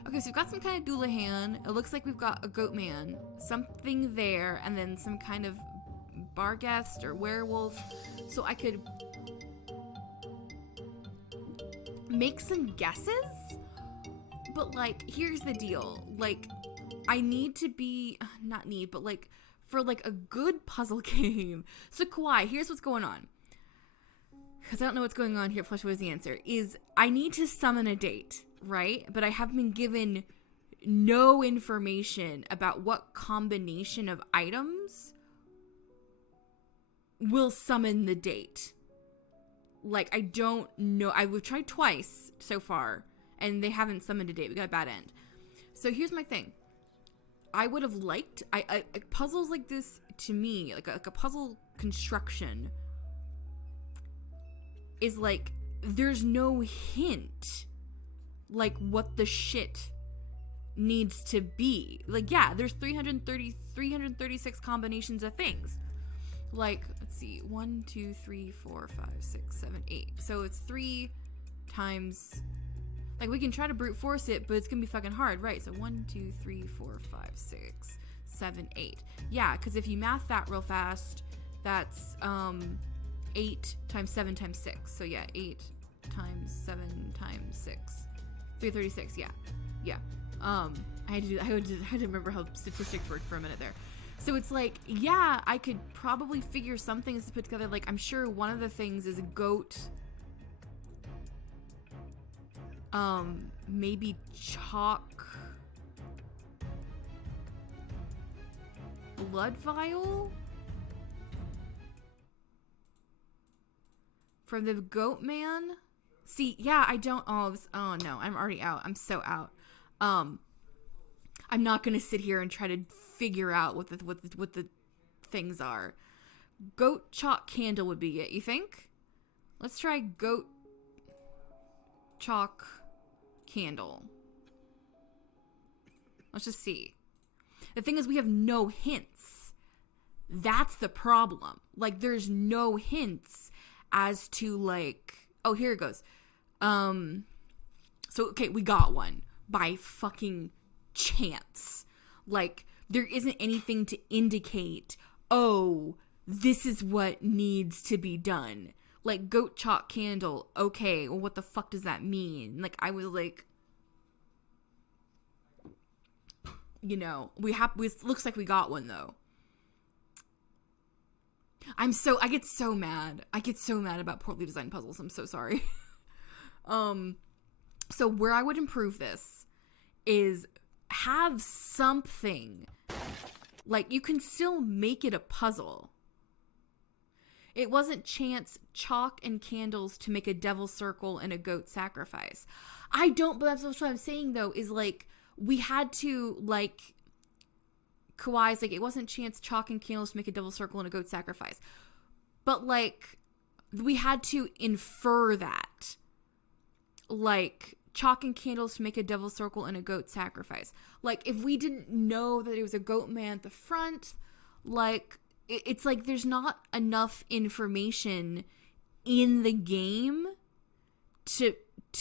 Okay, so we've got some kind of Doulahan. It looks like we've got a Goatman, something there, and then some kind of Barghest or werewolf. So I could make some guesses, but, like, here's the deal. Like, I need to be, not need, but, like, for, like, a good puzzle game. So, Kawaii, here's what's going on. Because I don't know what's going on here, Flesh was the answer, is I need to summon a date, right? But I have been given no information about what combination of items will summon the date. Like, I don't know. We've tried twice so far, and they haven't summoned a date. We got a bad end. So here's my thing. I would have liked, puzzles like this, to me, like a puzzle construction, is like, there's no hint, like, what the shit needs to be. Like, yeah, there's 336 combinations of things. Like, let's see, 1, 2, 3, 4, 5, 6, 7, 8. So it's 3 times, like, we can try to brute force it, but it's gonna be fucking hard, right? So 1, 2, 3, 4, 5, 6, 7, 8. Yeah, because if you math that real fast, that's 8 times 7 times 6. So yeah, 8 times 7 times 6. 336, yeah. I had to remember how statistics worked for a minute there. So it's like, yeah, I could probably figure some things to put together. Like, I'm sure one of the things is a goat. Maybe chalk. Blood vial? From the goat man? See, yeah, I don't, oh no, I'm already out. I'm so out. I'm not gonna sit here and try to figure out what the things are. Goat chalk candle would be it, you think? Let's try goat chalk candle. Let's just see. The thing is, we have no hints. That's the problem. Like, there's no hints as to, like, oh, here it goes. So, okay, we got one by fucking chance. Like, there isn't anything to indicate, oh, this is what needs to be done. Like, goat chalk candle, okay, well, what the fuck does that mean? Like, I was like, you know, looks like we got one, though. I get so mad. I get so mad about poorly designed puzzles. I'm so sorry. So where I would improve this is have something. Like, you can still make it a puzzle. It wasn't chance, chalk and candles to make a devil circle and a goat sacrifice. But that's what I'm saying, though, is, like, we had to, like, Kawaii's like, it wasn't chance, chalk and candles to make a devil circle and a goat sacrifice. But, like, we had to infer that. Like, chalk and candles to make a devil circle and a goat sacrifice. Like, if we didn't know that it was a goat man at the front, like, it's like there's not enough information in the game to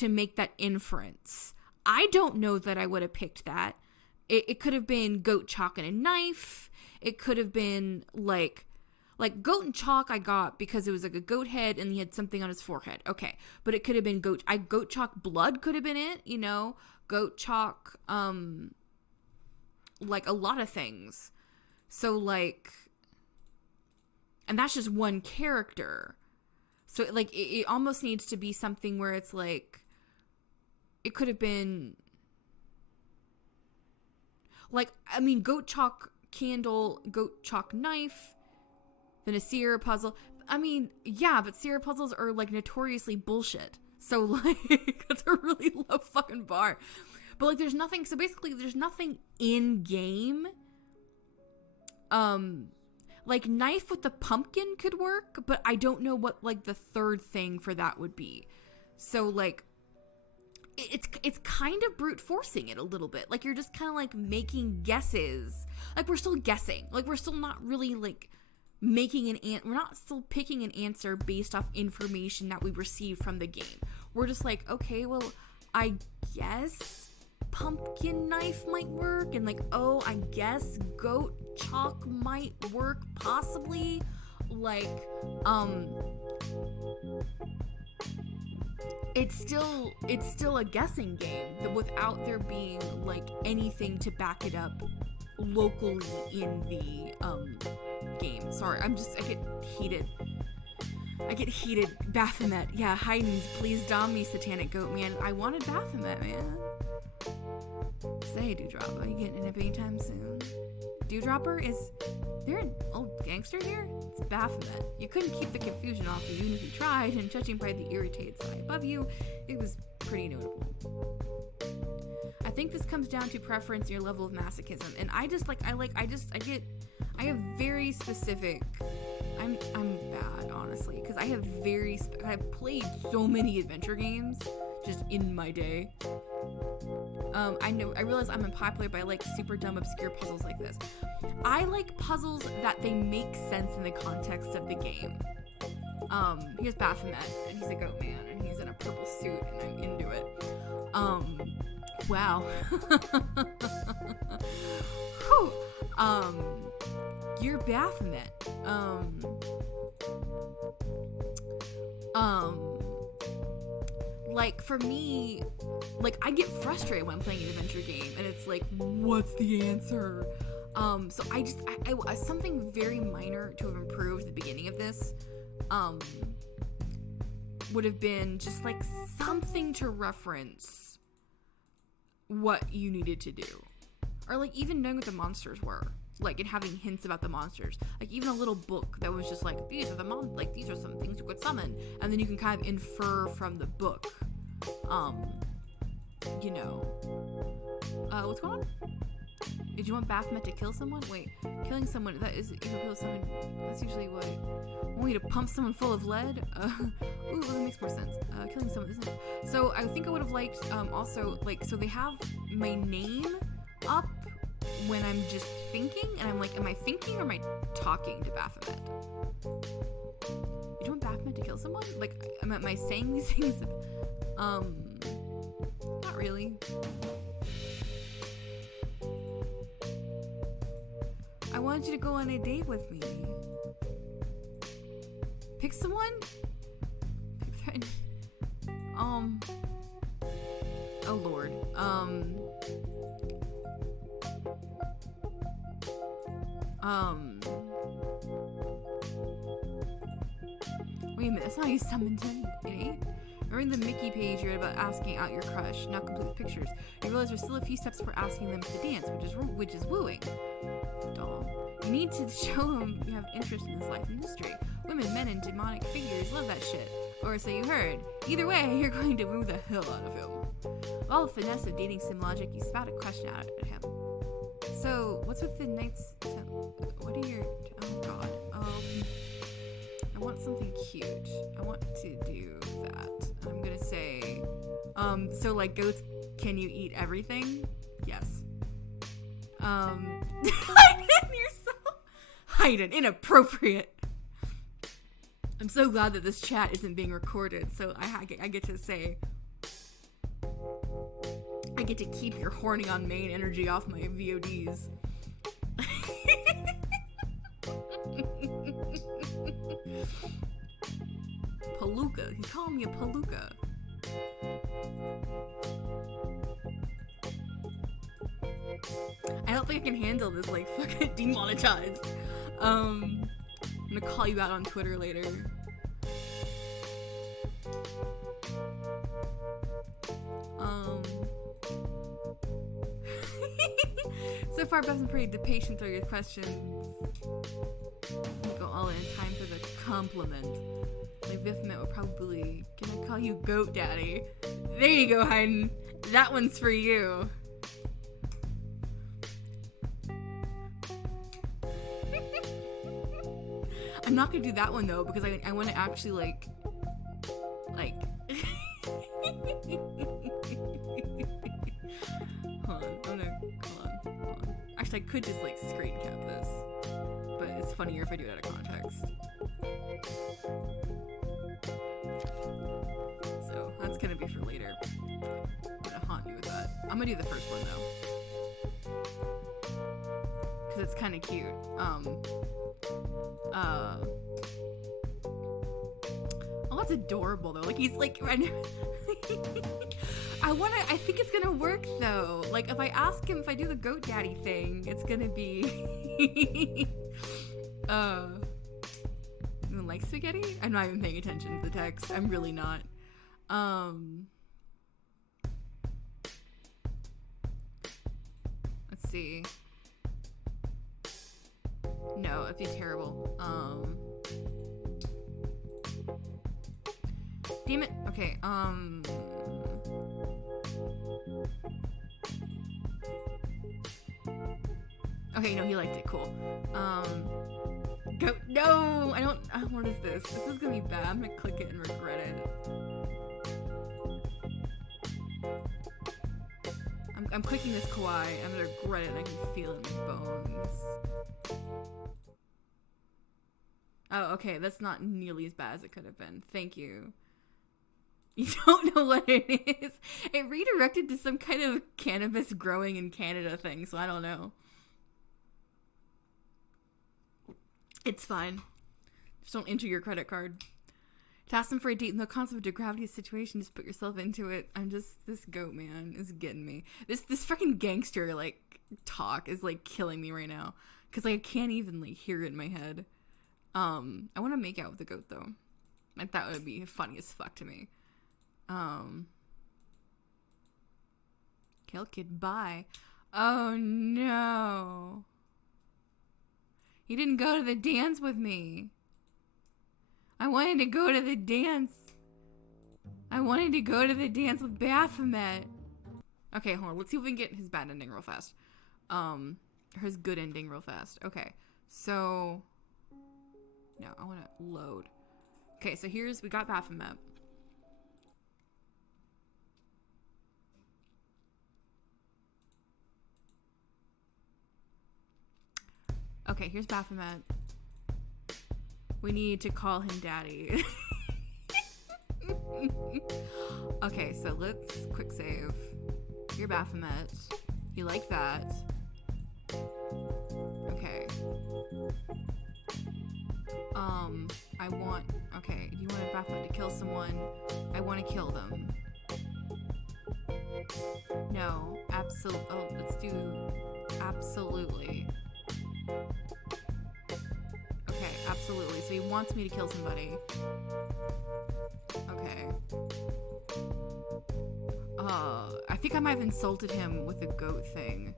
make that inference. I don't know that I would have picked that. It could have been goat chalk and a knife. It could have been like goat and chalk I got because it was like a goat head and he had something on his forehead. Okay. But it could have been goat chalk blood could have been it, you know. goat chalk, like a lot of things. So like, and that's just one character. So like it almost needs to be something where it's like, it could have been like, I mean, goat chalk candle, goat chalk knife, then a Sierra puzzle. I mean, yeah, but Sierra puzzles are like notoriously bullshit. So like, that's a really low fucking bar. But like, there's nothing, so basically there's nothing in game. Like knife with the pumpkin could work, but I don't know what like the third thing for that would be. So like, it's kind of brute forcing it a little bit. Like you're just kind of like making guesses. Like we're still guessing. Like we're still not really like making we're not still picking an answer based off information that we receive from the game. We're just like, okay, well, I guess pumpkin knife might work, and like, oh, I guess goat chalk might work possibly. Like, it's still a guessing game without there being like anything to back it up locally in the game. Sorry, I get heated. Baphomet. Yeah, Heidens, please dom me, satanic goat man. I wanted Baphomet, man. Say, Dewdrop, are you getting in it anytime soon? Dewdropper is there an old gangster here? It's Baphomet. You couldn't keep the confusion off you even if you tried, and judging by the irritated sigh above you, it was pretty notable. I think this comes down to preference, your level of masochism, and I have very specific. I'm bad, honestly, because I have played so many adventure games just in my day. I realize I'm unpopular, but I like super dumb, obscure puzzles like this. I like puzzles that they make sense in the context of the game. Here's Baphomet, and he's a goat man, and he's in a purple suit, and I'm into it. Wow. Whew. You're Baphomet. Like, for me, like, I get frustrated when I'm playing an adventure game, and it's like, what's the answer? So I something very minor to have improved at the beginning of this, would have been just, like, something to reference what you needed to do. Or, like, even knowing what the monsters were. Like, and having hints about the monsters. Like, even a little book that was just like, these are these are some things you could summon. And then you can kind of infer from the book. You know. What's going on? Did you want Baphomet to kill someone? Wait, killing someone, that's usually what? Want me to pump someone full of lead? Ooh, that makes more sense. Killing someone, isn't it? So, I think I would have liked, also, like, so they have my name up when I'm just thinking, and I'm like, am I thinking or am I talking to Baphomet? You want Baphomet to kill someone? Like, am I saying these things? Not really. I wanted you to go on a date with me. Pick someone? Oh lord. Wait a minute, that's not how you summoned him, eh? Remember the Mickey page you read about asking out your crush, not complete with pictures. You realize there's still a few steps for asking them to dance, which is wooing. Doll. You need to show them you have interest in this life and history. Women, men, and demonic figures love that shit. Or so you heard. Either way, you're going to woo the hell out of him. With all the finesse of dating sim logic, you spat a question out at him. So, what's with the knights? What are your... Oh god. I want something cute. I want to do that. I'm gonna say... so like goats, can you eat everything? Yes. Hayden, you're so... Hayden, inappropriate. I'm so glad that this chat isn't being recorded, so I get to say... I get to keep your horning on main energy off my VODs. Palooka. He's calling me a palooka. can handle this, like, fucking demonetized. I'm gonna call you out on Twitter later. So far, Beth and Parade, the patience are your questions. Go all in time for the compliment. My Baphomet will probably, can I call you Goat Daddy? There you go, Hayden. That one's for you. I'm not gonna do that one though, because I want to actually like hold on. Actually, I could just like screen cap this, but it's funnier if I do it out of context. So that's gonna be for later. I'm gonna haunt you with that. I'm gonna do the first one though, because it's kind of cute. Oh, that's adorable though. Like, he's like, I think it's gonna work though. Like, if I ask him if I do the Goat Daddy thing, it's gonna be, like spaghetti? I'm not even paying attention to the text. I'm really not. Let's see. No, it'd be terrible. Damn it. Okay, okay, no, he liked it. Cool. Go. No, I don't. What is this? This is gonna be bad. I'm gonna click it and regret it. I'm clicking this kawaii. I'm gonna regret it and I can feel it in my bones. Oh, okay, that's not nearly as bad as it could have been. Thank you. You don't know what it is. It redirected to some kind of cannabis growing in Canada thing, so I don't know. It's fine. Just don't enter your credit card. To ask them for a date in the concept of gravity situation, just put yourself into it. This goat man is getting me. This freaking gangster, like, talk is, like, killing me right now. Because, like, I can't even, like, hear it in my head. I want to make out with the goat, though. Like, that would be funny as fuck to me. Kill kid, bye. Oh, no. You didn't go to the dance with me. I wanted to go to the dance. I wanted to go to the dance with Baphomet. Okay, hold on. Let's see if we can get his bad ending real fast. Or his good ending real fast. Okay, so... No, I want to load. Okay, so we got Baphomet. Okay, here's Baphomet. We need to call him Daddy. Okay, so let's quick save. You're Baphomet. You like that. Okay. Okay, you want a Baphomet to kill someone? I want to kill them. No, let's do absolutely. Okay, absolutely. So he wants me to kill somebody. Okay. I think I might have insulted him with the goat thing.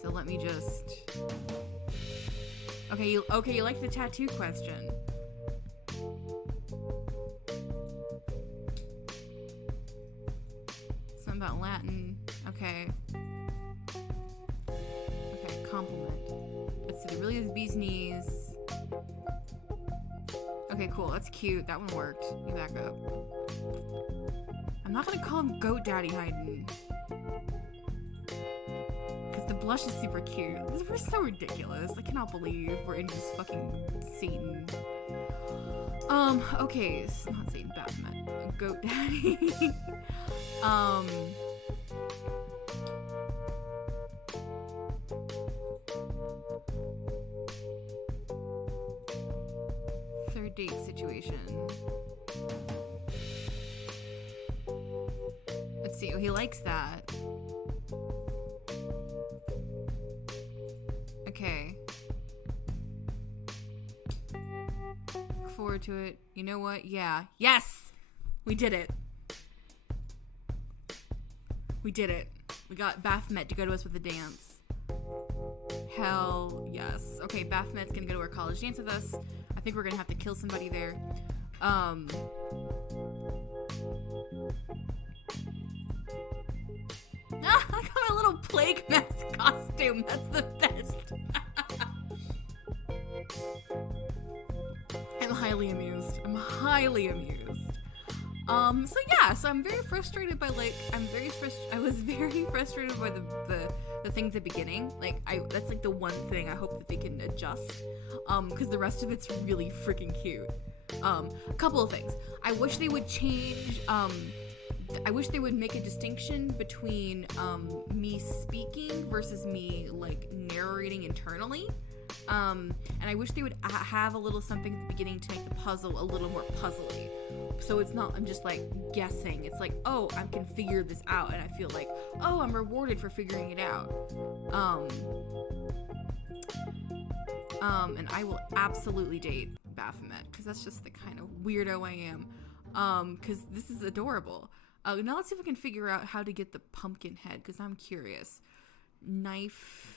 So let me just... Okay, you like the tattoo question. Something about Latin. Okay. Okay, compliment. Let's see, there really is bee's knees. Okay, cool, that's cute. That one worked. You back up. I'm not gonna call him Goat Daddy Hayden. Because the blush is super cute. We're so ridiculous. I cannot believe we're in this fucking Satan. Okay, it's not Satan, Baphomet. Goat Daddy. Third date situation. Let's see. Oh, he likes that. forward to it. You know what? Yeah. Yes! We did it. We did it. We got Baphomet to go to us with a dance. Hell yes. Okay, Baphomet's gonna go to our college dance with us. I think we're gonna have to kill somebody there. I got my little plague mask costume. That's the best. I'm highly amused. So yeah, so I'm very frustrated by I was very frustrated by the thing at the beginning. Like that's like the one thing I hope that they can adjust. Because the rest of it's really freaking cute. A couple of things. I wish they would change, I wish they would make a distinction between me speaking versus me like narrating internally. And I wish they would have a little something at the beginning to make the puzzle a little more puzzly. So it's not, I'm just like guessing. It's like, oh, I can figure this out. And I feel like, oh, I'm rewarded for figuring it out. And I will absolutely date Baphomet because that's just the kind of weirdo I am. Because this is adorable. Now let's see if I can figure out how to get the pumpkin head because I'm curious. Knife.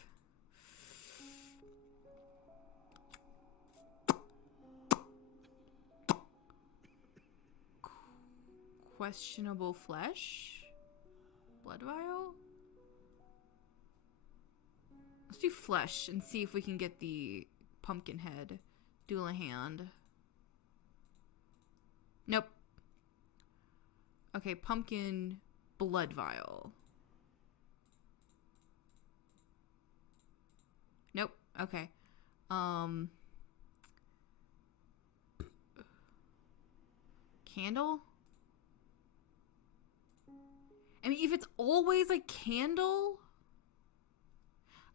Questionable flesh? Blood vial? Let's do flesh and see if we can get the pumpkin head. Dual hand. Nope. Okay, pumpkin blood vial. Nope. Okay. Candle? I mean, if it's always a candle...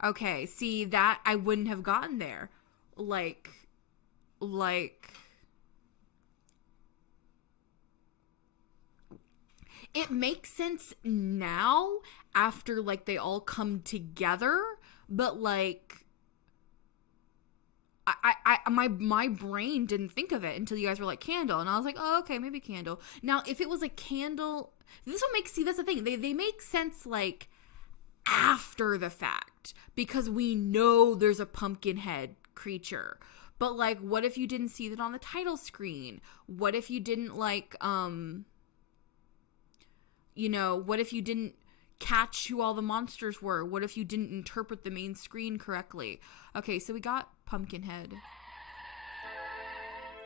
Okay, see, that I wouldn't have gotten there. Like... It makes sense now, after, like, they all come together, but, like... My brain didn't think of it until you guys were like, candle. And I was like, oh, okay, maybe candle. Now, if it was a candle... This will make... See, that's the thing. They make sense, like, after the fact. Because we know there's a pumpkin head creature. But, like, what if you didn't see that on the title screen? What if you didn't, like, you know, what if you didn't catch who all the monsters were? What if you didn't interpret the main screen correctly? Okay, so we got Pumpkinhead.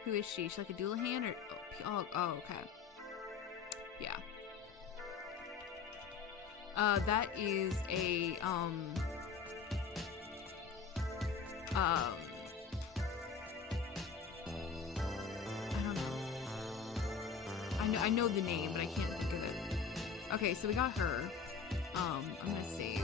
Who is she? She's like a dual hand or... Oh, okay. Yeah. That is a, I don't know. I know the name, but I can't think of it. Okay, so we got her. I'm gonna save.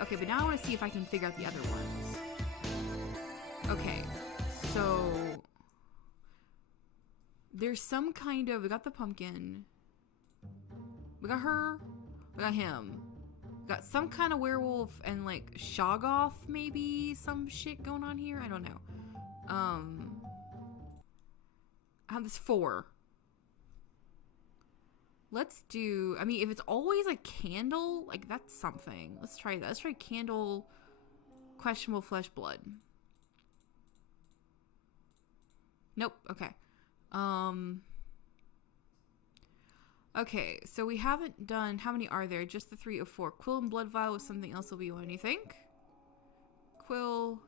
Okay, but now I want to see if I can figure out the other ones. Okay, so there's some kind of... We got the pumpkin. We got her. We got him. We got some kind of werewolf and like Shoggoth, maybe some shit going on here. I don't know. I have this 4. Let's do... I mean, if it's always a candle, like that's something. Let's try that. Let's try candle, questionable flesh, blood. Nope. Okay. Okay, so we haven't done... How many are there? Just the 3 or 4. Quill and blood vial with something else will be one, you think? Quill,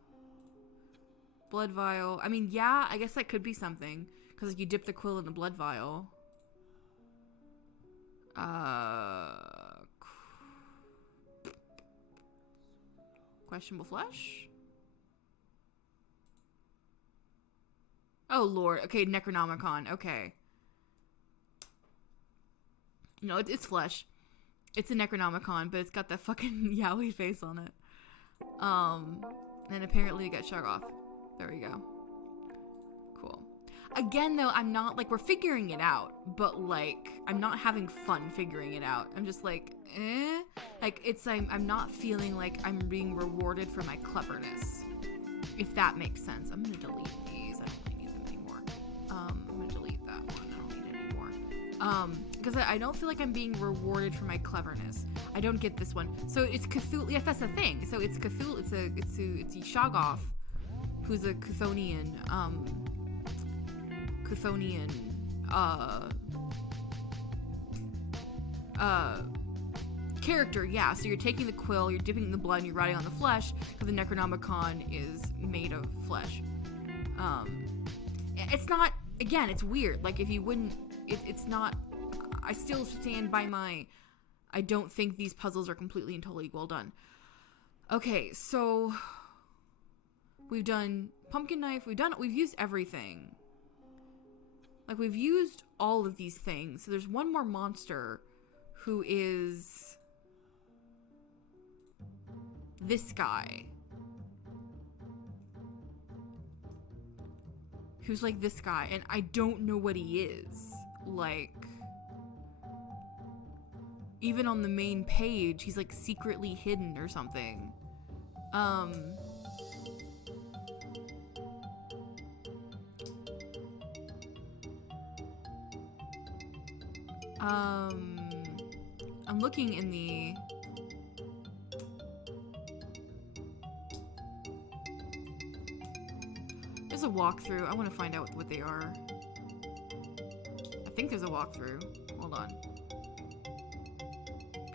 blood vial. I mean, yeah, I guess that could be something. Because like, you dip the quill in the blood vial. Questionable flesh? Oh, Lord. Okay, Necronomicon. Okay. No, it's flesh. It's a Necronomicon, but it's got that fucking Yowie face on it. And apparently it got shut off. There we go. Cool. Again, though, I'm not, like, we're figuring it out, but, like, I'm not having fun figuring it out. I'm just like, eh? Like, I'm not feeling like I'm being rewarded for my cleverness. If that makes sense. I'm gonna delete these. I don't really need them anymore. I'm gonna delete that one. I don't need it anymore. Because I don't feel like I'm being rewarded for my cleverness. I don't get this one. So it's Cthulhu. Yes, that's the thing. So it's Cthulhu. It's a Shoggoth, who's a Chthonian. Character, yeah. So you're taking the quill, you're dipping the blood, and you're writing on the flesh, because the Necronomicon is made of flesh. It's not, again, it's weird. Like, if you wouldn't, it's not, I still stand by I don't think these puzzles are completely and totally well done. Okay, so we've done pumpkin knife, we've used everything. Like, we've used all of these things. So there's one more monster who is this guy. Who's like this guy, and I don't know what he is. Like, even on the main page, he's like secretly hidden or something. I'm looking in the... There's a walkthrough. I want to find out what they are. I think there's a walkthrough. Hold on.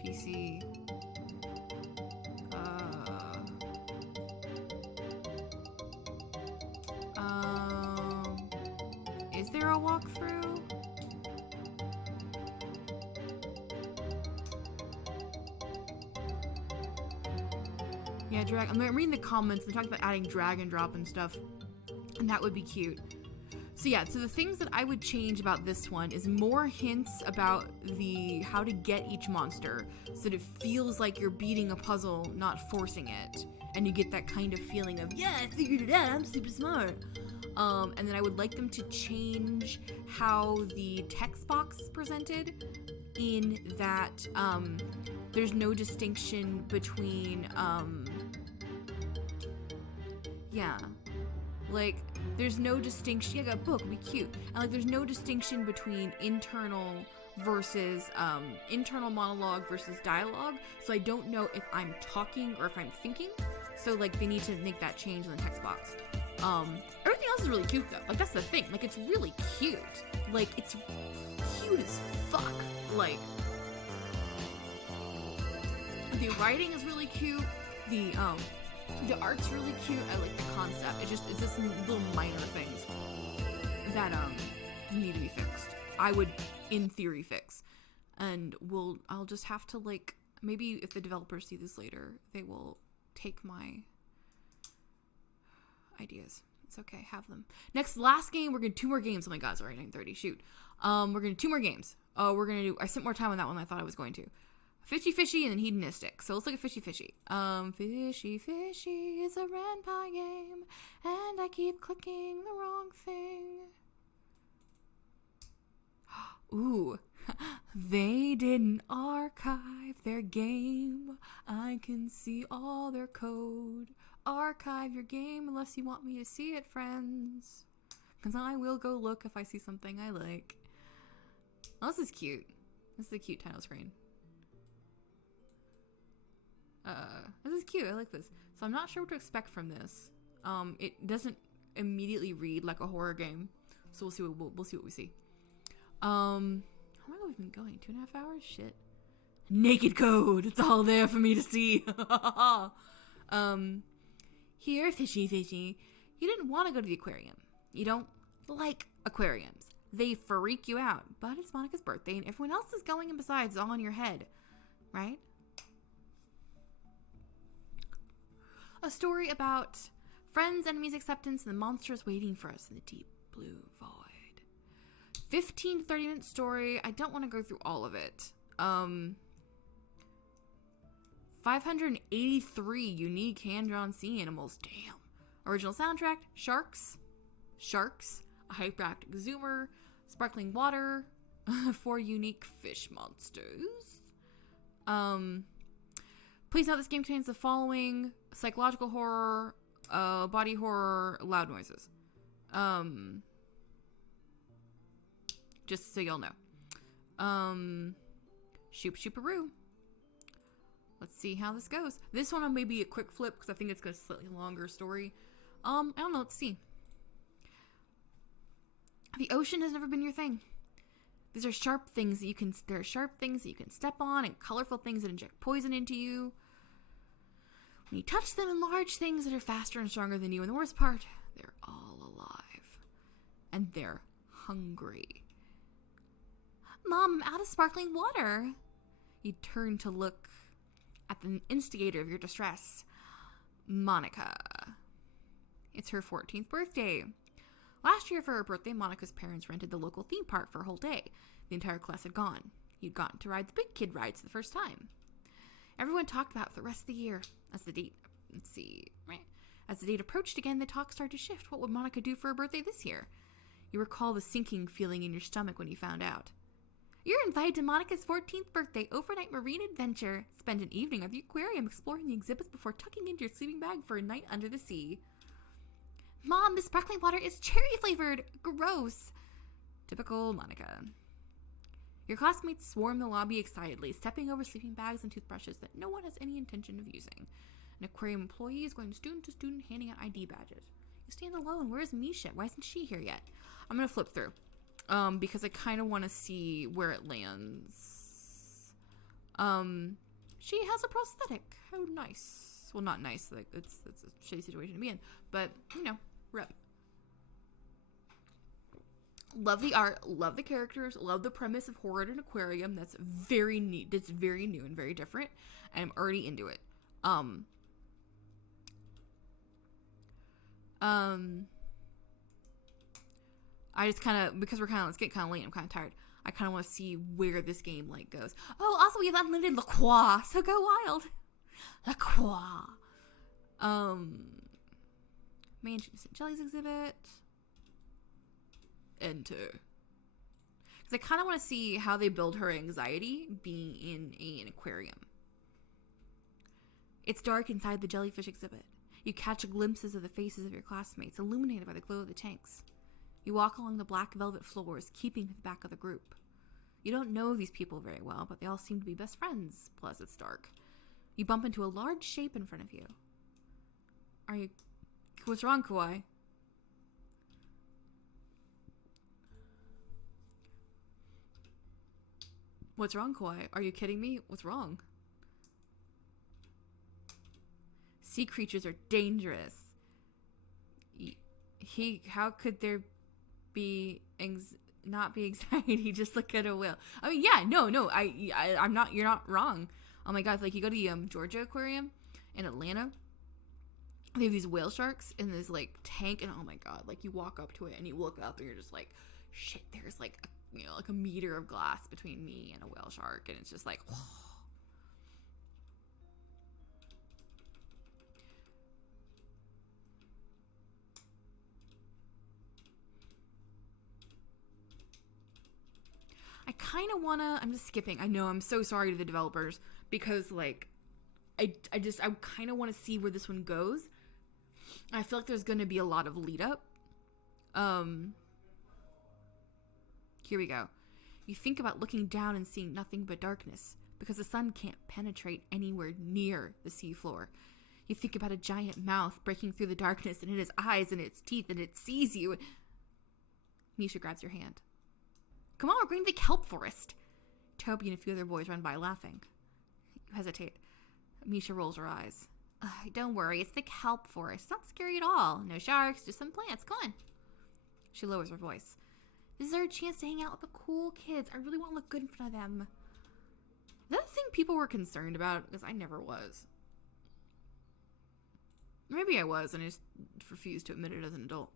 PC. Is there a walkthrough? Yeah, I'm reading the comments. They're talking about adding drag and drop and stuff. And that would be cute. So yeah, so the things that I would change about this one is more hints about how to get each monster, so that it feels like you're beating a puzzle, not forcing it. And you get that kind of feeling of, yeah, I figured it out, I'm super smart. And then I would like them to change how the text box is presented, in that there's no distinction between, like, there's no distinction. Yeah, I got a book, it'd be cute. And like, there's no distinction between internal monologue versus dialogue. So I don't know if I'm talking or if I'm thinking. So like, they need to make that change in the text box. Everything else is really cute though. Like, that's the thing. Like, it's really cute. Like, it's cute as fuck. Like, the writing is really cute. The art's really cute. I like the concept. It's just little minor things that need to be fixed. I would, in theory, fix. And I'll just have to, like, maybe if the developers see this later, they will take my ideas. It's okay, have them. Last game, we're gonna do 2 more games. Oh my god, it's already 9:30. Shoot. We're gonna do 2 more games. I spent more time on that one than I thought I was going to. Fishy, and then Hedonistic. So let's look at Fishy. Fishy is a Renpie game, and I keep clicking the wrong thing. Ooh, they didn't archive their game. I can see all their code. Archive your game unless you want me to see it, friends. Because I will go look if I see something I like. Oh, this is cute. This is a cute title screen. This is cute. I like this. So I'm not sure what to expect from this. It doesn't immediately read like a horror game. So we'll see what we see. How long have we been going? 2.5 hours? Shit. Naked code. It's all there for me to see. Here, Fishy. You didn't want to go to the aquarium. You don't like aquariums. They freak you out. But it's Monica's birthday and everyone else is going, and besides, it's all in your head. Right? A story about friends, enemies, acceptance, and the monsters waiting for us in the deep blue void. 15 to 30 minute story. I don't want to go through all of it. 583 unique hand-drawn sea animals. Damn. Original soundtrack, sharks, a hyperactive zoomer, sparkling water, 4 unique fish monsters. Please note this game contains the following: psychological horror, body horror, loud noises. Just so y'all know. Shoop Shooparoo. Let's see how this goes. This one may be a quick flip because I think it's got a slightly longer story. I don't know. Let's see. The ocean has never been your thing. These are sharp things that you can. There are sharp things that you can step on, and colorful things that inject poison into you. When you touch them, and large things that are faster and stronger than you. And the worst part, they're all alive, and they're hungry. Mom, I'm out of sparkling water. You turn to look at the instigator of your distress, Monica. It's her 14th birthday. Last year for her birthday, Monica's parents rented the local theme park for a whole day. The entire class had gone. You'd gotten to ride the big kid rides for the first time. Everyone talked about it for the rest of the year. As the date approached again, the talk started to shift. What would Monica do for her birthday this year? You recall the sinking feeling in your stomach when you found out. You're invited to Monica's 14th birthday overnight marine adventure. Spend an evening at the aquarium exploring the exhibits before tucking into your sleeping bag for a night under the sea. Mom, the sparkling water is cherry flavored. Gross. Typical Monica. Your classmates swarm the lobby excitedly, stepping over sleeping bags and toothbrushes that no one has any intention of using. An aquarium employee is going student to student handing out ID badges. You stand alone. Where's Misha? Why isn't she here yet? I'm going to flip through. Because I kind of want to see where it lands. She has a prosthetic. How nice. Well, not nice. Like, it's a shitty situation to be in. But, you know, rep. Love the art. Love the characters. Love the premise of horror at an aquarium. That's very neat. That's very new and very different. And I'm already into it. I just kind of, because it's getting kind of late, I'm kind of tired. I kind of want to see where this game, like, goes. Oh, also, we have unlimited La Croix, so go wild. La Croix. Mansion St. Jelly's exhibit. Enter. Because I kind of want to see how they build her anxiety being in an aquarium. It's dark inside the jellyfish exhibit. You catch glimpses of the faces of your classmates, illuminated by the glow of the tanks. You walk along the black velvet floors, keeping to the back of the group. You don't know these people very well, but they all seem to be best friends, plus it's dark. You bump into a large shape in front of you. What's wrong, Kawaii? What's wrong, Kawaii? Are you kidding me? What's wrong? Sea creatures are dangerous. How could there be not be anxiety? Just look at a whale. I mean, yeah, no, I'm not. You're not wrong. Oh my god, like you go to the Georgia Aquarium in Atlanta. They have these whale sharks in this like tank, and oh my god, like you walk up to it and you look up and you're just like, shit. There's like a meter of glass between me and a whale shark, and it's just like. Whoa. I kind of want to, I'm just skipping. I know, I'm so sorry to the developers because like, I kind of want to see where this one goes. I feel like there's going to be a lot of lead up. Here we go. You think about looking down and seeing nothing but darkness because the sun can't penetrate anywhere near the seafloor. You think about a giant mouth breaking through the darkness and it has eyes and its teeth and it sees you. Misha grabs your hand. Come on, we're going to the kelp forest. Toby and a few other boys run by laughing. You hesitate. Misha rolls her eyes. Don't worry, it's the kelp forest. It's not scary at all. No sharks, just some plants. Come on. She lowers her voice. This is our chance to hang out with the cool kids. I really want to look good in front of them. Is that a thing people were concerned about? Because I never was. Maybe I was, and I just refused to admit it as an adult.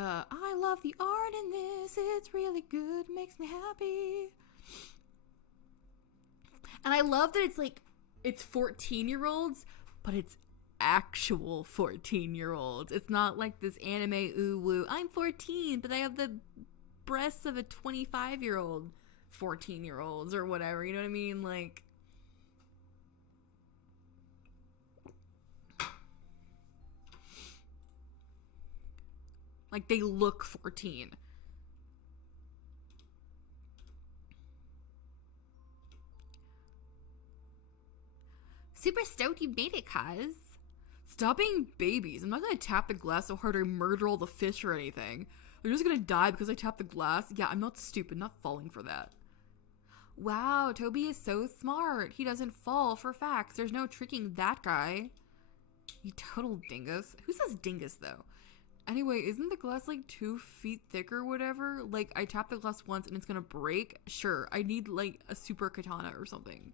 I love the art in this. It's really good. Makes me happy. And I love that it's like, it's 14-year-olds, but it's actual 14-year-olds. It's not like this anime ooh woo. I'm 14, but I have the breasts of a 25-year-old 14-year-olds or whatever. You know what I mean? Like, Like, they look 14. Super stoked you made it, cuz. Stop being babies. I'm not gonna tap the glass so hard or murder all the fish or anything. They're just gonna die because I tapped the glass. Yeah, I'm not stupid, not falling for that. Wow, Toby is so smart. He doesn't fall for facts. There's no tricking that guy. You total dingus. Who says dingus, though? Anyway, isn't the glass like 2 feet thick or whatever? Like, I tapped the glass once and it's gonna break? Sure, I need like a super katana or something.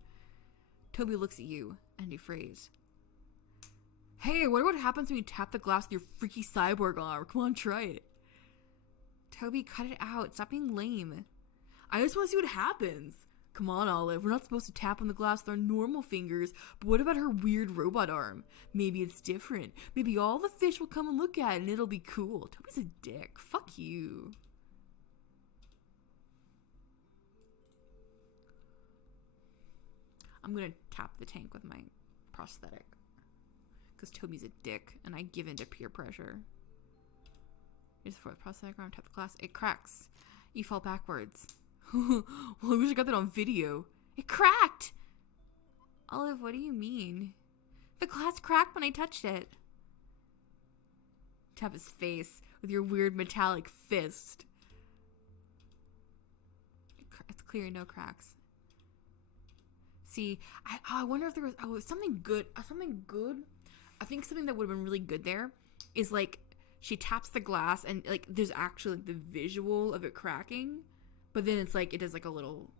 Toby looks at you and you phrase. Hey, I wonder what happens when you tap the glass with your freaky cyborg arm. Come on, try it. Toby, cut it out. Stop being lame. I just want to see what happens. Come on, Olive. We're not supposed to tap on the glass with our normal fingers, but what about her weird robot arm? Maybe it's different. Maybe all the fish will come and look at it and it'll be cool. Toby's a dick. Fuck you. I'm gonna tap the tank with my prosthetic. Because Toby's a dick and I give in to peer pressure. Just for the prosthetic arm, tap the glass. It cracks. You fall backwards. Well, I wish I got that on video. It cracked! Olive, what do you mean? The glass cracked when I touched it. Tap his face with your weird metallic fist. It's clear, no cracks. See, I wonder if there was something good. Something good? I think something that would have been really good there is like she taps the glass and like there's actually like the visual of it cracking. But then it's like, it does like a little...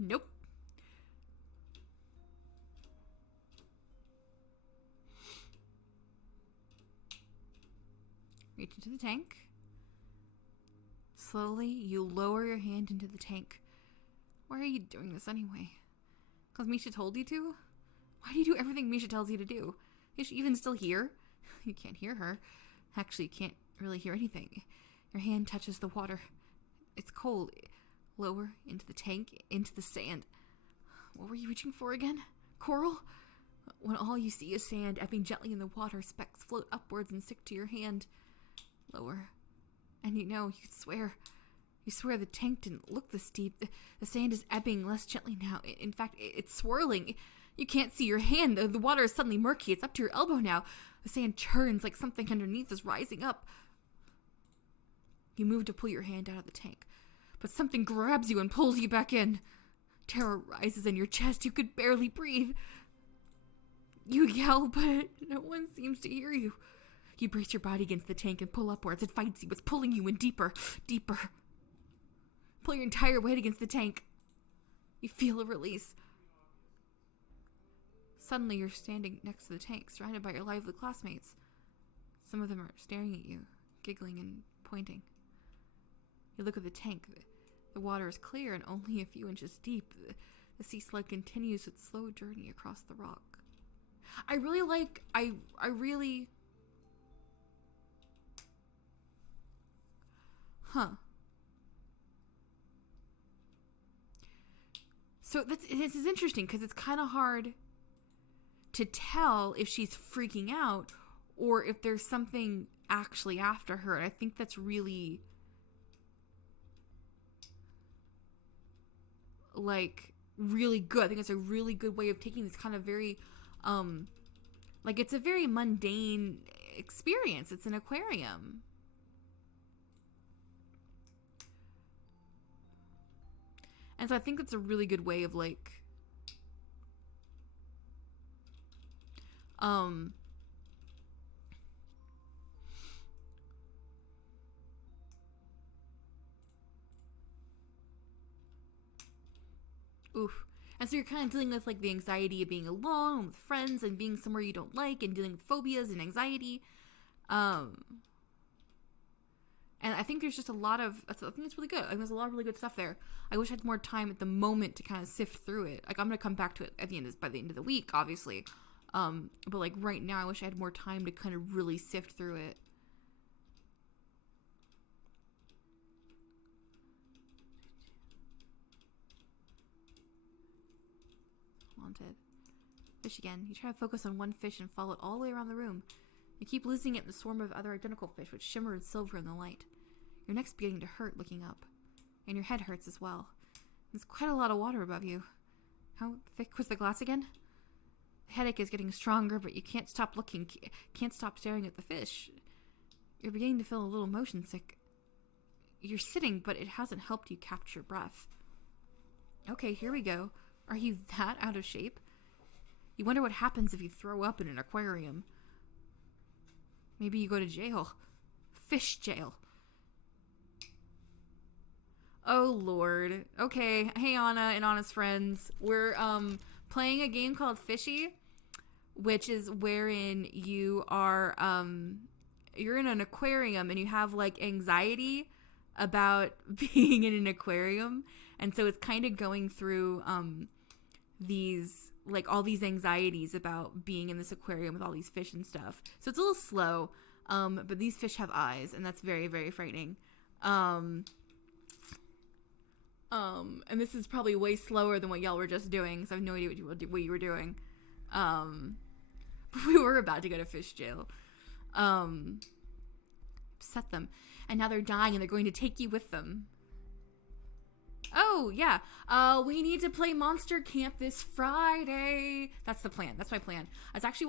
Nope. Reach into the tank. Slowly, you lower your hand into the tank. Why are you doing this anyway? Because Misha told you to? Why do you do everything Misha tells you to do? Is she even still here? You can't hear her. Actually, you can't really hear anything. Your hand touches the water. It's cold. Lower into the tank, into the sand. What were you reaching for again? Coral? When all you see is sand ebbing gently in the water, specks float upwards and stick to your hand. Lower. And you know, you swear the tank didn't look this deep. The sand is ebbing less gently now. In fact, it's swirling. You can't see your hand. The water is suddenly murky. It's up to your elbow now. The sand churns like something underneath is rising up. You move to pull your hand out of the tank, but something grabs you and pulls you back in. Terror rises in your chest. You could barely breathe. You yell, but no one seems to hear you. You brace your body against the tank and pull upwards. It fights you. It's pulling you in deeper, deeper. Pull your entire weight against the tank. You feel a release. Suddenly, you're standing next to the tank, surrounded by your lively classmates. Some of them are staring at you, giggling and pointing. You look at the tank. The water is clear and only a few inches deep. The sea slug continues its slow journey across the rock. I really... Huh. So this is interesting because it's kind of hard to tell if she's freaking out or if there's something actually after her. And I think that's really really good. I think it's a really good way of taking this kind of very it's a very mundane experience. It's an aquarium. And so I think that's a really good way of oof. And so you're kind of dealing with the anxiety of being alone with friends and being somewhere you don't like and dealing with phobias and anxiety. And I think there's just a lot of, I think it's really good. I think there's a lot of really good stuff there. I wish I had more time at the moment to kind of sift through it. I'm going to come back to it by the end of the week, obviously. But right now, I wish I had more time to kind of really sift through it. haunted. Fish again. You try to focus on one fish and follow it all the way around the room. You keep losing it in the swarm of other identical fish, which shimmer in silver in the light. Your neck's beginning to hurt looking up. And your head hurts as well. There's quite a lot of water above you. How thick was the glass again? The headache is getting stronger, but you can't stop looking, can't stop staring at the fish. You're beginning to feel a little motion sick. You're sitting, but it hasn't helped you catch your breath. Okay, here we go. Are you that out of shape? You wonder what happens if you throw up in an aquarium. Maybe you go to jail. Fish jail. Oh, Lord. Okay, hey, Anna and Anna's friends. We're playing a game called Fishy, which is wherein you are, you're in an aquarium and you have, like, anxiety about being in an aquarium. And so it's kind of going through these, like, all these anxieties about being in this aquarium with all these fish and stuff. So it's a little slow, but these fish have eyes, and that's very, very frightening. And this is probably way slower than what y'all were just doing, so I have no idea what you were doing. But we were about to go to fish jail. Upset them. And now they're dying and they're going to take you with them. Oh, yeah. We need to play Monster Camp this Friday. That's the plan. That's my plan. That's actually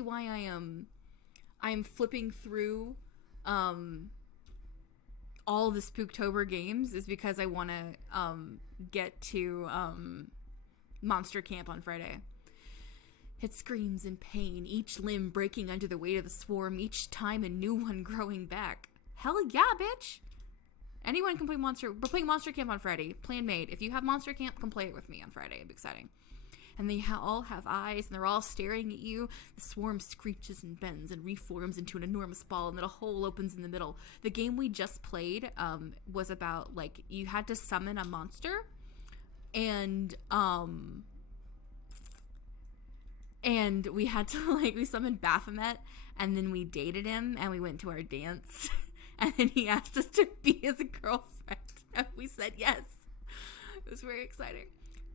why I am flipping through all the Spooktober games, is because I want to get to Monster Camp on Friday. It screams in pain, each limb breaking under the weight of the swarm, each time a new one growing back. Hell yeah, bitch! Anyone can play We're playing Monster Camp on Friday. Plan made. If you have Monster Camp, come play it with me on Friday. It'll be exciting. And they all have eyes, and they're all staring at you. The swarm screeches and bends and reforms into an enormous ball, and then a hole opens in the middle. The game we just played was about, like, you had to summon a monster, and we had to, like, we summoned Baphomet, and then we dated him, and we went to our dance, and then he asked us to be his girlfriend, and we said yes. It was very exciting.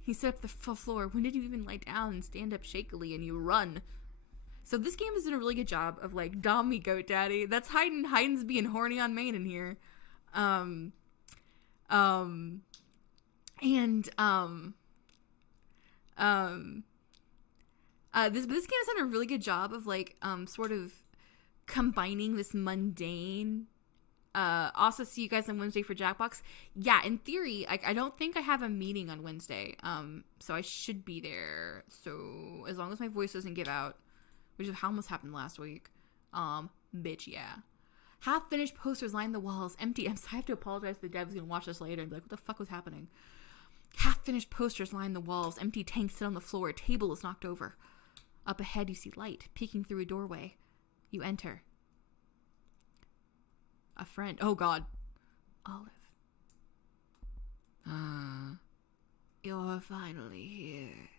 He set up the floor. When did you even lie down and stand up shakily and you run? So this game has done a really good job of, like, Dom me goat daddy. That's Hayden's being horny on main in here. This game has done a really good job of, like, sort of combining this mundane. Also see you guys on Wednesday for Jackbox. Yeah, in theory, I don't think I have a meeting on Wednesday. So I should be there. So as long as my voice doesn't give out, which is how almost happened last week. Bitch, yeah. Half-finished posters line the walls, empty. I have to apologize to the devs who's gonna watch this later and be like, what the fuck was happening? Half-finished posters line the walls, empty tanks sit on the floor, a table is knocked over. Up ahead, you see light peeking through a doorway. You enter. A friend. Oh, God. Olive. You're finally here.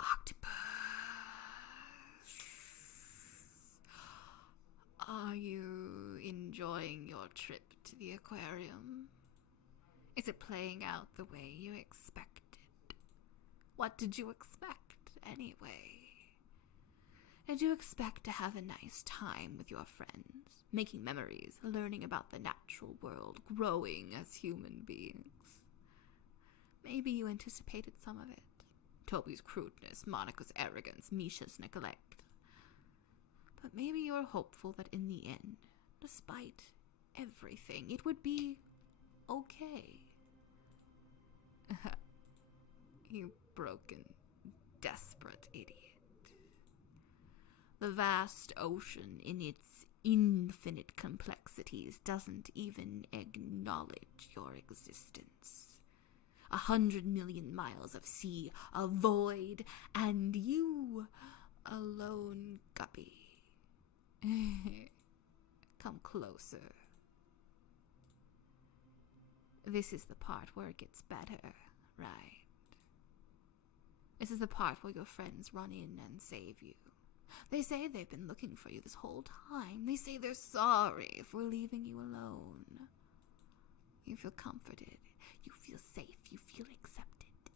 Octopus. Are you enjoying your trip to the aquarium? Is it playing out the way you expected? What did you expect, anyway? Did you expect to have a nice time with your friends, making memories, learning about the natural world, growing as human beings? Maybe you anticipated some of it. Toby's crudeness, Monica's arrogance, Misha's neglect. But maybe you're hopeful that in the end, despite everything, it would be okay. You broken, desperate idiot. The vast ocean in its infinite complexities doesn't even acknowledge your existence. 100 million miles of sea, a void, and you, a lone guppy. Come closer. This is the part where it gets better, right? This is the part where your friends run in and save you. They say they've been looking for you this whole time. They say they're sorry for leaving you alone. You feel comforted. You feel safe. You feel accepted.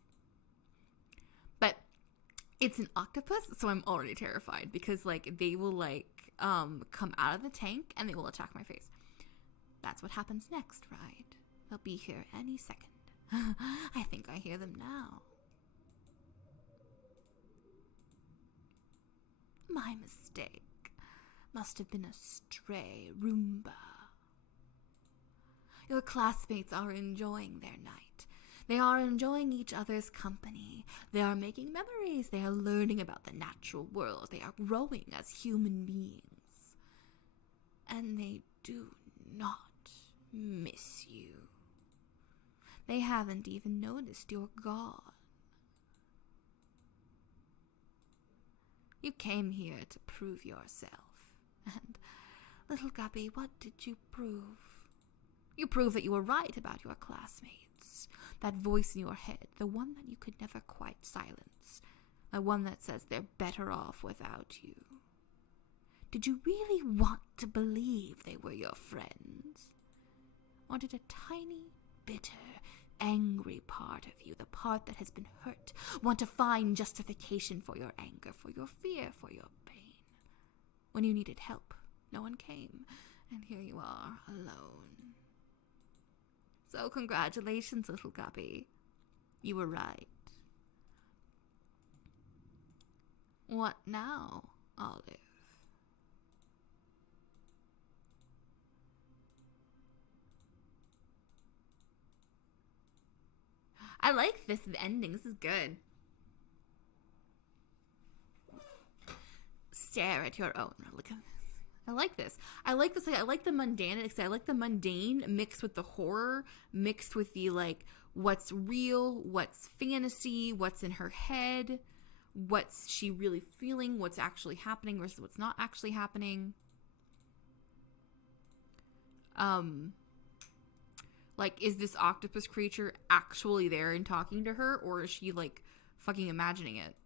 It's an octopus, so I'm already terrified because like they will like come out of the tank and they will attack my face. That's what happens next, right? They'll be here any second. I think I hear them now. My mistake. Must have been a stray Roomba. Your classmates are enjoying their night. They are enjoying each other's company. They are making memories. They are learning about the natural world. They are growing as human beings. And they do not miss you. They haven't even noticed you're gone. You came here to prove yourself. And, little Guppy, what did you prove? You proved that you were right about your classmates. That voice in your head, the one that you could never quite silence. The one that says they're better off without you. Did you really want to believe they were your friends? Or did a tiny, bitter, angry part of you, the part that has been hurt, want to find justification for your anger, for your fear, for your pain? When you needed help, no one came, and here you are, alone. So congratulations, little Guppy. You were right. What now, Olive? I like this ending. This is good. Stare at your own. Look at this. I like this. I like this. I like the mundane. I like the mundane mixed with the horror, mixed with the like what's real, what's fantasy, what's in her head, what's she really feeling, what's actually happening versus what's not actually happening. Like, is this octopus creature actually there and talking to her, or is she, like, fucking imagining it?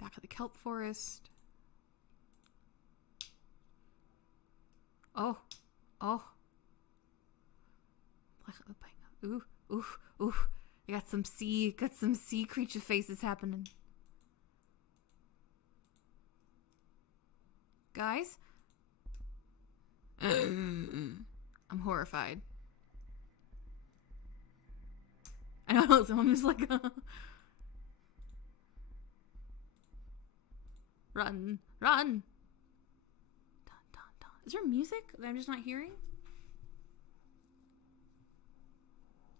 Back at the kelp forest. Oh. Ooh. I got some sea creature faces happening. Guys? I'm horrified. I know, so I'm just like, run. Dun, dun, dun. Is there music that I'm just not hearing?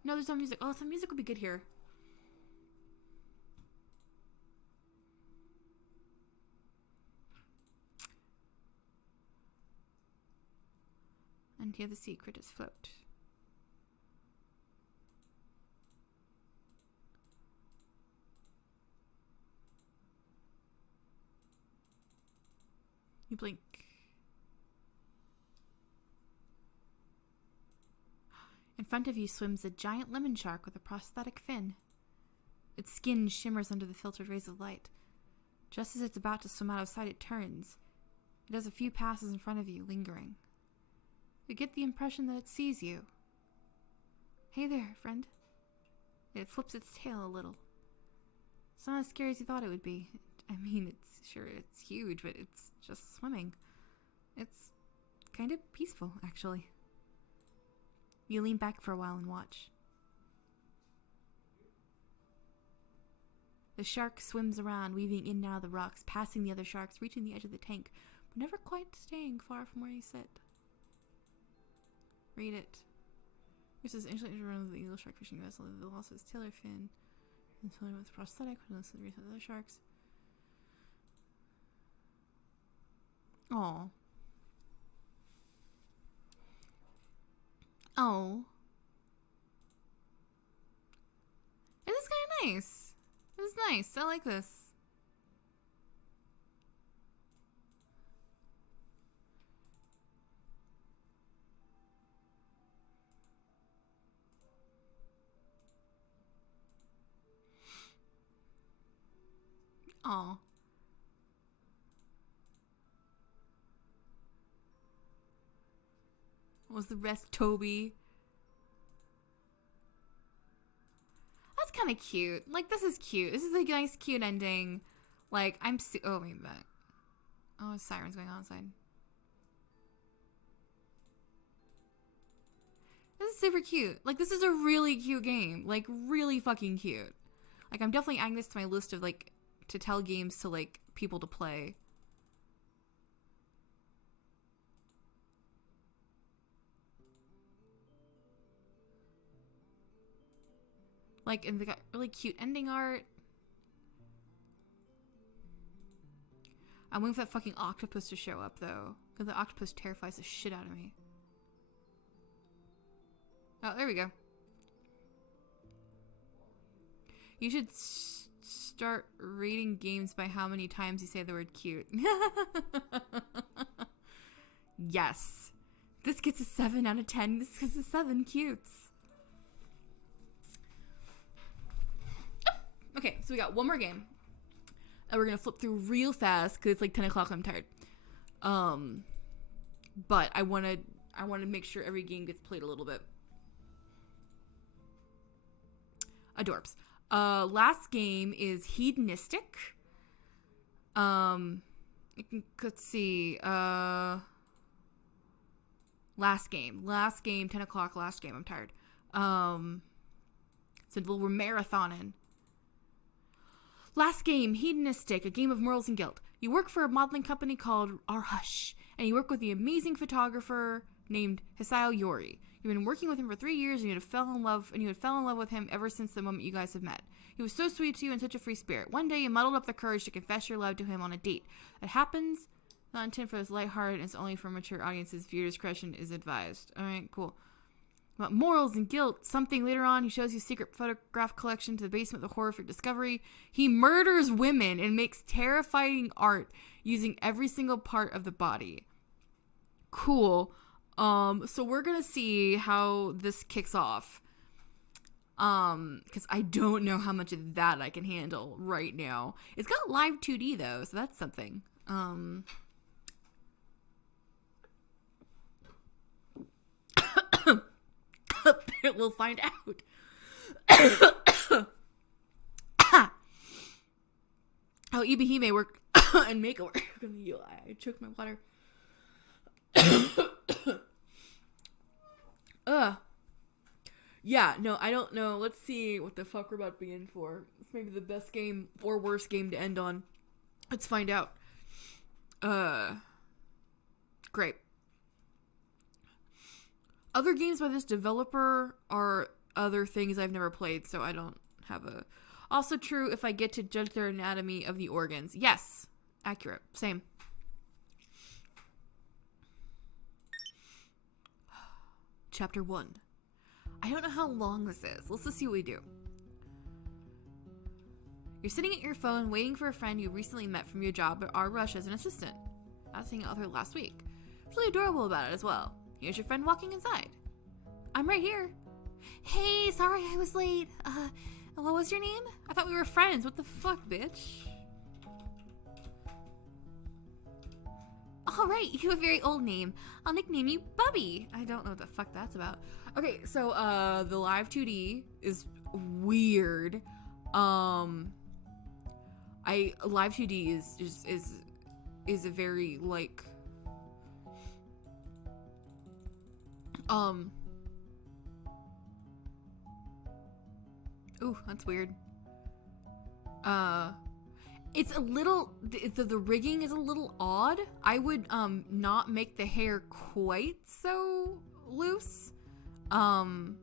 No, there's no music. Oh, some music would be good here. And here the secret is float. You blink. In front of you swims a giant lemon shark with a prosthetic fin. Its skin shimmers under the filtered rays of light. Just as it's about to swim out of sight, it turns. It does a few passes in front of you, lingering. You get the impression that it sees you. Hey there, friend. It flips its tail a little. It's not as scary as you thought it would be. I mean, it's huge, but it's just swimming. It's kind of peaceful, actually. You lean back for a while and watch. The shark swims around, weaving in and out of the rocks, passing the other sharks, reaching the edge of the tank, but never quite staying far from where you sit. Read it. This is instantly around the eagle shark fishing vessel. The loss of its tail or fin. And swimming with prosthetic, but also the reason of other sharks. Aww. Oh. This is kind of nice. This is nice. I like this. Aw. was the rest Toby. That's kind of cute. Like, this is cute. This is a nice, cute ending. Like, oh, wait a minute. Oh, a siren's going on outside. This is super cute. Like, this is a really cute game. Like, really fucking cute. Like, I'm definitely adding this to my list of, like, to tell games to, like, people to play. Like, and they got really cute ending art. I'm waiting for that fucking octopus to show up, though. Because the octopus terrifies the shit out of me. Oh, there we go. You should start rating games by how many times you say the word cute. Yes. This gets a 7 out of 10. This gets a 7 cutes. Okay, so we got one more game. And we're going to flip through real fast because it's like 10 o'clock and I'm tired. But I want to make sure every game gets played a little bit. Adorbs. Last game is Hedonistic. Let's see. Last game, 10 o'clock, last game. I'm tired. So we're marathoning. Last game, Hedonistic, a game of morals and guilt. You work for a modeling company called Our Hush, and you work with the amazing photographer named Hisao Yori. You've been working with him for 3 years, and you had fell in love with him ever since the moment you guys have met. He was so sweet to you and such a free spirit. One day, you muddled up the courage to confess your love to him on a date. It happens. Not intended for this lighthearted, and it's only for mature audiences. Viewer discretion is advised. All right, cool. About morals and guilt, something later on, he shows you secret photograph collection to the basement of the horrific discovery. He murders women and makes terrifying art using every single part of the body. Cool. So we're gonna see how this kicks off. Because I don't know how much of that I can handle right now. It's got live 2D though, so that's something. We'll find out. How Ibihime work and make it work. I choked my water. Yeah, no, I don't know. Let's see what the fuck we're about to be in for. It's maybe the best game or worst game to end on. Let's find out. Great. Other games by this developer are other things I've never played, so I don't have a... Also true if I get to judge their anatomy of the organs. Yes. Accurate. Same. Chapter 1. I don't know how long this is. Let's just see what we do. You're sitting at your phone waiting for a friend you recently met from your job at our Rush as an assistant. I was hanging out with her last week. It's really adorable about it as well. Here's your friend walking inside. I'm right here. Hey, sorry I was late. What was your name? I thought we were friends. What the fuck, bitch? All right, you have a very old name. I'll nickname you Bubby. I don't know what the fuck that's about. Okay, so the live 2D is weird. Live 2D is a very like ooh, that's weird. It's a little the rigging is a little odd. I would not make the hair quite so loose. Cause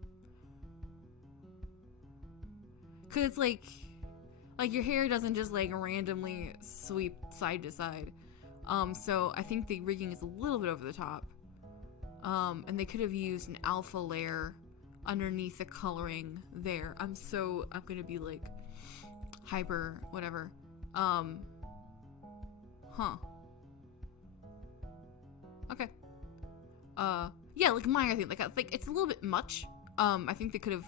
it's like your hair doesn't just like randomly sweep side to side. So I think the rigging is a little bit over the top. And they could have used an alpha layer underneath the coloring there. I'm gonna be like hyper whatever. Okay. Yeah, like minor thing. Like it's a little bit much. I think they could have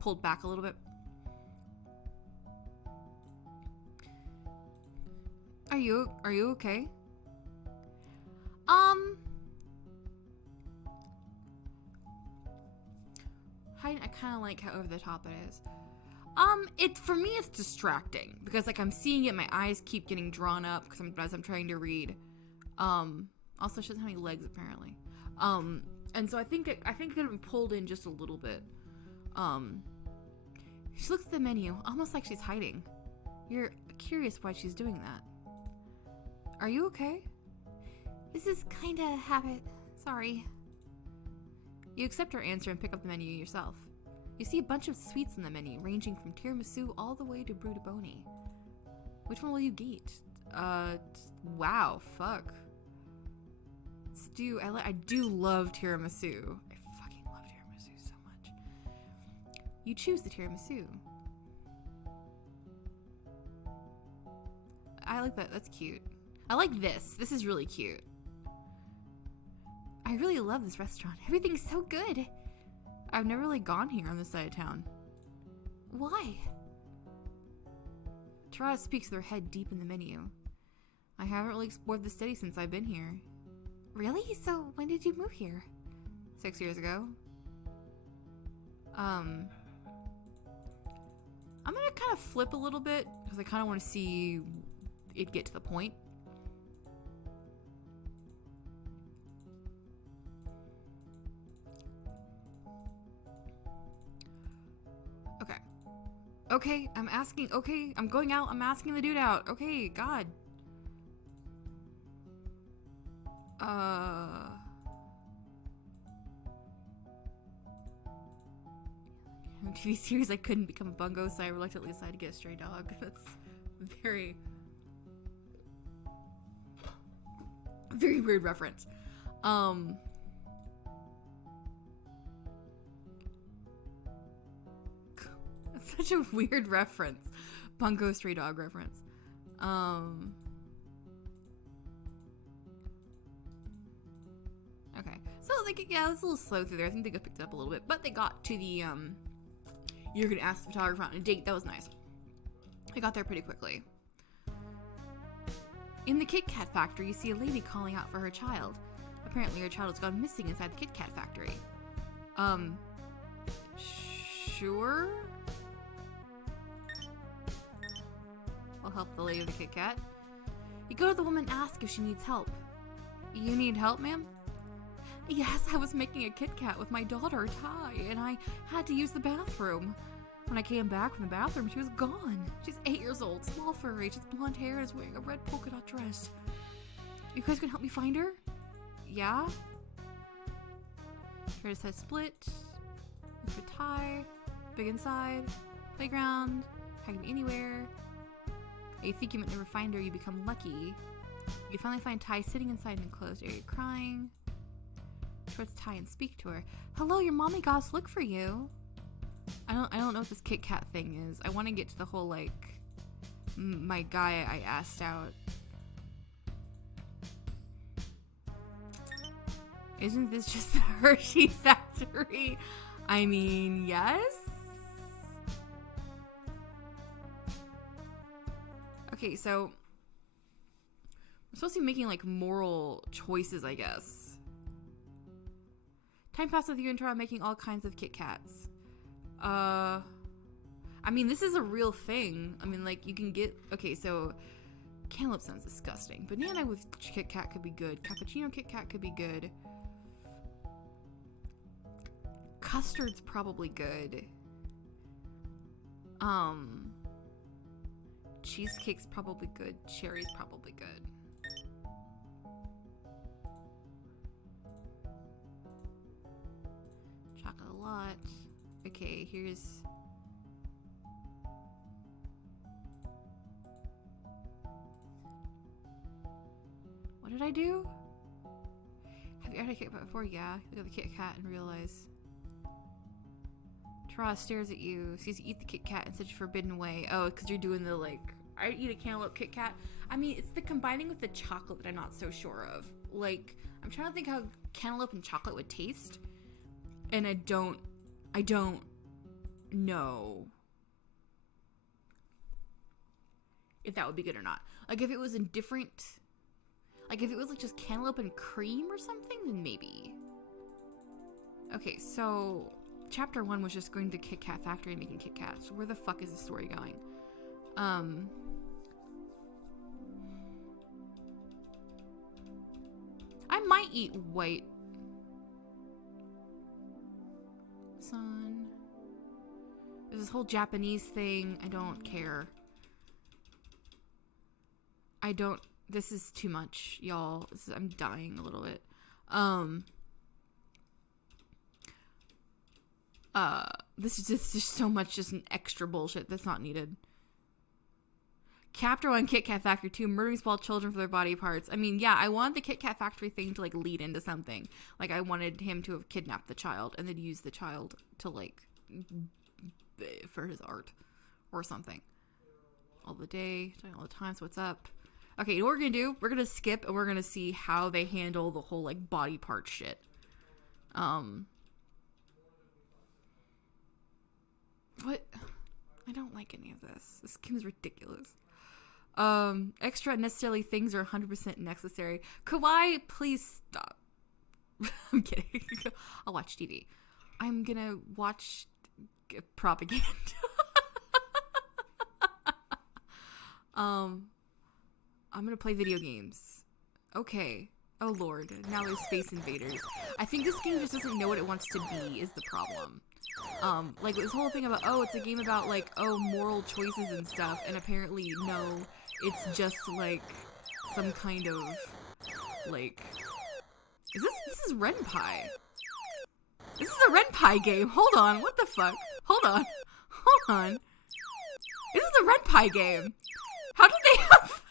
pulled back a little bit. Are you kind of like how over the top it is. For me, it's distracting because like I'm seeing it, my eyes keep getting drawn up because as I'm trying to read. Also she doesn't have any legs apparently. And so I think it could be pulled in just a little bit. She looks at the menu, almost like she's hiding. You're curious why she's doing that. Are you okay? This is kinda habit. Sorry. You accept her answer and pick up the menu yourself. You see a bunch of sweets on the menu, ranging from tiramisu all the way to brutaboni. Which one will you get? Wow, fuck. Stew, I do love tiramisu. I fucking love tiramisu so much. You choose the tiramisu. I like that, that's cute. I like this. This is really cute. I really love this restaurant. Everything's so good. I've never really gone here on this side of town. Why? Tara speaks with her head deep in the menu. I haven't really explored the city since I've been here. Really? So when did you move here? 6 years ago. I'm gonna kind of flip a little bit because I kind of want to see it get to the point. Okay, I'm asking. Okay, I'm going out. I'm asking the dude out. Okay, God. In the TV series, I couldn't become a bungo, so I reluctantly decided to get a stray dog. That's very, very weird reference. Such a weird reference. Bungo stray dog reference. Okay. So, like, yeah, it was a little slow through there. I think they got picked up a little bit. But they got to the, you're gonna ask the photographer on a date. That was nice. I got there pretty quickly. In the Kit Kat factory, you see a lady calling out for her child. Apparently, her child has gone missing inside the Kit Kat factory. Sure? I'll help the lady with the Kit Kat. You go to the woman and ask if she needs help. You need help, ma'am? Yes, I was making a Kit Kat with my daughter, Ty, and I had to use the bathroom. When I came back from the bathroom, she was gone. She's 8 years old, small for her age, has blonde hair, and is wearing a red polka dot dress. You guys gonna help me find her? Yeah? Dress says split. It's a tie. Big inside. Playground. Hang anywhere. You think you might never find her, you become lucky. You finally find Ty sitting inside an enclosed area crying. Towards Ty and speak to her. Hello, your mommy got us look for you. I don't know what this Kit Kat thing is. I want to get to the whole, like, my guy I asked out. Isn't this just the Hershey factory? I mean, yes? Okay, so I'm supposed to be making, like, moral choices, I guess. Time passes with you and Tara making all kinds of Kit Kats. I mean, this is a real thing. I mean, like, you can get... Okay, so... Cantaloupe sounds disgusting. Banana with Kit Kat could be good. Cappuccino Kit Kat could be good. Custard's probably good. Cheesecake's probably good. Cherry's probably good. Chocolate a lot. Okay, here's... What did I do? Have you had a Kit Kat before? Yeah. Look at the Kit Kat and realize... Tara stares at you, sees you eat the Kit Kat in such a forbidden way. Oh, because you're doing the, like... I eat a cantaloupe Kit Kat. I mean, it's the combining with the chocolate that I'm not so sure of. Like, I'm trying to think how cantaloupe and chocolate would taste. And I don't know if that would be good or not. Like, if it was in different... Like, if it was, like, just cantaloupe and cream or something, then maybe. Okay, so... chapter 1 was just going to Kit Kat Factory and making Kit Kats. Where the fuck is the story going? I might eat white. Son. There's this whole Japanese thing. I don't care. This is too much, y'all. I'm dying a little bit. This is just so much just an extra bullshit that's not needed. Chapter 1, Kit Kat Factory 2, murdering small children for their body parts. I mean, yeah, I wanted the Kit Kat Factory thing to, like, lead into something. Like, I wanted him to have kidnapped the child and then used the child to, like, for his art or something. All the day, all the time, so what's up? Okay, you know what we're gonna do? We're gonna skip and we're gonna see how they handle the whole, like, body part shit. What? I don't like any of this. This game is ridiculous. Extra unnecessary things are 100% necessary. Kawaii, please stop. I'm kidding. I'll watch TV. I'm gonna watch propaganda. I'm gonna play video games. Okay. Oh lord. Now there's Space Invaders. I think this game just doesn't know what it wants to be is the problem. Like this whole thing about, oh, it's a game about like, oh, moral choices and stuff, and apparently no, it's just like some kind of like, this is Renpai. This is a Renpai game. Hold on, what the fuck? Hold on. This is a Renpai game. How did they have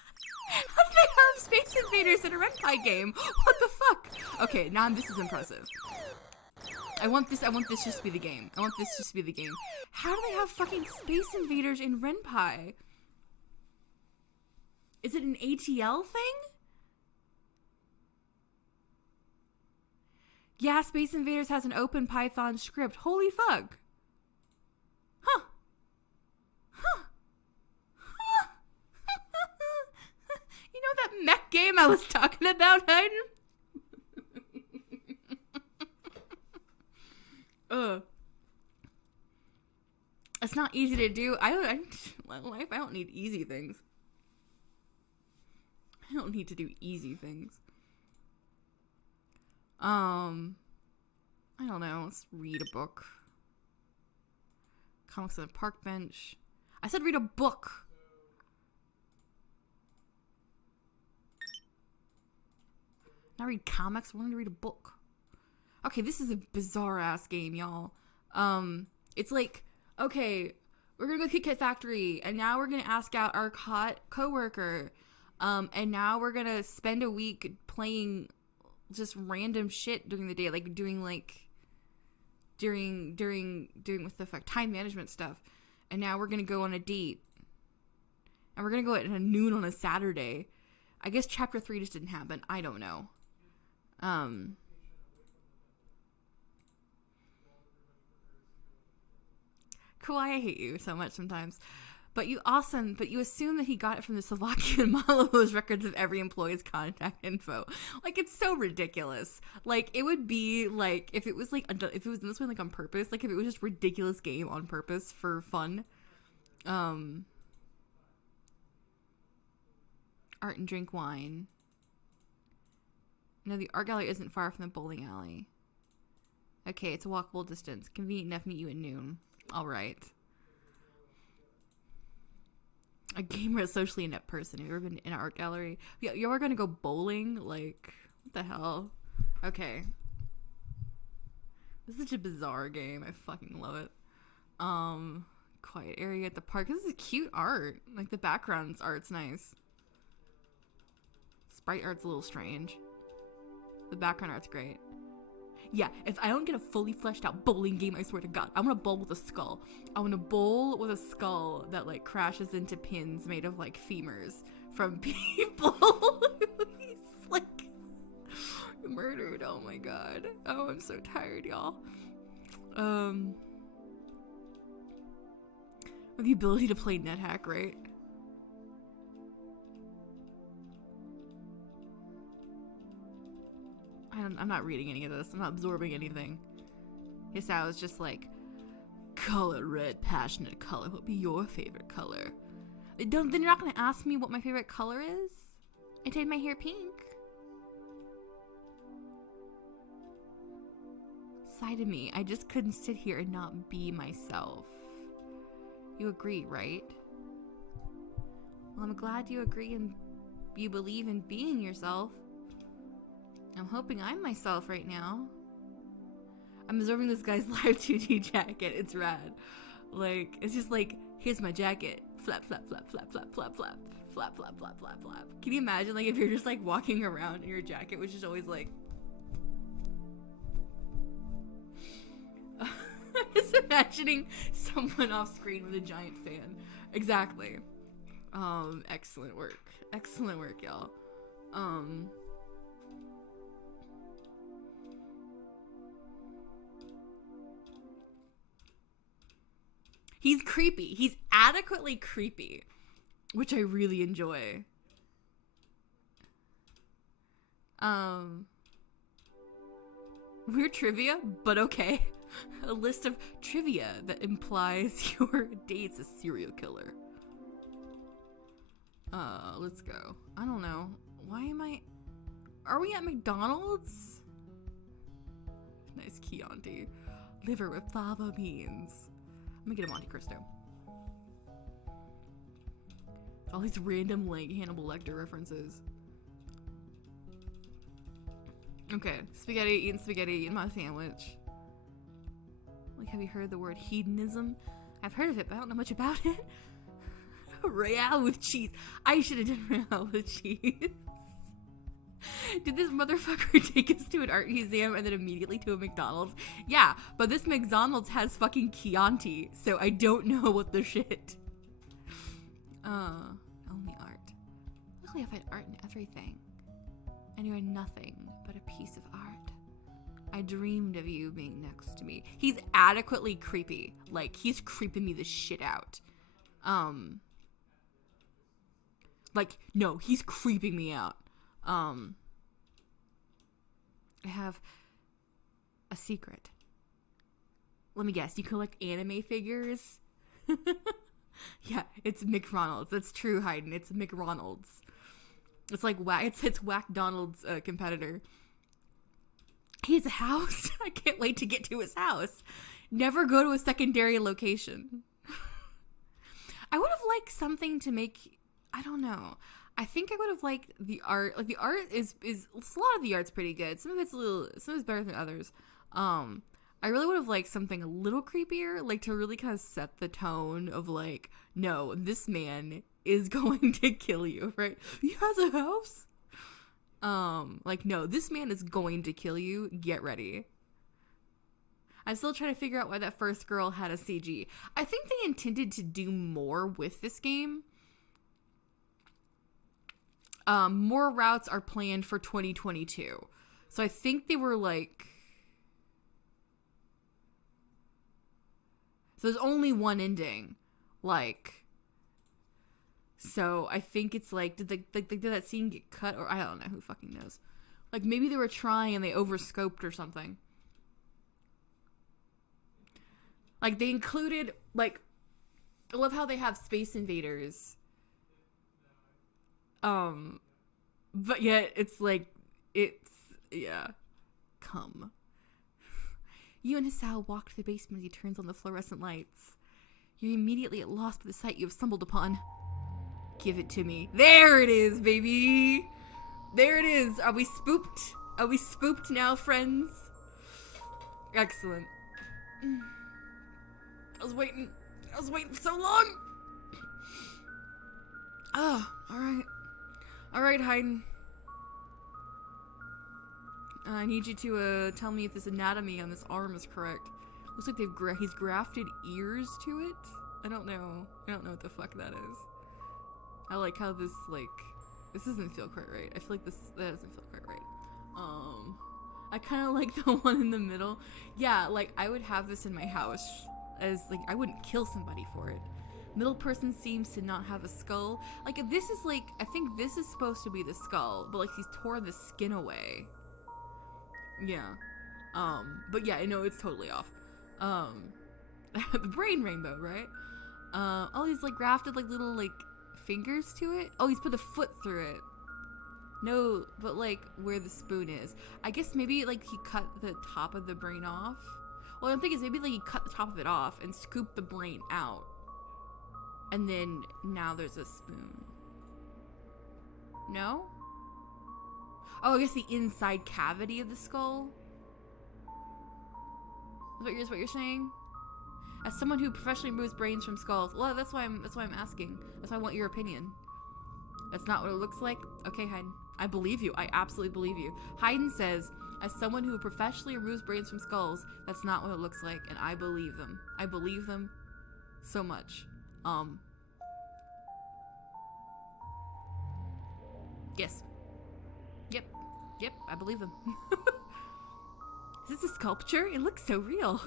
Space Invaders in a Renpai game? What the fuck? Okay, now this is impressive. I want this just to be the game. How do they have fucking Space Invaders in Renpai? Is it an ATL thing? Yeah, Space Invaders has an open Python script. Holy fuck. Huh. You know that mech game I was talking about, Hayden? It's not easy to do. I don't need easy things. I don't need to do easy things. I don't know. Let's read a book. Comics on the park bench. I said read a book. Not read comics. I wanted to read a book. Okay, this is a bizarre ass game, y'all. It's like, okay, we're gonna go Kit Kat Factory, and now we're gonna ask out our coworker, and now we're gonna spend a week playing just random shit during the day, like doing with the fuck time management stuff, and now we're gonna go on a date, and we're gonna go at noon on a Saturday. I guess chapter 3 just didn't happen. I don't know. Kawaii, I hate you so much sometimes. But you assume that he got it from the Slovakian model of those records of every employee's contact info. Like, it's so ridiculous. Like, it would be like, if it was in this way, like, on purpose, like, if it was just ridiculous game on purpose for fun. Art and drink wine. No, the art gallery isn't far from the bowling alley. Okay, it's a walkable distance. Convenient enough, meet you at noon. Alright. A gamer is socially inept person. Have you ever been in an art gallery? Yeah, you are gonna go bowling? Like, what the hell? Okay. This is such a bizarre game. I fucking love it. Quiet area at the park. This is cute art. Like, the background's art's nice. Sprite art's a little strange. The background art's great. Yeah, if I don't get a fully fleshed out bowling game, I swear to God, I'm gonna bowl with a skull. I want to bowl with a skull that, like, crashes into pins made of, like, femurs from people he's, like, murdered. Oh my God. Oh, I'm so tired, y'all. With the ability to play NetHack, right? I'm not reading any of this. I'm not absorbing anything. Hisao is just like, color red, passionate color. What would be your favorite color? Then you're not gonna ask me what my favorite color is? I dyed my hair pink. Sigh to me. I just couldn't sit here and not be myself. You agree, right? Well, I'm glad you agree and you believe in being yourself. I'm hoping I'm myself right now. I'm observing this guy's live 2D jacket. It's rad. Like, it's just like, here's my jacket. Flap, flap, flap, flap, flap, flap, flap. Flap, flap, flap, flap, flap. Can you imagine, like, if you're just, like, walking around in your jacket, which is always, like... I'm just imagining someone off screen with a giant fan. Exactly. Excellent work. Excellent work, y'all. He's creepy. He's adequately creepy, which I really enjoy. Weird trivia, but okay. A list of trivia that implies your date's a serial killer. Let's go. I don't know. Are we at McDonald's? Nice Chianti. Liver with fava beans. Let me get a Monte Cristo. All these random, like, Hannibal Lecter references. Okay, eating spaghetti, eating my sandwich. Like, have you heard the word hedonism? I've heard of it, but I don't know much about it. Royale with cheese. I should have done Royale with cheese. Did this motherfucker take us to an art museum and then immediately to a McDonald's? Yeah, but this McDonald's has fucking Chianti, so I don't know what the shit. Only art. Luckily I find art in everything. And you are nothing but a piece of art. I dreamed of you being next to me. He's adequately creepy. Like, he's creeping me the shit out. Like, no, he's creeping me out. I have a secret. Let me guess, you collect anime figures? Yeah, it's McRonald's. That's true, Hayden. It's McRonald's. It's like it's Whack Donald's competitor. He has a house. I can't wait to get to his house. Never go to a secondary location. I would have liked something to make, I don't know. I think I would have liked the art. Like, the art is a lot of the art's pretty good. Some of it's better than others. I really would have liked something a little creepier, like, to really kind of set the tone of, like, no, this man is going to kill you, right? He has a house? Like, no, this man is going to kill you. Get ready. I'm still trying to figure out why that first girl had a CG. I think they intended to do more with this game. More routes are planned for 2022. So I think they were like... So there's only one ending. Like... So I think it's like, did that scene get cut? Or I don't know, who fucking knows. Like, maybe they were trying and they overscoped or something. Like, they included, like... I love how they have Space Invaders. But yet it's like, yeah. Come. You and Hisao walk to the basement as he turns on the fluorescent lights. You're immediately at loss by the sight you have stumbled upon. Give it to me. There it is, baby! There it is! Are we spooked? Are we spooked now, friends? Excellent. I was waiting for so long! Oh, alright. Alright, Hayden. I need you to tell me if this anatomy on this arm is correct. Looks like he's grafted ears to it. I don't know what the fuck that is. I like how this doesn't feel quite right. I feel like that doesn't feel quite right. I kind of like the one in the middle. Yeah, like, I would have this in my house as, like, I wouldn't kill somebody for it. Middle person seems to not have a skull. Like, this is, like, I think this is supposed to be the skull, but, like, he's tore the skin away. Yeah. But yeah, no, it's totally off. Um, the brain rainbow, right? Oh, he's like grafted like little like fingers to it. Oh, he's put a foot through it. No, but like where the spoon is. I guess maybe like he cut the top of the brain off. Well, I'm thinking is maybe like he cut the top of it off and scooped the brain out. And then now there's a spoon. No? Oh, I guess the inside cavity of the skull? Is what you're saying? As someone who professionally removes brains from skulls, well, that's why I'm asking. That's why I want your opinion. That's not what it looks like? Okay, Hayden. I believe you. I absolutely believe you. Hayden says, as someone who professionally removes brains from skulls, that's not what it looks like, and I believe them. I believe them so much. Yes. Yep, I believe them. Is this a sculpture? It looks so real.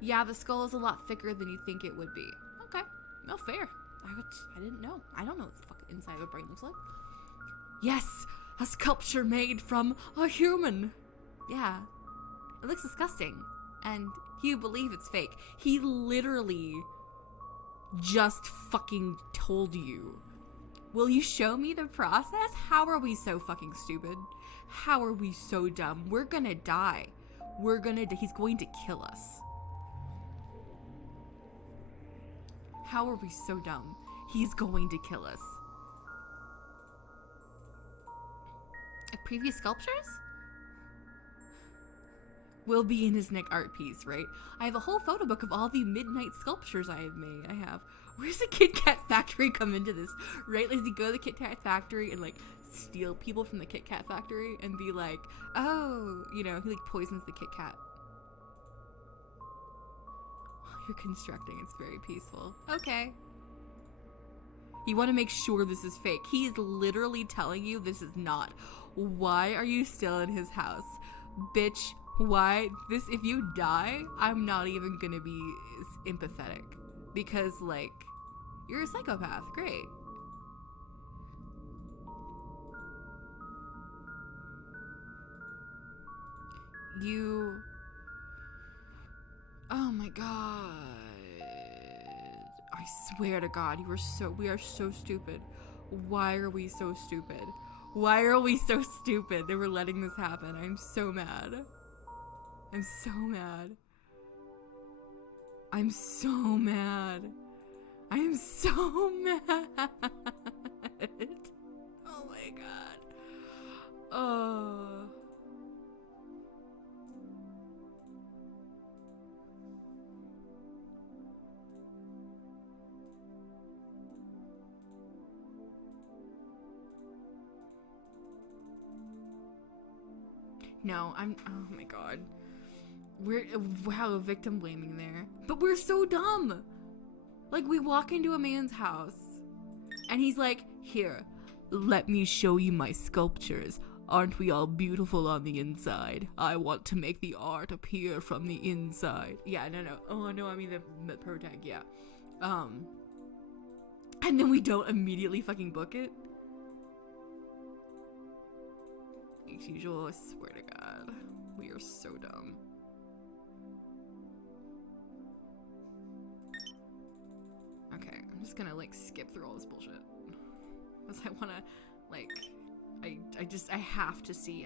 Yeah, the skull is a lot thicker than you think it would be. Okay, no, fair. I didn't know. I don't know what the fuck inside of a brain looks like. Yes, a sculpture made from a human. Yeah, it looks disgusting. And you believe it's fake. He literally just fucking told you. Will you show me the process? How are we so fucking stupid? How are we so dumb? We're gonna die. He's going to kill us. How are we so dumb? He's going to kill us. Previous sculptures? Will be in his neck art piece, right? I have a whole photo book of all the midnight sculptures I have made. Where's the Kit Kat factory come into this? Right? Like, you go to the Kit Kat factory and like steal people from the Kit Kat factory and be like, oh, you know, he like poisons the Kit Kat. You're constructing, it's very peaceful. Okay. You want to make sure this is fake. He's literally telling you this is not. Why are you still in his house? Bitch, why? If you die, I'm not even gonna be empathetic. Because, like, you're a psychopath. Great. Oh my god. I swear to God, we are so stupid. Why are we so stupid? Why are we so stupid that we're letting this happen? I'm so mad. I'm so mad. I'm so mad. I am so mad. Oh my god. Oh. No, oh my god. Wow, victim blaming there. But we're so dumb. Like, we walk into a man's house and he's like, here, let me show you my sculptures. Aren't we all beautiful on the inside? I want to make the art appear from the inside. Yeah, no. Oh, no, I mean the pro tag, yeah. And then we don't immediately fucking book it. As usual, I swear to God. We are so dumb. Okay, I'm just gonna, like, skip through all this bullshit. Because I wanna, like, I have to see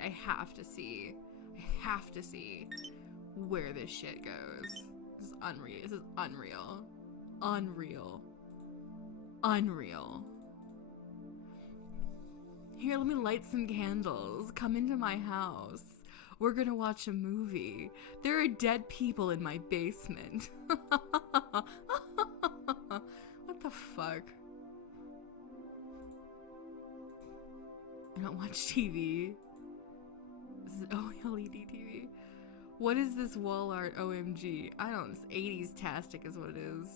where this shit goes. This is unreal. This is unreal. Unreal. Here, let me light some candles. Come into my house. We're gonna watch a movie. There are dead people in my basement. What the fuck? I don't watch TV. This is OLED TV. What is this wall art? OMG. I don't. It's 80s tastic is what it is.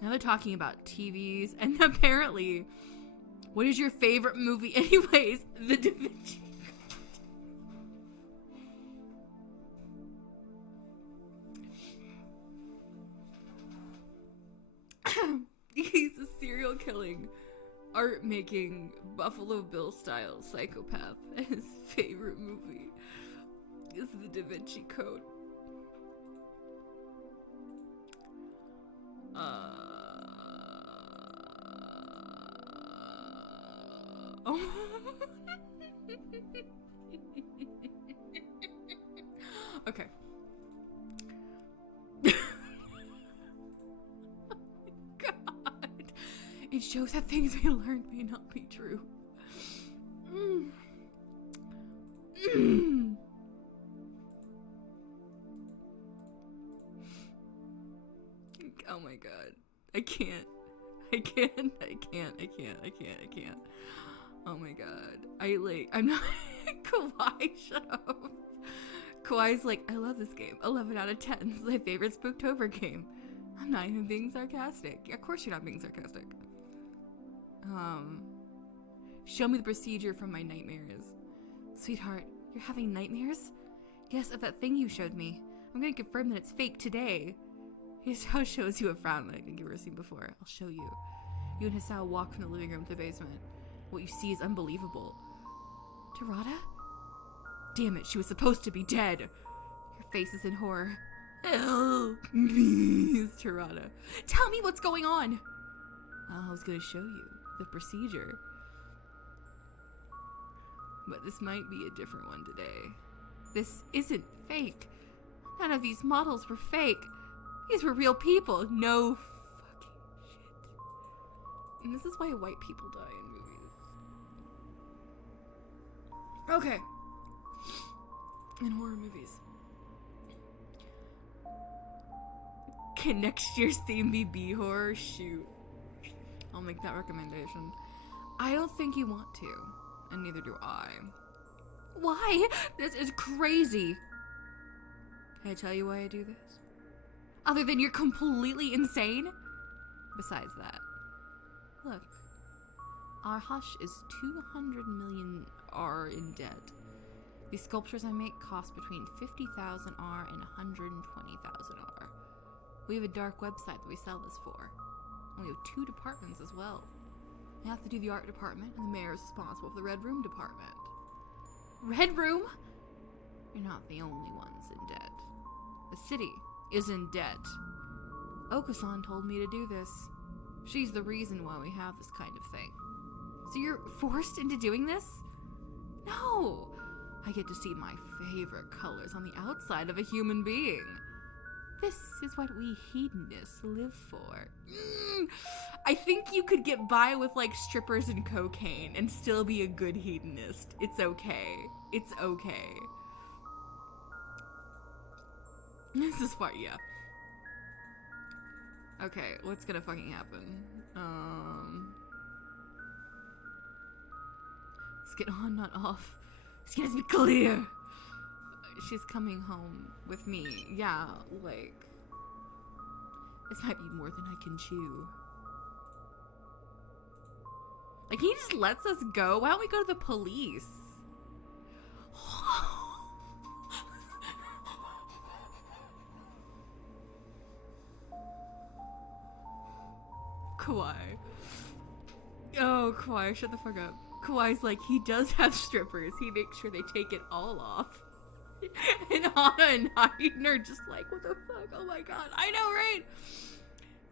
Now they're talking about TVs, and apparently, what is your favorite movie? Anyways, The Da Vinci. killing, art making, Buffalo Bill style psychopath, and his favorite movie is the Da Vinci Code. Okay. God. It shows that things we learned may not be true. Oh my god. I can't. Oh my god. I'm not. Kawaii, shut up. Kawaii's like, I love this game. 11 out of 10. This is my favorite Spooktober game. I'm not even being sarcastic. Of course you're not being sarcastic. Show me the procedure from my nightmares. Sweetheart, you're having nightmares? Yes, of that thing you showed me. I'm gonna confirm that it's fake today. Hisao shows you a frown that I think you've ever seen before. I'll show you. You and Hisao walk from the living room to the basement. What you see is unbelievable. Terada? Damn it, she was supposed to be dead. Your face is in horror. Oh, please, Terada. Tell me what's going on. Well, I was gonna show you the procedure. But this might be a different one today. This isn't fake. None of these models were fake. These were real people. No fucking shit. And this is why white people die in movies. Okay. In horror movies. Can next year's theme be B-horror? Shoot. I'll make that recommendation. I don't think you want to. And neither do I. Why? This is crazy. Can I tell you why I do this? Other than you're completely insane? Besides that. Look. Our hush is 200 million R in debt. These sculptures I make cost between 50,000 R and 120,000 R. We have a dark website that we sell this for. And we have 2 departments as well. I have to do the art department, and the mayor is responsible for the Red Room department. Red Room? You're not the only ones in debt. The city is in debt. Okasan told me to do this. She's the reason why we have this kind of thing. So you're forced into doing this? No! I get to see my favorite colors on the outside of a human being. This is what we hedonists live for. I think you could get by with like strippers and cocaine and still be a good hedonist. It's okay. It's okay. This is fun, yeah. Okay, what's gonna fucking happen? Let's get on, not off. This gonna be clear. She's coming home with me. Yeah, like, this might be more than I can chew. Like, he just lets us go? Why don't we go to the police? Kawhi. Oh, Kawhi, shut the fuck up. Kawhi's like, he does have strippers. He makes sure they take it all off. And Anna and Hayden are just like, what the fuck? Oh my god. I know, right?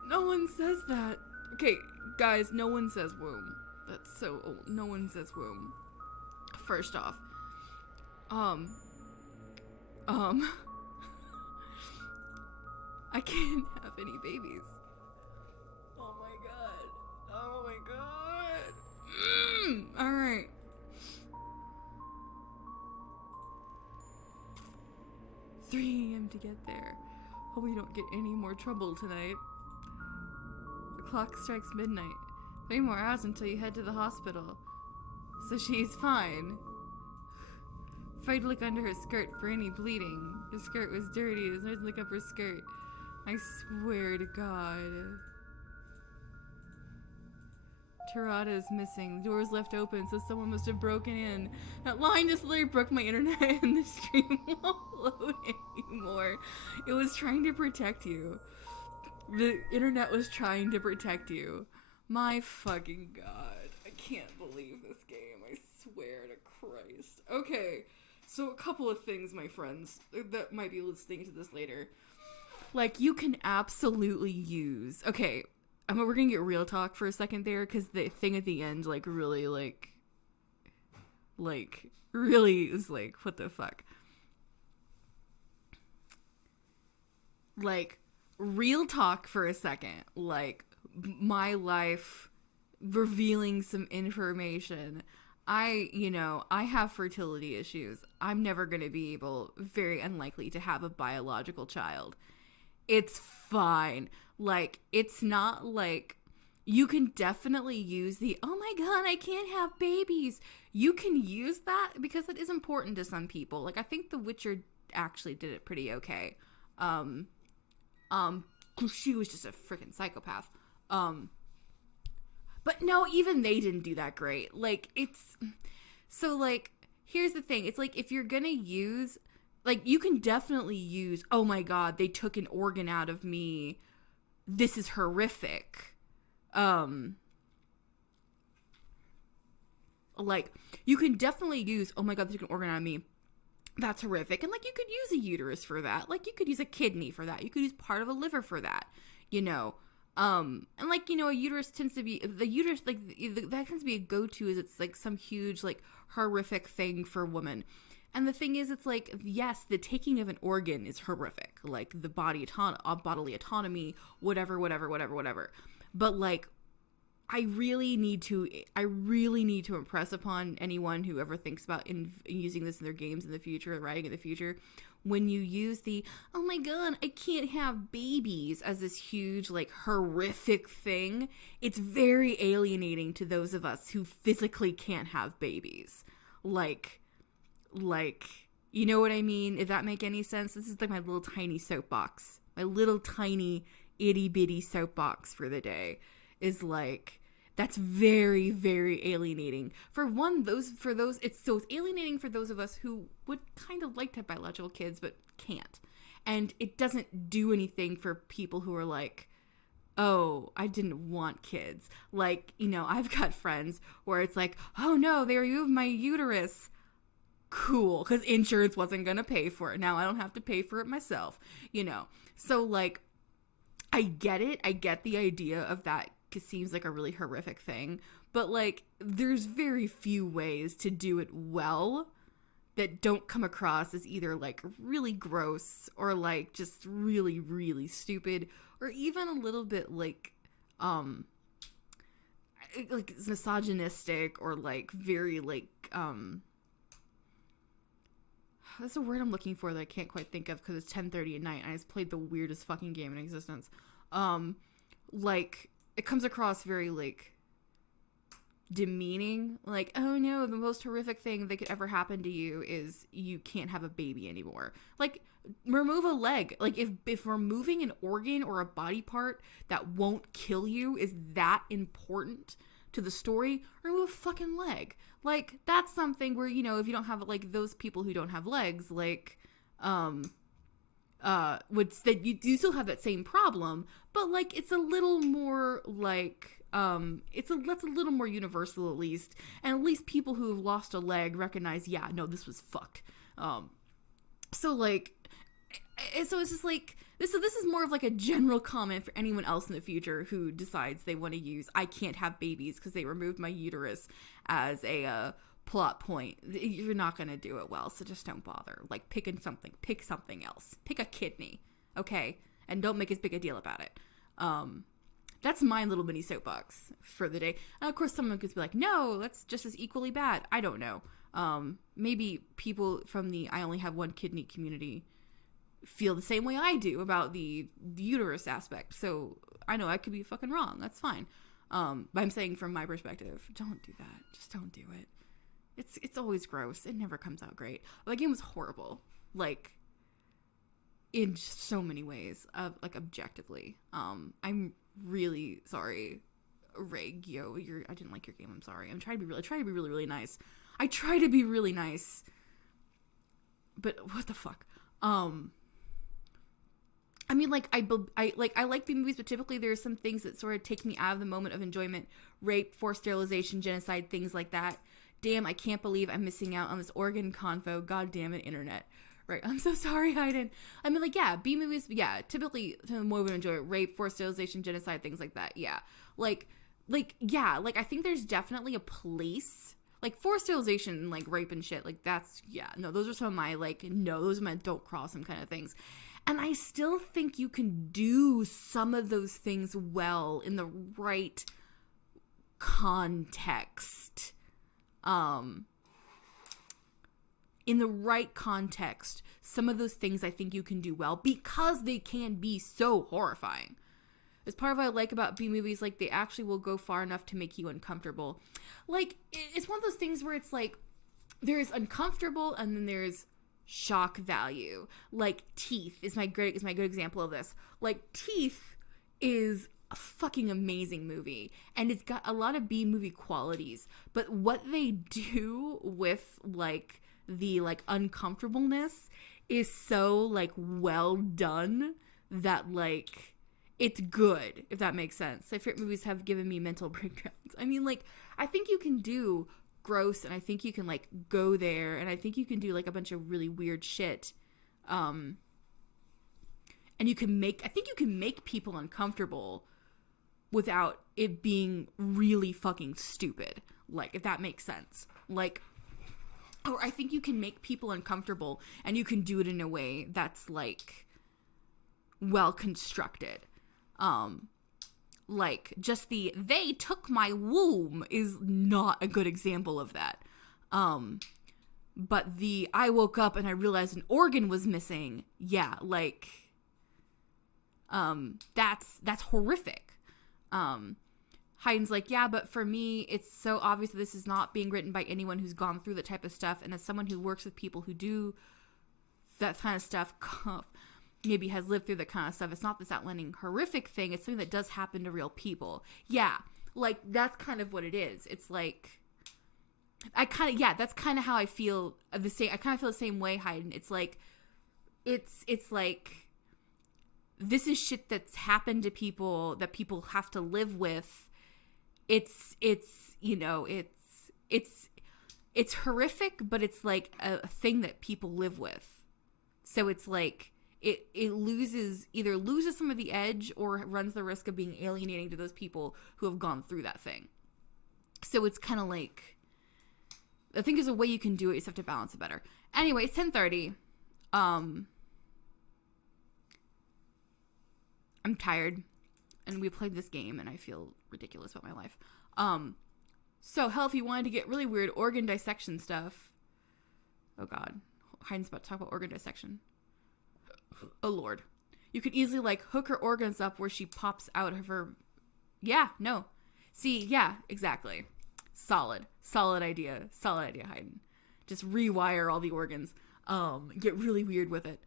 No one says that. Okay, guys, no one says womb. That's so old. No one says womb. First off. I can't have any babies. Oh my god. Oh my god. Alright. $3 a.m. to get there. Hope we don't get any more trouble tonight. The clock strikes midnight. 3 more hours until you head to the hospital. So she's fine. Tried to look under her skirt for any bleeding. Her skirt was dirty. There's no reason to look up her skirt. I swear to God. Terada is missing. The door's left open, so someone must have broken in. That line just literally broke my internet and the stream won't load anymore. It was trying to protect you. The internet was trying to protect you. My fucking god. I can't believe this game. I swear to Christ. Okay, so a couple of things, my friends, that might be listening to this later. Like, you can absolutely use... Okay, we're gonna get real talk for a second there, because the thing at the end, like, really, really is like, what the fuck? Like, real talk for a second. Like, my life revealing some information. I have fertility issues. I'm never going to be able, very unlikely, to have a biological child. It's fine. Like, it's not like, you can definitely use the, oh my god, I can't have babies. You can use that because it is important to some people. Like, I think The Witcher actually did it pretty okay. She was just a freaking psychopath. But no, even they didn't do that great. Like, it's... So, like, here's the thing. It's like, if you're gonna use... Like, you can definitely use, oh my god, they took an organ out of me. This is horrific. Like, you can definitely use, oh my god, they took an organ out of me. That's horrific. And, like, you could use a uterus for that. Like, you could use a kidney for that. You could use part of a liver for that, you know. And, like, you know, a uterus tends to be, the uterus, like, that tends to be a go-to, is it's, like, some huge, like, horrific thing for women. And the thing is, it's like, yes, the taking of an organ is horrific. Like, the bodily autonomy, whatever. But, like, I really need to impress upon anyone who ever thinks about using this in their games in the future, writing in the future, when you use the, oh my god, I can't have babies as this huge, like, horrific thing, it's very alienating to those of us who physically can't have babies. Like, you know what I mean? If that make any sense? This is like my little tiny soapbox. My little tiny itty bitty soapbox for the day. Is like, that's very, very alienating. It's alienating for those of us who would kind of like to have biological kids but can't. And it doesn't do anything for people who are like, oh, I didn't want kids. Like, you know, I've got friends where it's like, oh no, they removed my uterus. Cool, because insurance wasn't gonna pay for it. Now I don't have to pay for it myself, you know. So, like, I get it. I get the idea of that. It seems like a really horrific thing, but, like, there's very few ways to do it well that don't come across as either, like, really gross or, like, just really, really stupid, or even a little bit like misogynistic, or, like, very, like, that's a word I'm looking for that I can't quite think of because it's 10:30 at night and I just played the weirdest fucking game in existence. Like, it comes across very, like, demeaning. Like, oh no, the most horrific thing that could ever happen to you is you can't have a baby anymore. Like, remove a leg. Like, if removing an organ or a body part that won't kill you is that important to the story, remove a fucking leg. Like, that's something where, you know, if you don't have, like, those people who don't have legs, like, you still have that same problem, but, like, it's a little more, like, that's a little more universal, at least, and at least people who have lost a leg recognize, yeah, no, this was fucked. So, like, so it's just, like, this is more of, like, a general comment for anyone else in the future who decides they want to use, I can't have babies because they removed my uterus as a, plot point. You're not going to do it well, so just don't bother. Like, pick something else. Pick a kidney, okay? And don't make as big a deal about it. That's my little mini soapbox for the day. And of course, someone could be like, no, that's just as equally bad. I don't know. Maybe people from the I only have one kidney community feel the same way I do about the uterus aspect. So I know I could be fucking wrong. That's fine. But I'm saying from my perspective, don't do that. Just don't do it. It's always gross. It never comes out great. The game was horrible. Like, in just so many ways. Like, objectively. I'm really sorry, Regio. I didn't like your game. I'm sorry. I'm trying to be really, really nice. I try to be really nice. But what the fuck? I'm mean, like, I like B movies, but typically there are some things that sort of take me out of the moment of enjoyment. Rape, forced sterilization, genocide, things like that. Damn, I can't believe I'm missing out on this Oregon convo. God damn it, internet. Right, I'm so sorry, Hayden. I mean, like, yeah, B movies, yeah, typically more would enjoy it. Rape, forced sterilization, genocide, things like that, yeah. Yeah, like, I think there's definitely a place, like, forced sterilization and, like, rape and shit, like, that's, yeah, no, those are some of my, like, no, those are my don't cross them kind of things. And I still think you can do some of those things well in the right context. In the right context, some of those things I think you can do well because they can be so horrifying. It's part of what I like about B movies, like, they actually will go far enough to make you uncomfortable. Like, it's one of those things where it's like, there's uncomfortable and then there's shock value. Like, Teeth is my good example of this. Like, Teeth is a fucking amazing movie, and it's got a lot of B movie qualities, but what they do with, like, the, like, uncomfortableness is so, like, well done that, like, it's good, if that makes sense. My favorite movies have given me mental breakdowns. I mean, like, I think you can do gross, and I think you can, like, go there, and I think you can do, like, a bunch of really weird shit, and I think you can make people uncomfortable without it being really fucking stupid, like, if that makes sense. Like, or I think you can make people uncomfortable, and you can do it in a way that's, like, well constructed. Like, just they took my womb is not a good example of that. But I woke up and I realized an organ was missing. Yeah, like, that's horrific. Hayden's like, yeah, but for me, it's so obvious that this is not being written by anyone who's gone through that type of stuff. And as someone who works with people who do that kind of stuff, maybe has lived through that kind of stuff, it's not this outlanding horrific thing. It's something that does happen to real people. Yeah, like, that's kind of what it is. It's like, that's kind of how I feel. I kind of feel the same way, Hayden. It's like, it's like, this is shit that's happened to people that people have to live with. It's horrific, but it's like a thing that people live with. So it's like, it either loses some of the edge or runs the risk of being alienating to those people who have gone through that thing. So it's kind of like, I think there's a way you can do it. You just have to balance it better. Anyway, it's 10:30. I'm tired, and we played this game, and I feel ridiculous about my life. So hell, if you wanted to get really weird organ dissection stuff, oh god, Hayden's about to talk about organ dissection. Oh lord, you could easily, like, hook her organs up where she pops out of her. Yeah, no, see, yeah, exactly. Solid idea, Hayden. Just rewire all the organs. Get really weird with it.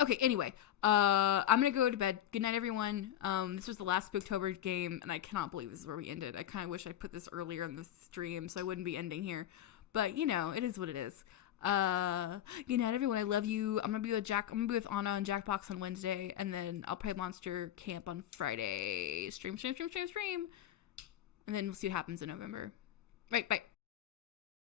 Okay, anyway, I'm gonna go to bed. Good night, everyone. This was the last Spooktober game, and I cannot believe this is where we ended. I kind of wish I put this earlier in the stream so I wouldn't be ending here. But, you know, it is what it is. Good night, everyone. I love you. I'm gonna be with Anna and Jackbox on Wednesday, and then I'll play Monster Camp on Friday. Stream. And then we'll see what happens in November. Right, bye.